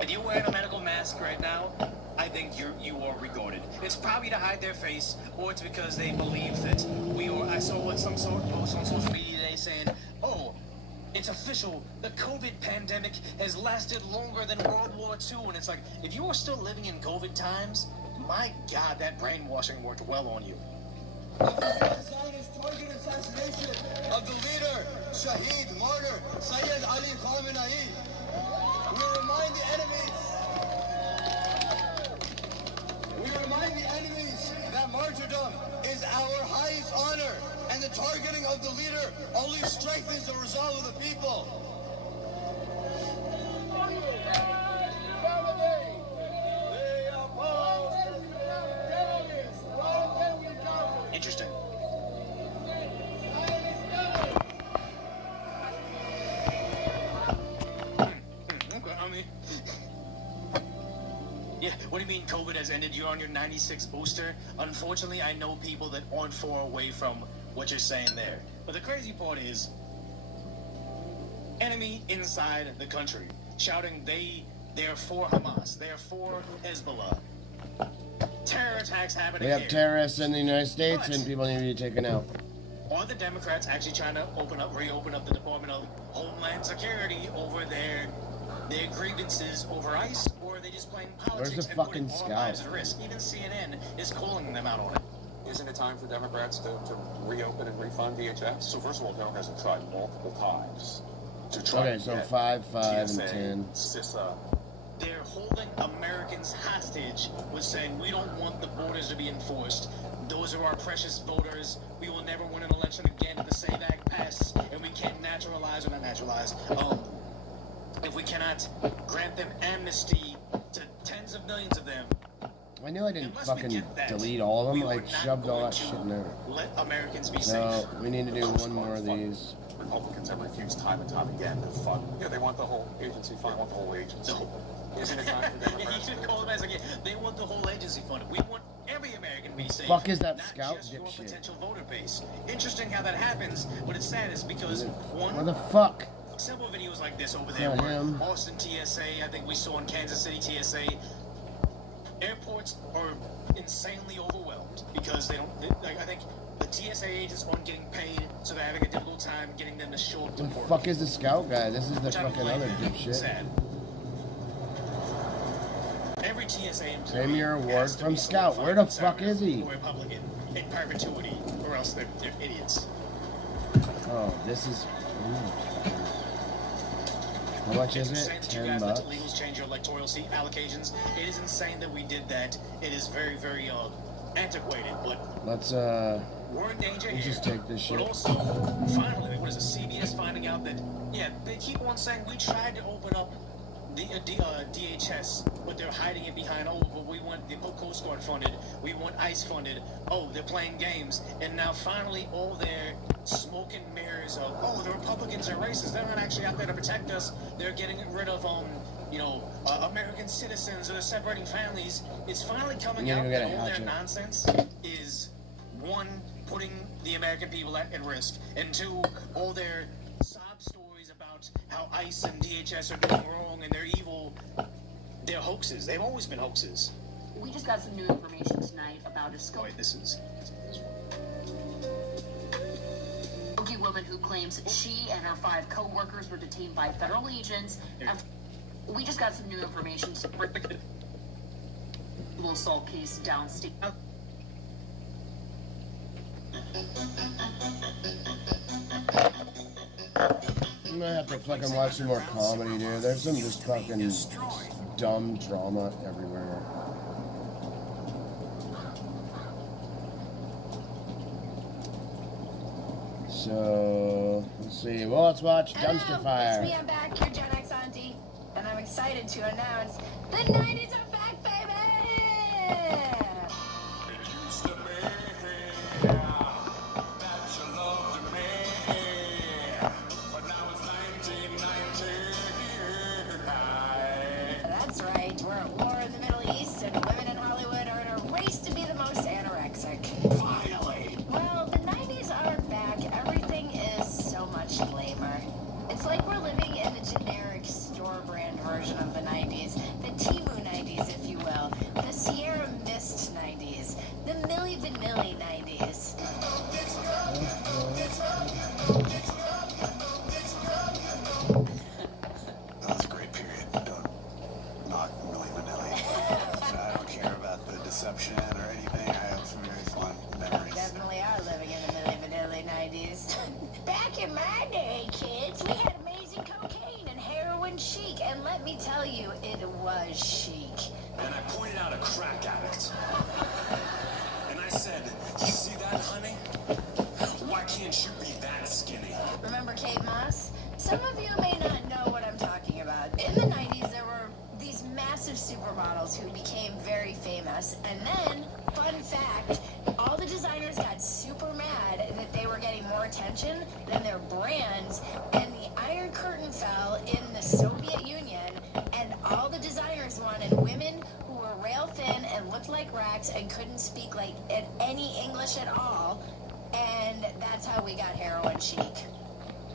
if you're wearing a medical mask right now, I think you are regarded. It's probably to hide their face, or it's because they believe that we are. I saw some sort of post on social media today saying, oh, it's official, the COVID pandemic has lasted longer than World War II. And it's like, if you are still living in COVID times, my God, that brainwashing worked well on you. Zionist target assassination of the leader, Shaheed, martyr, Sayyid Ali Khamenei. We remind the enemies that martyrdom is our highest honor, and the targeting of the leader only strengthens the resolve of the people. Interesting. What do you mean COVID has ended? You're on your 96 booster? Unfortunately, I know people that aren't far away from what you're saying there. But the crazy part is, enemy inside the country shouting they're for Hamas, they're for Hezbollah. Terror attacks happening We have here. terrorists in the United States, and people need to be taken out. Are the Democrats actually trying to reopen up the Department of Homeland Security over their grievances over ICE, or are they just playing politics Where's the and fucking putting our lives scout? at risk? Even CNN is calling them out on it. Isn't it time for Democrats to reopen and refund DHS? So first of all, Democrats have tried multiple times to try Okay, to so get 5, 5, TSA, and 10. CISA. They're holding Americans hostage with saying we don't want the borders to be enforced. Those are our precious voters. We will never win an election again if the SAVE Act passes, and we can't naturalize or not naturalize. If we cannot grant them amnesty to tens of millions of them, I knew I didn't unless we fucking get that, delete all of them. we I are not shoved all going that shit in there. let Americans be safe. So, we need to do one more of these. Republicans have refused time and time again to fund. Yeah, they want the whole agency funded. They want the whole agency. Isn't it time for You Democrats? should call them as again. They want the whole agency funded. We want every American to be safe. Fuck is that not scout just your dipshit? potential voter base. Interesting how that happens, but it's sad is because one. What the fuck? Several videos like this over there Yeah, where him. Austin TSA, I think we saw in Kansas City TSA, airports are insanely overwhelmed because I think the TSA agents aren't getting paid, so they're having a difficult time getting them to show up to What the work. fuck is the scout guy? This is the Which I don't fucking blame other them. dipshit. Sad. Every TSA employee Claim your award has to from be Scout. Where the fuck is he? or Republican in perpetuity, or else they're idiots. Oh, this is. How much is It's it? insane that you 10 guys bucks. let illegals change your electoral seat allocations. It is insane that we did that. It is very, very antiquated, but Let's we're in danger let's here. just take this shit. But also, finally, what is it? CBS finding out that they keep on saying we tried to open up the DHS, but they're hiding it behind but we want the Coast Guard funded, we want ICE funded. Oh, they're playing games, and now finally all their smoke and mirrors of the Republicans are racist. They're not actually out there to protect us. They're getting rid of American citizens, or they're separating families. It's finally coming Yeah, out we that gotta all their hatch it. nonsense is one, putting the American people at risk, and two, all their sob stories about how ICE and DHS are doing wrong and they're evil. They're hoaxes. They've always been hoaxes. We just got some new information tonight about a Skokie woman who claims she and her 5 co-workers were detained by federal agents. We just got some new information to bring the assault case downstate. I'm gonna have to fucking watch some more comedy, dude. There's some just fucking dumb drama everywhere. So, let's see. Well, let's watch Dumpster Fire. It's me, I'm back, your Gen X auntie, and I'm excited to announce the 90s are back, baby! That's right, we're at war in the Middle East, and women in Hollywood are in a race to be the most anorexic. Finally! Well, the 90s are back. Everything is so much lamer. It's like we're living in the generic store brand version of the 90s. The Temu 90s, if you will. The Sierra Mist 90s. The Milli Vanilli 90s. That was a great period. Not really vanilla. I don't care about the deception or anything. I have some very fun memories. Definitely are living in the Milli Vanilli 90s. Back in my day, kids, we had amazing cocaine and heroin chic. And let me tell you, it was chic. And I pointed out a crack addict. And I said, you see that, honey? Why can't you be that skinny? Remember Kate Moss? Some of you may not know what I'm talking about. In the 90s, there were these massive supermodels who became very famous. And then, fun fact, all the designers got super mad that they were getting more attention than their brands. And the Iron Curtain fell in the Soviet Union. And all the designers wanted women who were rail accent and couldn't speak like any English at all, and that's how we got heroin chic.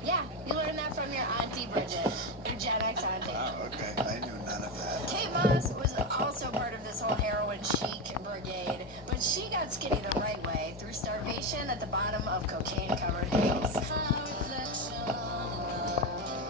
Yeah, you learned that from your auntie Bridget, your Gen X auntie. Oh, okay. I knew none of that. Kate Moss was also part of this whole heroin chic brigade, but she got skinny the right way through starvation at the bottom of cocaine-covered hills.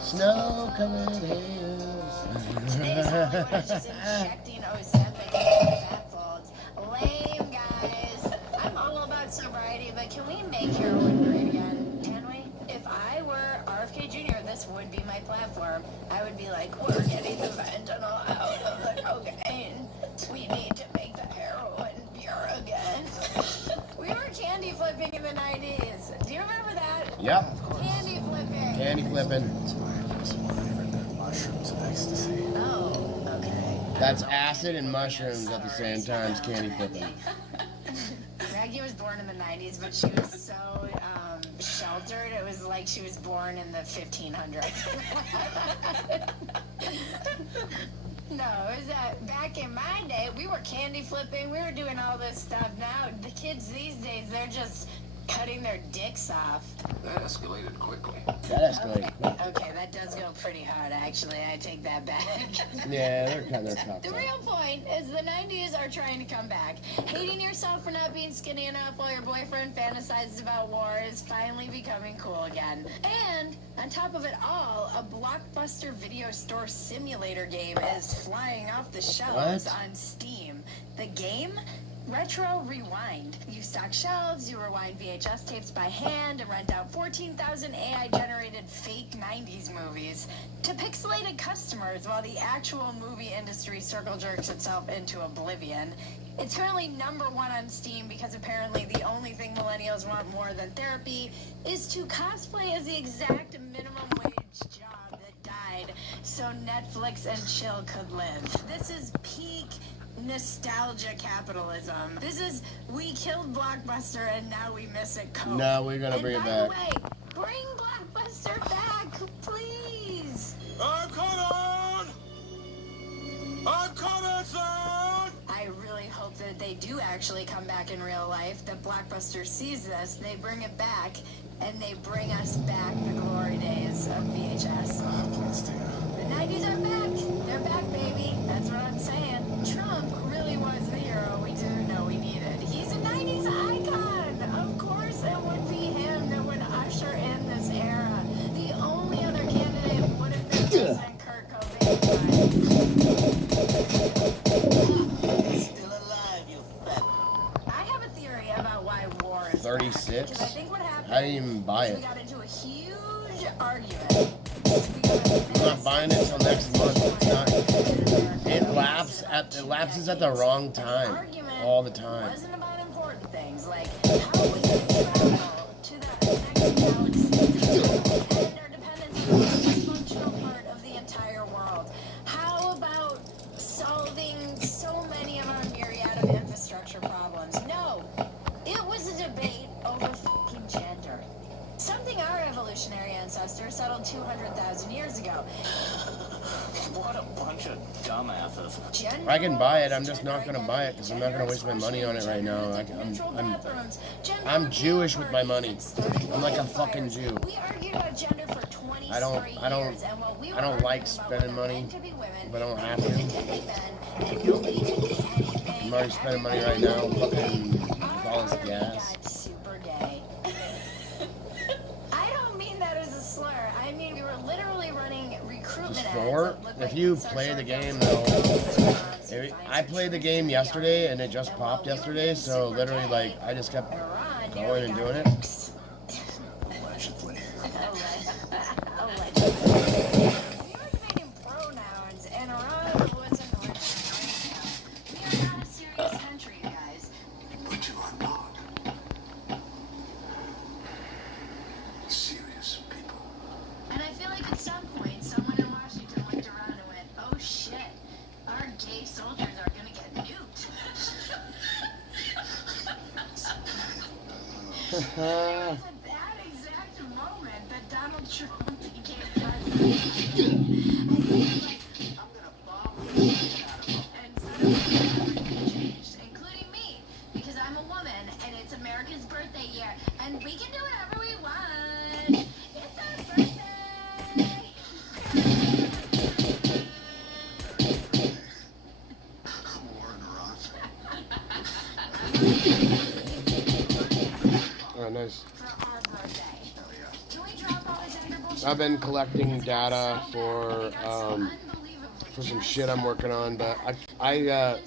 Snow-covered hills. Today's Hollywood is just injecting Ozempic into the fat folds. Lame, guys. I'm all about sobriety, but can we make heroin great again? Can we? If I were RFK Jr., this would be my platform. I would be like, we're getting the fentanyl out of the cocaine. We need to make the heroin pure again. We were candy flipping in the 90s. Do you remember that? Yep. Candy flipping. Candy flipping. Mushrooms and ecstasy. Oh, okay. That's acid and mushrooms at the same time as candy flipping. Maggie was born in the 90s, but she was so sheltered. It was like she was born in the 1500s. No, it was back in my day, we were candy flipping. We were doing all this stuff. Now, the kids these days, they're just cutting their dicks off. That escalated quickly. That escalated quickly. Okay, that does go pretty hard, actually. I take that back. Yeah, they're cutting their cocks The off. real point is the 90s are trying to come back. Hating yourself for not being skinny enough while your boyfriend fantasizes about war is finally becoming cool again. And on top of it all, a blockbuster video store simulator game is flying off the shelves on Steam. The game? Retro Rewind. You stock shelves, you rewind VHS tapes by hand, and rent out 14,000 AI-generated fake 90s movies to pixelated customers while the actual movie industry circle jerks itself into oblivion. It's currently #1 on Steam because apparently the only thing millennials want more than therapy is to cosplay as the exact minimum wage job that died so Netflix and chill could live. This is peak nostalgia capitalism. This is, we killed Blockbuster and now we miss it. No, we're gonna bring it back. By the way, bring Blockbuster back, please. I'm coming! I'm coming, son! I really hope that they do actually come back in real life, that Blockbuster sees this, they bring it back, and they bring us back the glory days of VHS. The 90s are back. They're back, baby. That's what I'm saying. Trump really was the hero we didn't know we needed. He's a 90s icon. Of course it would be him that would usher in this era. The only other candidate would have been President Kurt Cobain. Still alive, you fat. I have a theory about why war is 36? back. I think what happened, I didn't even buy we it. got into a huge argument. I'm not buying it till next month. It's not. It lapses at the wrong time. All the time. Wasn't about important things like how we can travel to the next galaxy and our dependence on the most functional part of the entire world. How about solving so many of our myriad of infrastructure problems? No, it was a debate over fucking gender. Something our evolutionary ancestors settled 200,000 years ago. What a bunch of dumbasses. If I can buy it, I'm just not gonna buy it because I'm not gonna waste my money on it right now. I'm Jewish with my money. I'm like a fucking Jew. We argued about gender for 20 I don't like spending money, but I don't have to. I'm already spending money right now. Fucking all this gas. Super gay. I don't mean that as a slur. I mean we were literally running recruitment Just ads. four? If you play the game, though. I played the game yesterday and it just popped yesterday, so literally, like, I just kept going and doing it. Allegedly. We were debating pronouns, and Iran wasn't really. We are not a serious country, guys. But you are not. Serious people. And I feel like at some point, someone in Washington looked around and went, "Oh shit, our gay soldiers are gonna get nuked." At that exact moment that Donald Trump became president, I think like, I'm gonna bomb the shit out of them. And suddenly everything changed, including me. guys. For our birthday. Can we drop all the gender bullshit? I've been collecting data for some shit I'm working on, but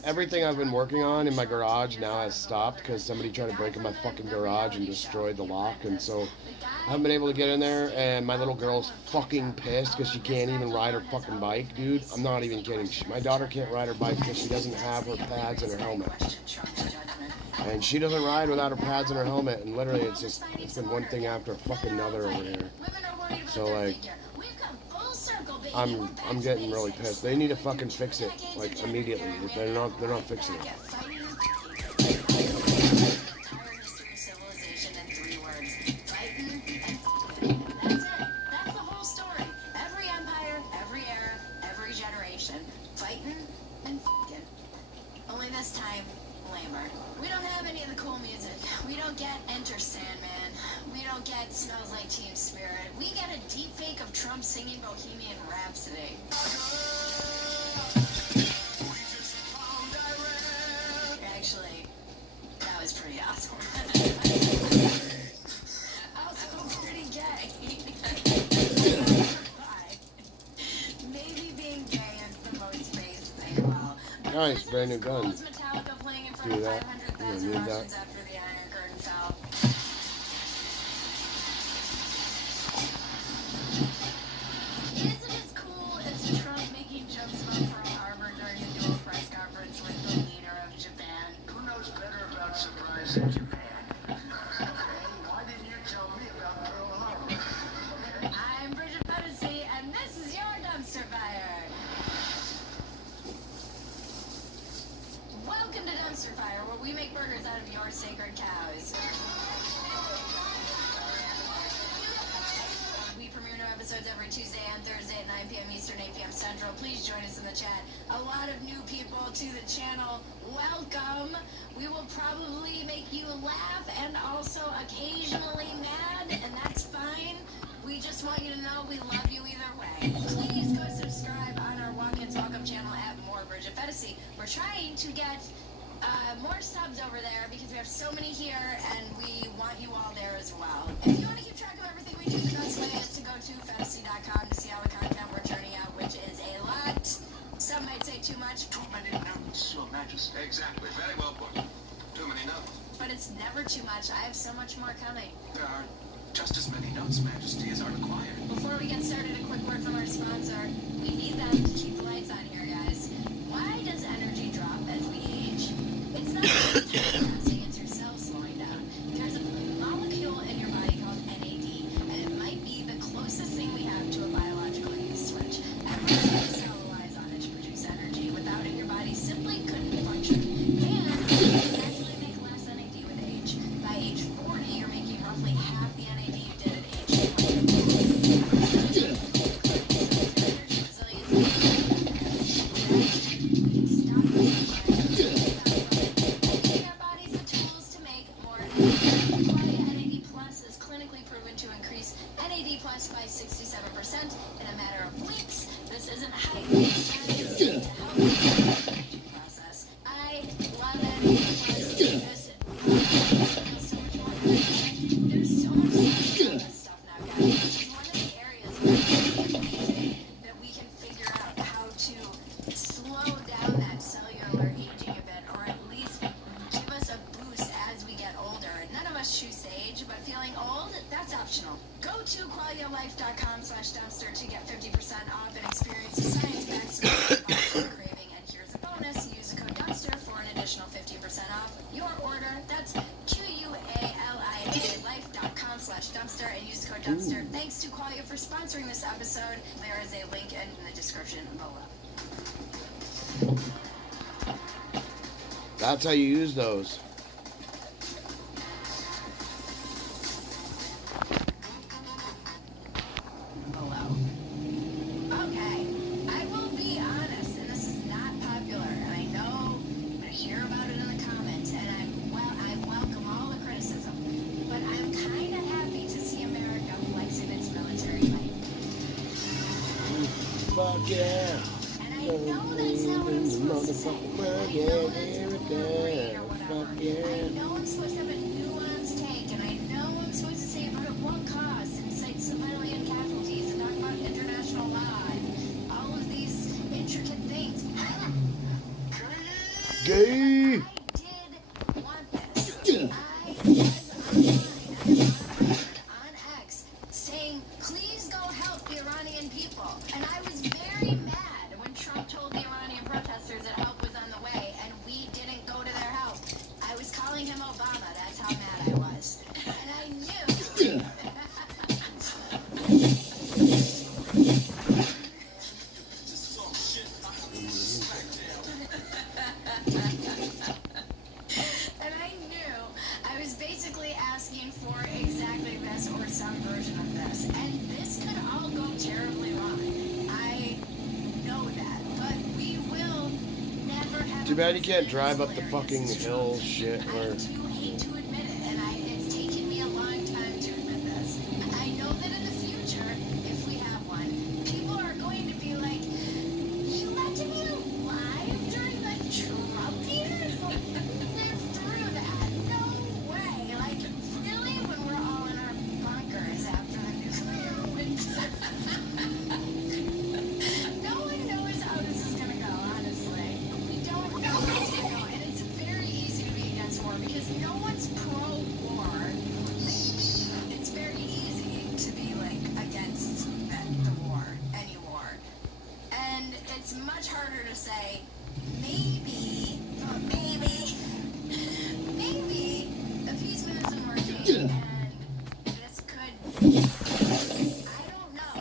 everything I've been working on in my garage now has stopped because somebody tried to break in my fucking garage and destroyed the lock, and so I haven't been able to get in there, and my little girl's fucking pissed because she can't even ride her fucking bike, dude. I'm not even kidding. My daughter can't ride her bike because she doesn't have her pads and her helmet. And she doesn't ride without her pads and her helmet, and literally it's been one thing after fucking another over here. So like, I'm getting really pissed. They need to fucking fix it, like, immediately. They're not fixing it. Smells like Team Spirit. We get a deep fake of Trump singing Bohemian Rhapsody. Actually, that was pretty awesome. Also pretty gay. Maybe being gay is the most base thing. Well, nice, brand new gun. Do that. You don't need that. after the Iron Curtain fell. Isn't it cool as Trump making jokes about Pearl Harbor during a dual press conference with the leader of Japan? Who knows better about surprise than Japan? Why didn't you tell me about Pearl Harbor? I'm Bridget Pedicy, and this is your Dumpster Fire. Welcome to Dumpster Fire, where we make burgers out of your sacred cows. We premiere new episodes every Tuesday and Thursday at 9 p.m. Eastern, 8 p.m. Central. Please join us in the chat. A lot of new people to the channel. Welcome. We will probably make you laugh and also occasionally mad, and that's fine. We just want you to know we love you either way. Please go subscribe on our Walk-Ins Welcome channel at More Bridget Pedicy. We're trying to get more subs over there because we have so many here, and we want you all there as well. If you want to keep track of everything we do, the best way is to go to Pedicy.com to see all the content we're turning out, which is a lot. Some might say too much. Too many notes, Your Majesty. Exactly. Very well put. Too many notes. But it's never too much. I have so much more coming. There are just as many notes, Majesty, as are required. Before we get started, a quick word from our sponsor. We need them to keep the lights on here, guys. Why does energy drop as we age? It's not just time passing, it's your cells slowing down. There's a molecule in your body called NAD, and it might be the closest thing we have to a biological use switch. Every single cell relies on it to produce energy. Without it, your body simply couldn't function. And you naturally make less NAD with age. By age 40, you're making roughly half the NAD you did at age 20. By 67% in a matter of weeks. This isn't hype. Science to help you the process. I love it. There's so much science about this stuff now, guys. This is one of the areas where that we can figure out how to slow down that cellular aging a bit, or at least give us a boost as we get older. None of us choose age, but feeling old, that's optional. Go to qualityoflife.com/dumpster to get 50% off and experience the science-backed solution craving. And here's a bonus: use the code dumpster for an additional 15% off your order. That's QUALIA life.com/dumpster and use the code dumpster. Thanks to Qualia for sponsoring this episode. There is a link in the description below. That's how you use those. Okay, I will be honest, and this is not popular, and I know I hear about it in the comments, and I welcome all the criticism, but I'm kind of happy to see America flexing its military might. Fuck yeah. And I know that's not what I'm supposed to say. I know that's inappropriate or whatever. I know I'm supposed to have a nuanced take, and I know I'm supposed Gay. On X saying, please go help the Iranian people. And I was very mad when Trump told the Iranian protesters that help was on the way and we didn't go to their help. I was calling him Obama. That's how mad I was. And I knew. And I knew I was basically asking for exactly this or some version of this. And this could all go terribly wrong. I know that. But we will never have. Too bad you can't drive up the fucking hill shit where. I do hate to admit it, and it's taken me a long time to admit this. I know that in the future, if we have one, people are going to be like, you let to be alive during the Trump years? Like, lived through that? No way. Like, really? When we're all in our bunkers after the nuclear winter? No one knows how this is going to go, honestly. We don't know how it's going to go, and it's very easy to be against war because no one's pro-war. It's very easy to be, like, against the war, any war. And it's much harder to say, maybe appeasement isn't working, and this could, I don't know.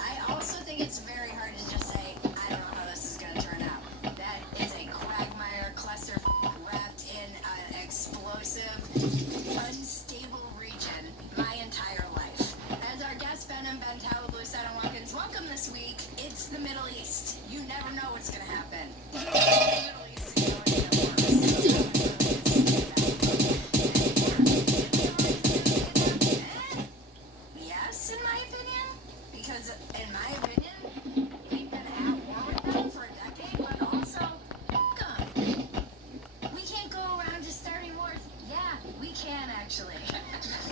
I also think it's very hard to just say, I don't know how this is going to turn out. That is a quagmire cluster wrapped in an explosive, unstable region my entire life. As our guest Ben and Ben Talablu said on Watkins Welcome this week, it's the Middle East. You never know what's going to happen. The Middle East is going to get yes, in my opinion, because in my opinion, we've been at war with them for a decade, but also, we can't go around just starting wars. Yeah, we can actually.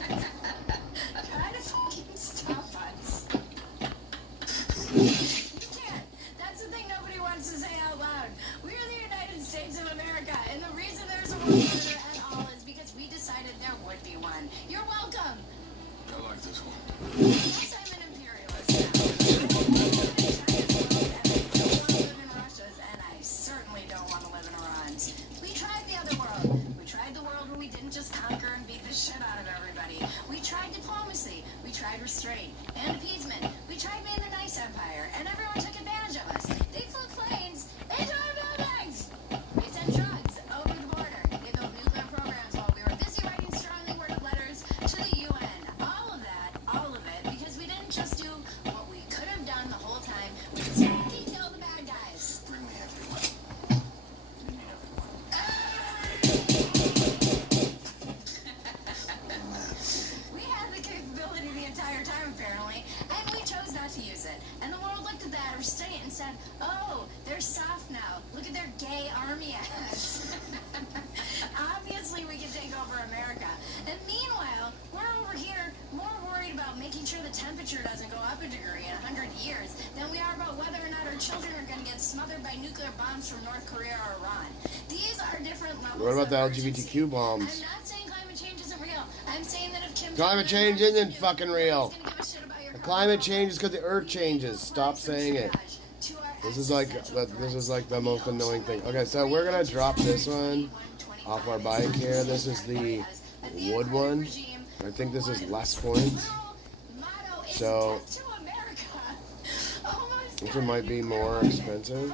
Try to fucking stop us. You can't. That's the thing nobody wants to say out loud. We are the United States of America, and the reason there's a war order at all is because we decided there would be one. You're welcome. I like this one. Yes, I'm an imperialist now. I don't want to live in China's world, and I don't want to live in Russia's, and I certainly don't want to live in Iran's. We tried the other world. We tried the world where we didn't just conquer and beat the shit out of everybody. We tried diplomacy. We tried restraint and appeasement. We tried being the nice empire, and everyone took advantage of us. They flew planes. They drove buildings. They sent drugs over the border. They built nuclear programs while we were busy writing strongly worded letters to the UN. All of it, because we didn't just do what we could have done the whole time. We certainly killed the bad guys. Bring me everyone. We had the capability the entire time, apparently, and we chose not to use it. And the world looked at that restraint and said, oh, they're soft now. Look at their gay army ass. Obviously, we can take over America. And meanwhile, we're over here more worried about making sure the temperature doesn't go up a degree in 100 years than we are about whether or not our children are going to get smothered by nuclear bombs from North Korea or Iran. These are different levels. What about the of urgency. LGBTQ bombs? I'm not saying climate change isn't real. I'm saying that if Kim Climate change isn't fucking real. The climate change is because the earth changes. Stop saying it. This is like the most annoying thing. Okay, so we're gonna drop this one off our bike here. This is the wood one. I think this is less points. So this one might be more expensive.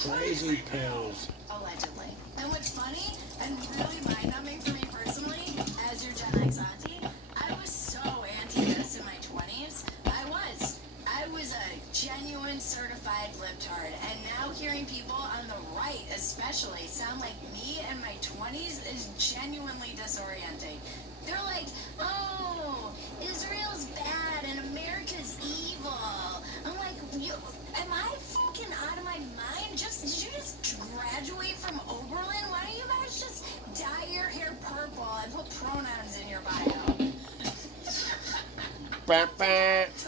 Crazy pills. Allegedly. And what's funny and really mind-numbing for me personally, as your Gen X auntie, I was so anti this in my 20s. I was a genuine certified libtard, and now hearing people on the right especially sound like me in my 20s is genuinely disorienting. They're like, oh, Israel's bad and America's evil. I'm like, am I fucking out of my mind? Did you just graduate from Oberlin? Why don't you guys just dye your hair purple and put pronouns in your bio? To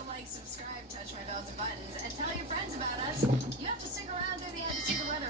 like, subscribe, touch my bells and buttons, and tell your friends about us. You have to stick around through the end to see the weather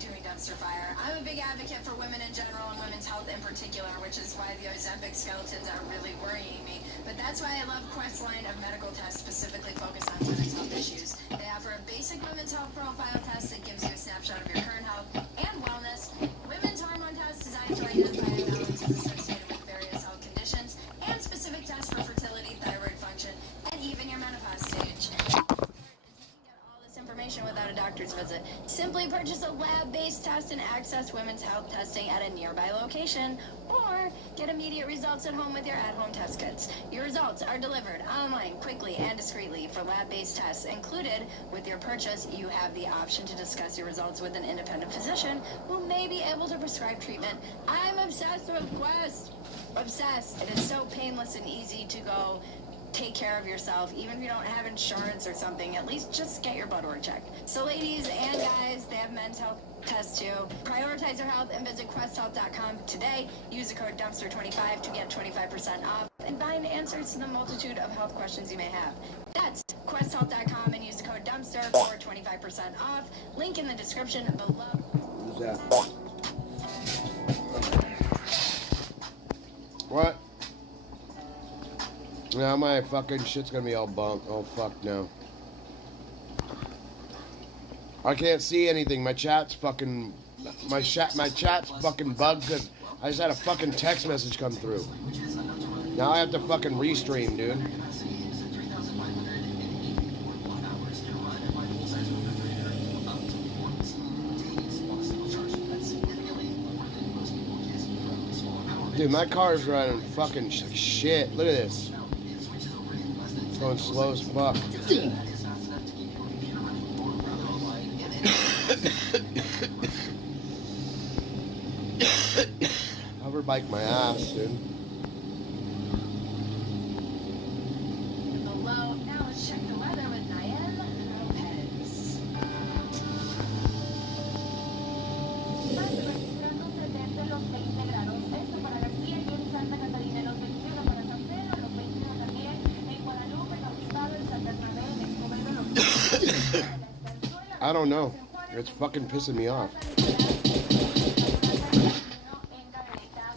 doing Dumpster Fire. I'm a big advocate for women in general and women's health in particular, which is why the Ozempic skeletons are really worrying me. But that's why I love Quest's line of medical tests specifically focused on women's health issues. They offer a basic women's health profile test that gives you a snapshot of your current health and wellness, women's hormone test designed to identify imbalances associated with various health conditions, and specific tests for fertility, thyroid function, and even your menopause stage. Information without a doctor's visit. Simply purchase a lab-based test and access women's health testing at a nearby location, or get immediate results at home with your at-home test kits. Your results are delivered online quickly and discreetly. For lab-based tests included with your purchase, you have the option to discuss your results with an independent physician who may be able to prescribe treatment. I'm obsessed with Quest. Obsessed. It is so painless and easy to go take care of yourself. Even if you don't have insurance or something, at least just get your blood work checked. So ladies and guys, they have men's health tests too. Prioritize your health and visit questhealth.com today. Use the code Dumpster25 to get 25% off and find answers to the multitude of health questions you may have. That's questhealth.com and use the code Dumpster for 25% off. Link in the description below. Who's that? What? Now my fucking shit's gonna be all bumped. Oh fuck no. I can't see anything. My chat's fucking bugged because I just had a fucking text message come through. Now I have to fucking restream, dude. Dude, my car's running fucking shit. Look at this. It's going slow as fuck. Hoverbike my ass, dude. Below, now let's check the weather with Nayan Lopez. I don't know. It's fucking pissing me off.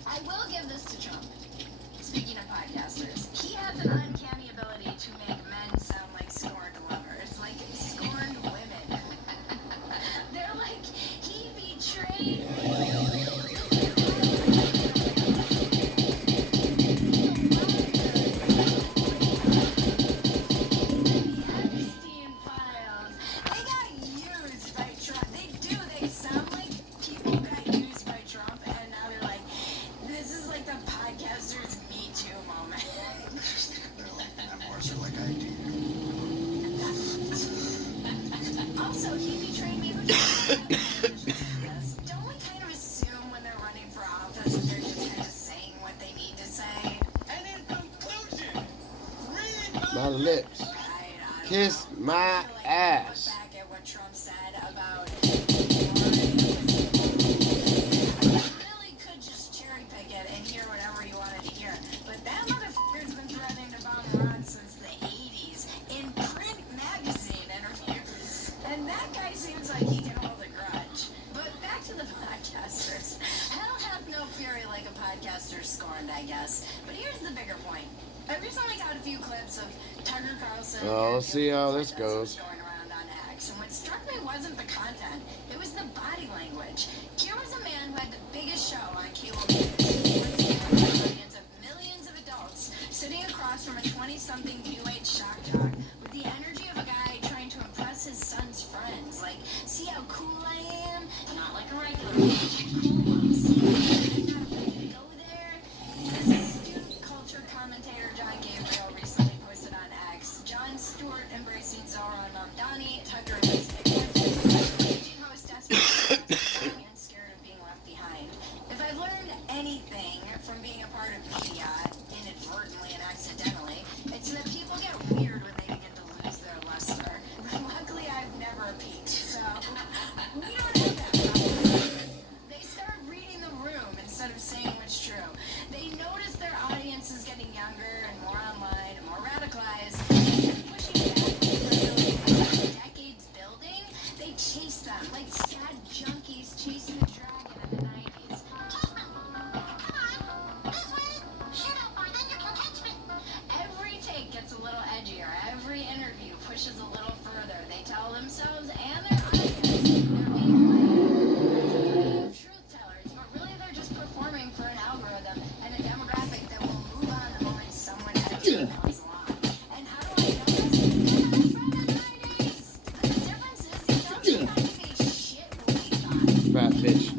I will give this to Trump. Speaking of podcasters, he has an uncanny ability to make men sound like scorned lovers, like scorned women. They're like, he betrayed Epstein files. They got used by Trump. They sound like people got used by Trump, and now they're like, this is like the podcasters Me Too moment. Memoirs are like ID. Also, he betrayed me. Don't we kind of assume when they're running for office that they're just kind of saying what they need to say? And in conclusion, read My lips. Kiss my ass. Back at what Trump said about really could just cherry pick it and hear whatever you wanted to hear. But that motherfucker's been threatening to bomb Iran since the 80s in print magazine interviews. And that guy seems like he can hold a grudge. But back to the podcasters. Hell hath no fury like a podcaster scorned, I guess. But here's the bigger point. I recently got a few clips of Tucker Carlson. Well, let's see how this goes. Going around on X, and what struck me wasn't the content, it was the body language. Here was a man who had the biggest show on cable news, an audience of millions of adults, sitting across from a 20-something new age shock jock with the energy of a guy trying to impress his son's friends. Like, see how cool I am? Not like a regular cool ones. Go there. This astute culture commentator John Gabriel recently posted on X. Jon Stewart embracing Zohran Mamdani, Tucker raging host desperate and scared of being left behind. If I've learned anything from being a part of media, inadvertently and accidentally, it's that people get weird when they begin to lose their luster. Luckily, I've never peaked, so we don't have that problem. They start reading the room instead of saying what's true. They notice their audience is getting younger and more online and more radicalized. Pushing back decades building, they chase them like sad junkies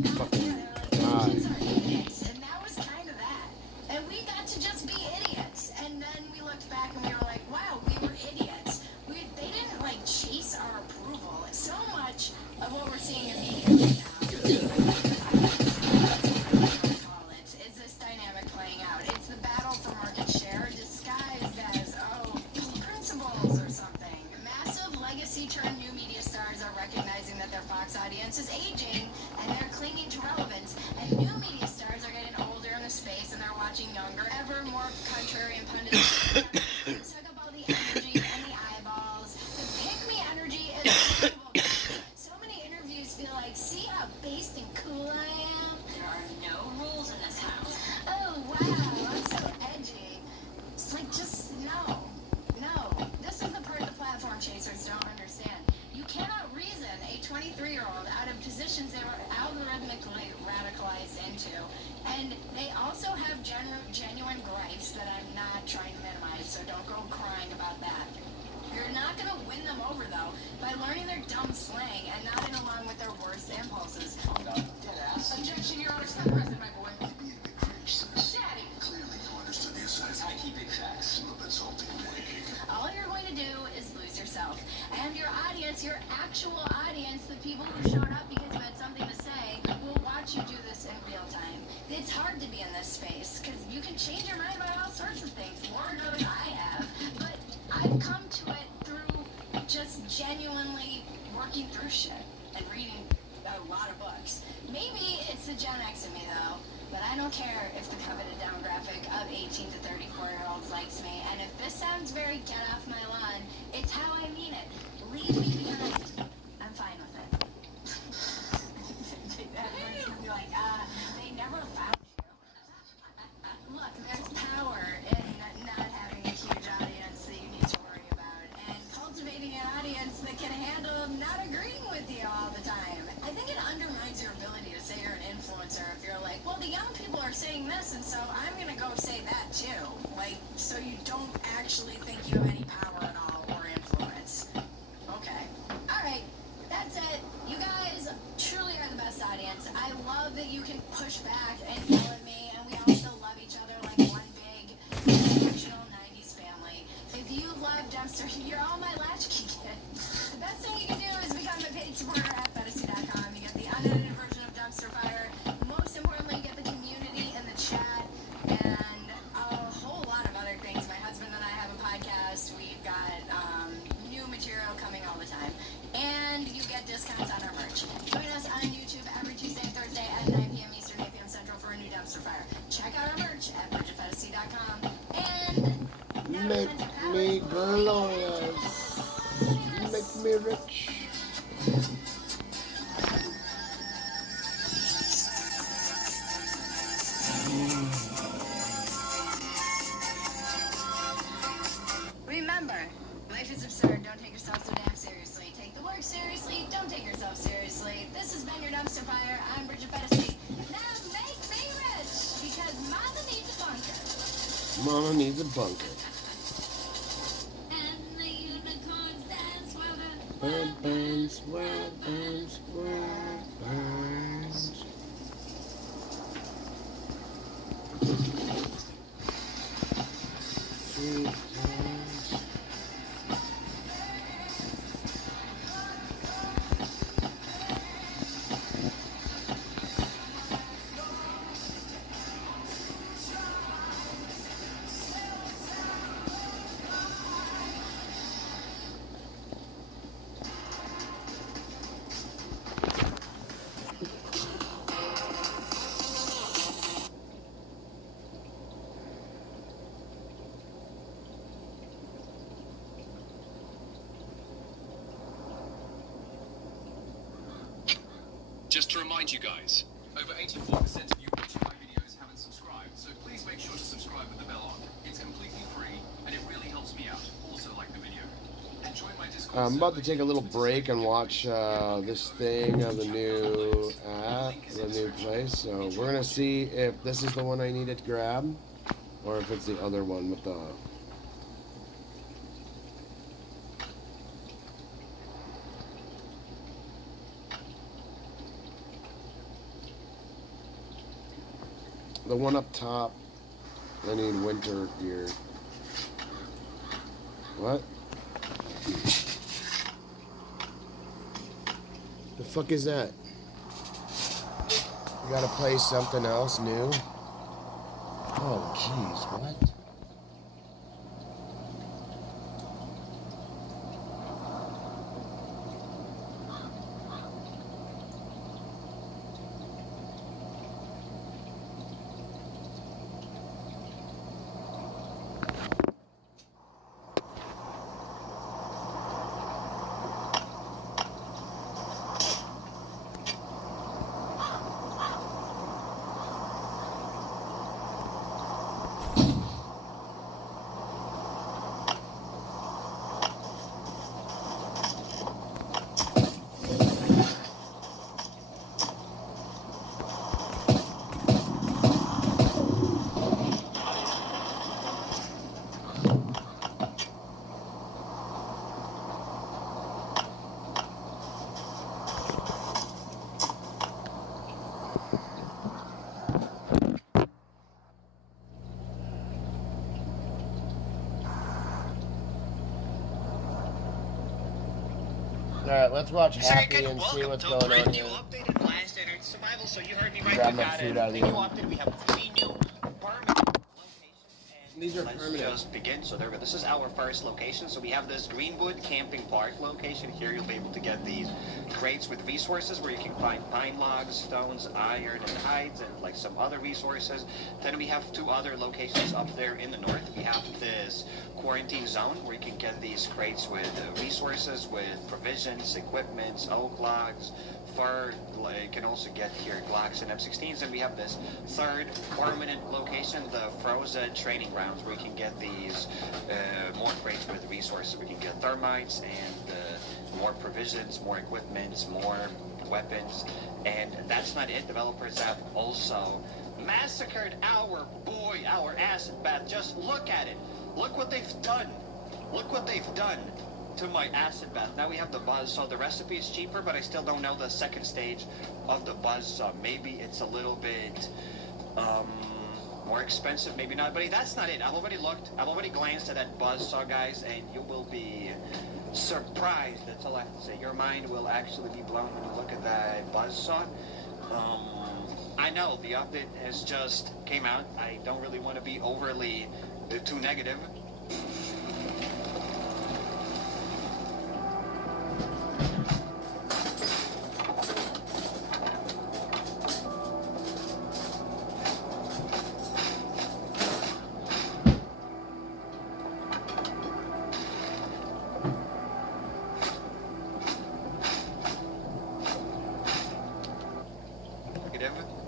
fucking Kids guy. are idiots, and that was kind of that. And we got to just be idiots. And then we looked back and we were like, wow, we were idiots. They didn't like chase our approval. So much of what we're seeing in media right now is this dynamic playing out. It's the battle for market share disguised as, principles or something. Massive legacy turned new media stars are recognizing that their Fox audience is aging and they're clinging to relevance. And new media stars are getting older in the space and they're watching younger, ever more contrarian pundits suck up all the energy and the eyeballs. The pick-me energy is unbelievable. So many interviews feel like, see how based and cool I am? There are no rules in this house. Oh, wow, I'm so edgy. It's like, just no. This is the part the platform chasers don't understand. You cannot reason a 23-year-old out of positions they were algorithmically radicalized into. And they also have genuine gripes that I'm not trying to minimize, so don't go crying about that. You're not going to win them over, though, by learning their dumb slang and nodding along with their worst impulses. Objection, Your Honor. Stop pressing, my boy. Daddy. Clearly you understood the assignment. I keep big facts. A little bit salty. All you're going to do is lose yourself. And your audience, your actual audience, the people who showed up because you had something to say, will watch you do this in real time. It's hard to be in this space, because you can change your mind about all sorts of things. Lord knows I have. But I've come to it through just genuinely working through shit and reading a lot of books. Maybe it's the Gen X in me, though. But I don't care if the coveted demographic of 18 to 34-year-olds likes me. And if this sounds very get off my lawn, it's how I mean it. Leave me behind. I'm fine with it. Everyone's gonna be like, they never found you. Look, there's power in not having a huge audience that you need to worry about. And cultivating an audience that can handle not agreeing with you all the time. I think it undermines your ability to say you're an influencer if you're like, well, the young people are saying this, and so I'm going to go say that too. Like, so you don't actually think you have any power at all or influence. Okay. All right. That's it. You guys truly are the best audience. I love that you can push back and yell at me, and we all still love each other like one big, dysfunctional 90s family. If you love Dumpster, you're all my latchkey kids. The best thing you can do is become a paid supporter at fantasy.com. You get the unedited version of Dumpster Fire. Most importantly, you get the community and the chat and a whole lot of other things. My husband and I have a podcast. We've got new material coming all the time. And you get discounts on our merch. Join us on YouTube every Tuesday and Thursday at 9 p.m. Eastern, 8 p.m. Central for a new Dumpster Fire. Check out our merch at bridgetfantasy.com. And Make me glorious. Make me rich. Remember, life is absurd. Don't take yourself so damn seriously. Take the work seriously. Don't take yourself seriously. This has been your Dumpster Fire. I'm Bridget Fantasy. Now make me rich because Mama needs a bunker. Mama needs a bunker. And the unicorns dance while the Wild burns, wild burns, wild burns. Sweet burns. Just to remind you guys, over 84% of you watching my videos haven't subscribed, so please make sure to subscribe with the bell on. It's completely free, and it really helps me out. Also like the video. Enjoy my Discord. I'm about to take a little break and watch this thing of the new app, the new place. So we're gonna see if this is the one I needed to grab, or if it's the other one with the. The one up top. I need winter gear. What? The fuck is that? You gotta play something else new? Oh, jeez, what? Alright, let's watch Happy and see what's going on here. Updated last Internet Survival, so you heard me right. Grab We my got food a out of new here. update. We have 3 new permanent locations. These are Let's permanent. just begin. So there we go. This is our first location. So we have this Greenwood Camping Park location. Here you'll be able to get these crates with resources where you can find pine logs, stones, iron, and hides, and like some other resources. Then we have 2 other locations up there in the north. We have this quarantine zone where you can get these crates with resources, with provisions, equipment, oak logs, fur. You can also get here Glocks and M16s. And we have this 3rd permanent location, the frozen training grounds, where you can get these more crates with resources. We can get thermites and more provisions, more equipment, more weapons. And that's not it. Developers have also massacred our acid bath. Just look at it. Look what they've done. Look what they've done to my acid bath. Now we have the buzz, so the recipe is cheaper, but I still don't know the second stage of the buzz saw. Maybe it's a little bit more expensive, maybe not. But that's not it. I've already looked. I've already glanced at that buzz saw, guys, and you will be surprised. That's all I have to say. Your mind will actually be blown when you look at that buzz saw. I know the update has just came out. I don't really want to be overly too negative.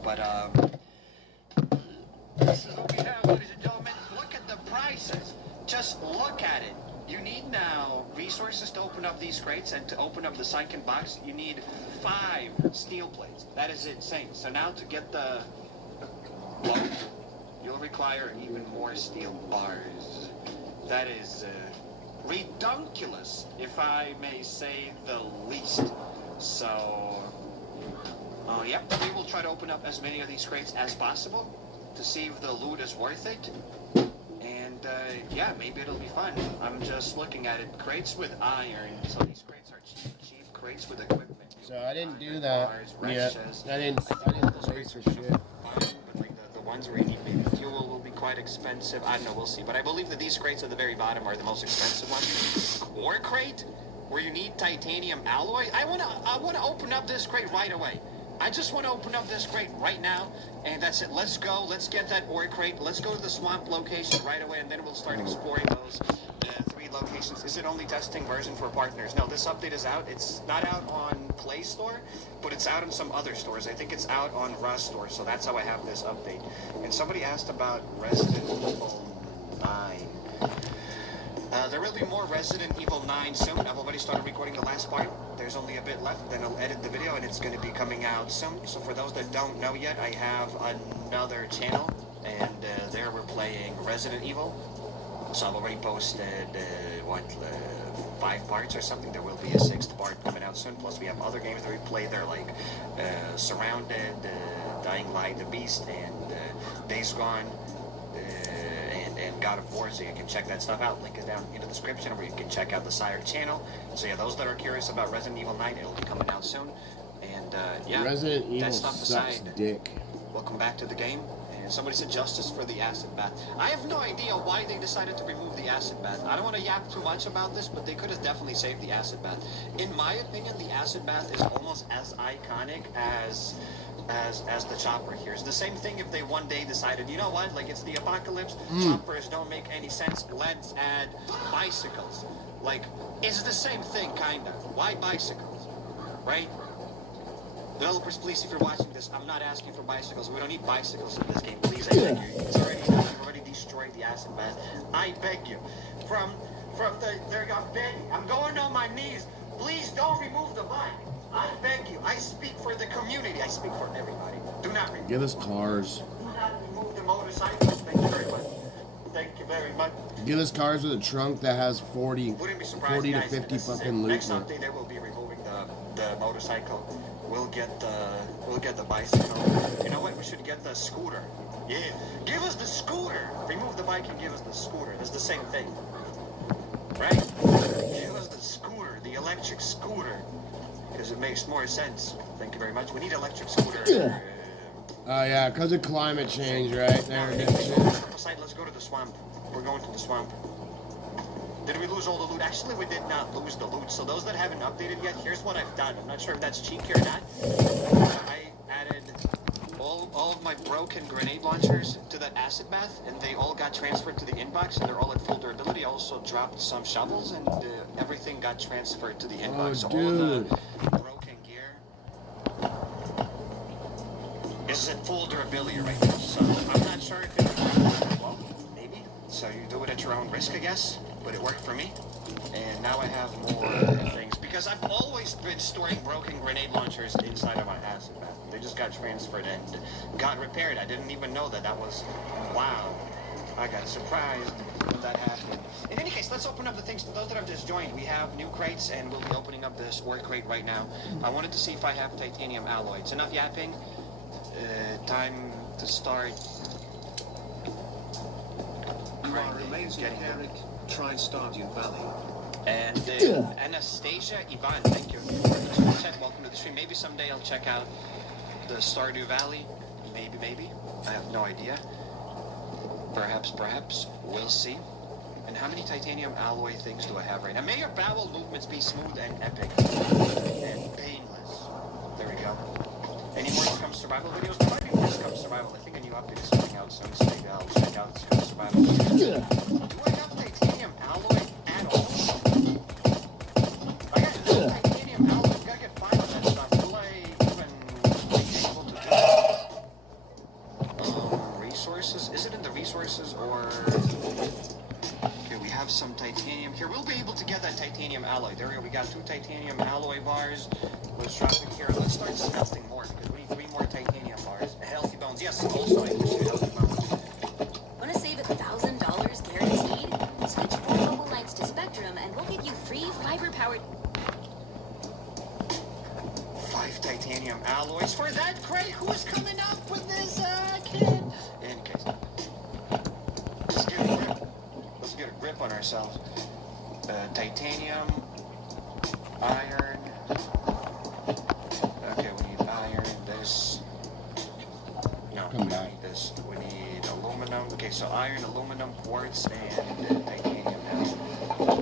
But this is what we have, ladies and gentlemen. Look at the prices. Just look at it. You need now resources to open up these crates, and to open up the sunken box, you need 5 steel plates. That is insane. So now to get the load, you'll require even more steel bars. That is redunculous, if I may say the least. So, yep, we will try to open up as many of these crates as possible to see if the loot is worth it. And, yeah, maybe it'll be fun. I'm just looking at it. Crates with iron. So these crates are cheap crates with equipment. So I didn't do that yet. I didn't place for shit. But like the ones where you need maybe fuel will be quite expensive. I don't know, we'll see. But I believe that these crates at the very bottom are the most expensive ones. Ore crate, where you need titanium alloy. I wanna open up this crate right away. I just want to open up this crate right now, and that's it. Let's go. Let's get that ore crate. Let's go to the swamp location right away, and then we'll start exploring those 3 locations. Is it only testing version for partners? No, this update is out. It's not out on Play Store, but it's out in some other stores. I think it's out on Rust Store, so that's how I have this update. And somebody asked about Resident Evil 9. There will be more Resident Evil 9 soon. I've already started recording the last part. There's only a bit left, then I'll edit the video, and it's going to be coming out soon. So for those that don't know yet, I have another channel, and there we're playing Resident Evil. So I've already posted, 5 parts or something. There will be a 6th part coming out soon. Plus we have other games that we play there, like Surrounded, Dying Eli the Beast and Days Gone and God of War, so you can check that stuff out. Link is down in the description, or you can check out the Sire channel. So yeah, those that are curious about Resident Evil 9, it'll be coming out soon. And yeah, Resident Evil that stuff sucks aside, dick. welcome back to the game. And somebody said justice for the acid bath. I have no idea why they decided to remove the acid bath. I don't want to yap too much about this, but they could have definitely saved the acid bath. In my opinion, the acid bath is almost as iconic as the chopper here. It's the same thing if they one day decided, you know what, like it's the apocalypse, choppers don't make any sense, let's add bicycles. Like, it's the same thing, kinda. Why bicycles? Right? Developers, please, if you're watching this, I'm not asking for bicycles. We don't need bicycles in this game. Please, I beg you. It's already done. You've already destroyed the acid bath. I beg you. From there you go, begging. I'm going on my knees. Please don't remove the bike. I beg you. I speak for the community. I speak for everybody. Do not remove. Give us cars. Do not remove the motorcycles. Thank you very much. Thank you very much. Give us cars with a trunk that has 40 Wouldn't be surprised, 40 to guys, 50 this is it. fucking loot. Next update, they will be removing the motorcycle. We'll get the bicycle. You know what? We should get the scooter. Yeah, give us the scooter. Remove the bike and give us the scooter. It's the same thing, right? Give us the scooter, the electric scooter, because it makes more sense. Thank you very much. We need electric scooter. Oh yeah, because of climate change, right? There it is. Let's go to the swamp. We're going to the swamp. Did we lose all the loot? Actually, we did not lose the loot. So those that haven't updated yet, here's what I've done. I'm not sure if that's cheeky or not. I added all of my broken grenade launchers to that acid bath, and they all got transferred to the inbox, and they're all at full durability. I also dropped some shovels, and everything got transferred to the inbox. So all of the broken gear is at full durability right now. So I'm not sure if it's maybe. So you do it at your own risk, I guess. But it worked for me, and now I have more things, because I've always been storing broken grenade launchers inside of my acid bath. They just got transferred and got repaired. I didn't even know that was, wow, I got surprised when that happened. In any case, let's open up the things. To those that have just joined, we have new crates, and we'll be opening up this ore crate right now. I wanted to see if I have titanium alloy. It's enough yapping. Time to start. Remains getting Eric. Try Stardew Valley. And Anastasia Ivan, thank you. Check, welcome to the stream. Maybe someday I'll check out the Stardew Valley. Maybe. I have no idea. Perhaps. We'll see. And how many titanium alloy things do I have right now? May your bowel movements be smooth and epic. And painless. There we go. Any more Scum Survival videos? There might be more Scum Survival. I think a new update is coming out soon, so maybe I'll check out Scum Survival videos. Do I have titanium alloy at all? I got no titanium alloy. I've got to get 5 on that stuff. Will I even be able to do resources? Is it in the resources or... Okay, we have some titanium here. We'll be able to get that titanium alloy. There we go. We got 2 titanium alloy bars. Let's drop it here. Let's start smelting more, because we need 3 more titanium bars. Healthy bones. Yes, also I wish you healthy bones. Want to save $1,000 guaranteed? Switch 4 mobile lines to Spectrum and we'll give you free fiber-powered... 5 titanium alloys for that crate. Who's coming up with this kid? In any case, let's get a grip on ourselves. Titanium, iron. Okay, we need iron. This. No, we don't need this. We need aluminum. Okay, so iron, aluminum, quartz, and titanium now.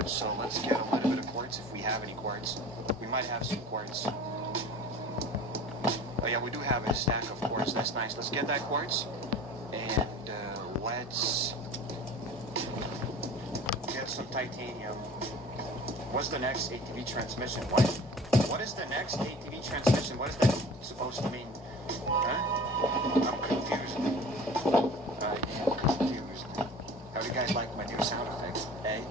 So let's get a little bit of quartz if we have any quartz. We might have some quartz. Oh yeah, we do have a stack of quartz. That's nice. Let's get that quartz, and let's get some titanium. What's the next ATV transmission? What is the next ATV transmission? What is that supposed to mean? Huh? I'm confused. I am confused. How do you guys like my new sound effects? Hey,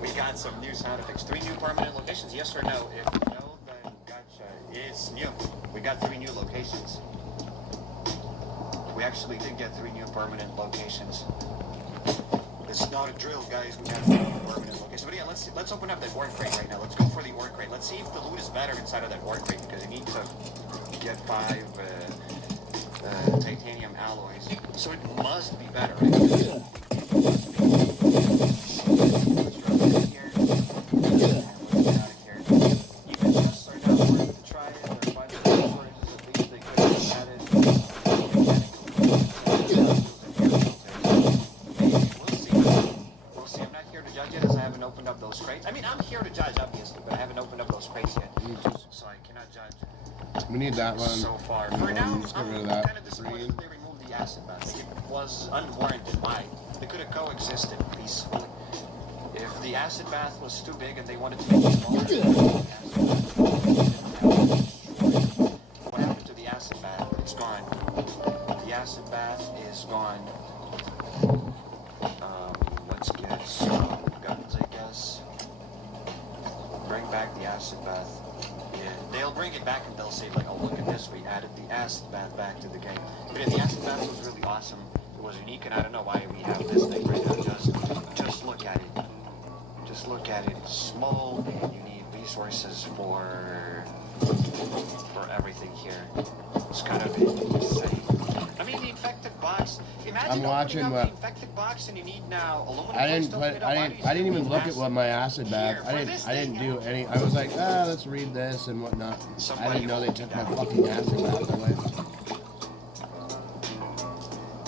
we got some new sound effects. 3 new permanent locations, yes or no? If no, then gotcha. It's new. We got 3 new locations. We actually did get 3 new permanent locations. It's not a drill, guys. We got 3 new permanent locations. But yeah, let's open up that ore crate right now. Let's go for the ore crate. Let's see if the loot is better inside of that ore crate, because you need to get 5 titanium alloys, so it must be better. Opened up those crates. I mean, I'm here to judge, obviously, but I haven't opened up those crates yet, so I cannot judge. We need that one. So far. For now, let's get rid of I'm that. kind of disappointed they removed the acid bath. It was unwarranted. Why? They could have coexisted peacefully. If the acid bath was too big and they wanted to make it smaller, what happened to the acid bath? It's gone. The acid bath is gone. Let's get some guns, I guess. Bring back the acid bath. Yeah, they'll bring it back and they'll say like, oh, look at this, we added the acid bath back to the game. But yeah, the acid bath was really awesome. It was unique, and I don't know why we have this thing right now. Just look at it. Just look at it. It's small, and you need resources for everything here. It's kind of insane. I mean, the infected box. Imagine I'm watching the what. infected box, and you need now aluminum. I didn't even look at what my acid bath. I didn't do any. I was like, let's read this and whatnot. I didn't know they took my fucking acid bath away.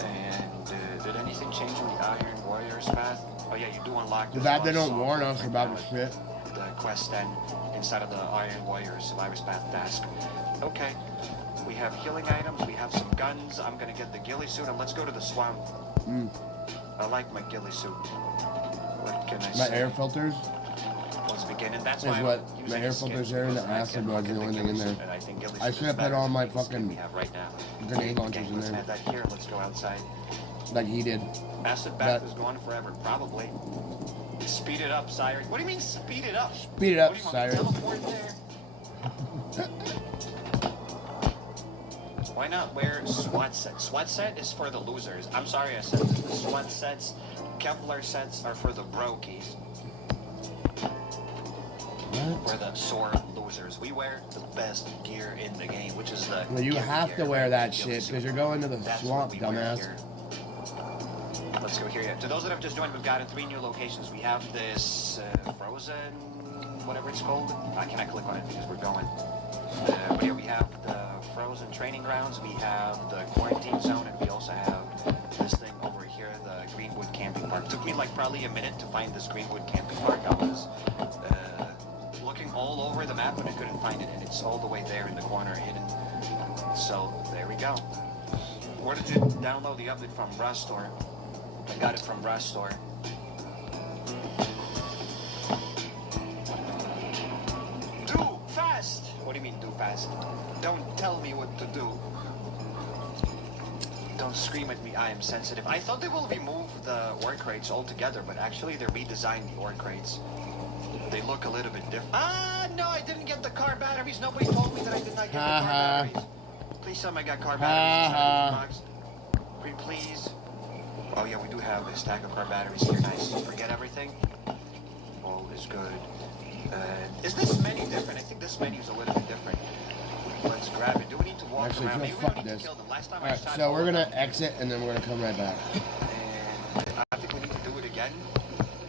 And did anything change in the Iron Warriors path? Oh yeah, you do unlock. Too bad they don't warn us about the shit. The quest then inside of the Iron Warriors Survivor's Path task. Okay. We have healing items, we have some guns. I'm gonna get the ghillie suit, and let's go to the swamp. I like my ghillie suit. What can I say? My air filters? Let's begin, and that's is why what my air filters are in the acid was the only thing in there. I should have put all my fucking grenade launchers in Let's there. add that here. Let's go outside. Like he did. Acid bath is gone forever, probably. Speed it up, Sire. What do you mean speed it up? Speed it up, What do you Sire. want me to teleport there? Why not wear SWAT sets? SWAT set is for the losers. I'm sorry I said this. The SWAT sets, Kevlar sets are for the brokies. For the sore losers. We wear the best gear in the game, which is the Well, you have to wear that shit because you're going to the That's swamp, what we wear dumbass. here. Let's go here. Yeah. To those that have just joined, we've gotten 3 new locations. We have this frozen, whatever it's called. I cannot click on it because we're going. But here we have the frozen training grounds. We have the quarantine zone, and we also have this thing over here, the Greenwood Camping Park. It took me like probably a minute to find this Greenwood Camping Park. I was looking all over the map, but I couldn't find it, and it's all the way there in the corner hidden. So there we go. Where did you download the update from? Rust Store. I got it from Rust Store. Do fast! What do you mean do fast? Don't tell me what to do. Don't scream at me, I am sensitive. I thought they will remove the ore crates altogether, but actually they redesigned the ore crates. They look a little bit different. Ah, no, I didn't get the car batteries. Nobody told me that I did not get the car batteries. Please tell me I got car batteries inside the box. Please. Oh yeah, we do have a stack of car batteries here. Nice. Forget everything. All is good. Is this menu different? I think this menu is a little bit different. Let's grab it. Do we need to walk Actually, around? no, Maybe we fuck don't need this. to kill them. Last time I Alright, shot so all we're of gonna them. exit and then we're gonna come right back. And I think we need to do it again.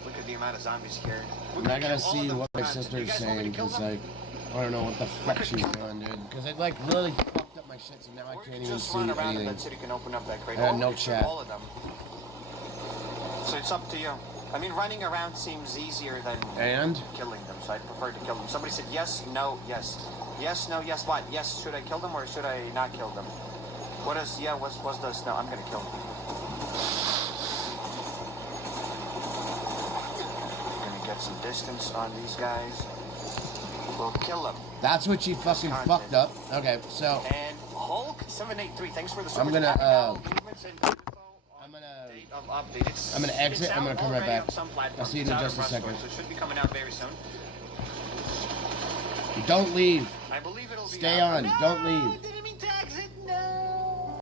Look at the amount of zombies here. I'm not gonna see what my sister's saying because like I don't know what the fuck she's doing, dude. Because it like really fucked up my shit, so now I can't even Just see run around in anything. that city, can open up that crate. I had Or no you should chat. all of them. So it's up to you. I mean, running around seems easier than killing them, so I prefer to kill them. Somebody said yes, no, yes. Yes, no, yes, what? Yes, should I kill them or should I not kill them? What is, yeah, what's this? No, I'm gonna kill them. Gonna get some distance on these guys. We'll kill them. That's what she fucking fucked up. Okay, so And Hulk783, thanks for the I'm super gonna chat. I'm gonna exit. I'm gonna come right back. I'll see you in just a second. So it should be coming out very soon. Don't leave. I believe it'll be Stay out. on. No, Don't leave. I didn't mean to exit. No.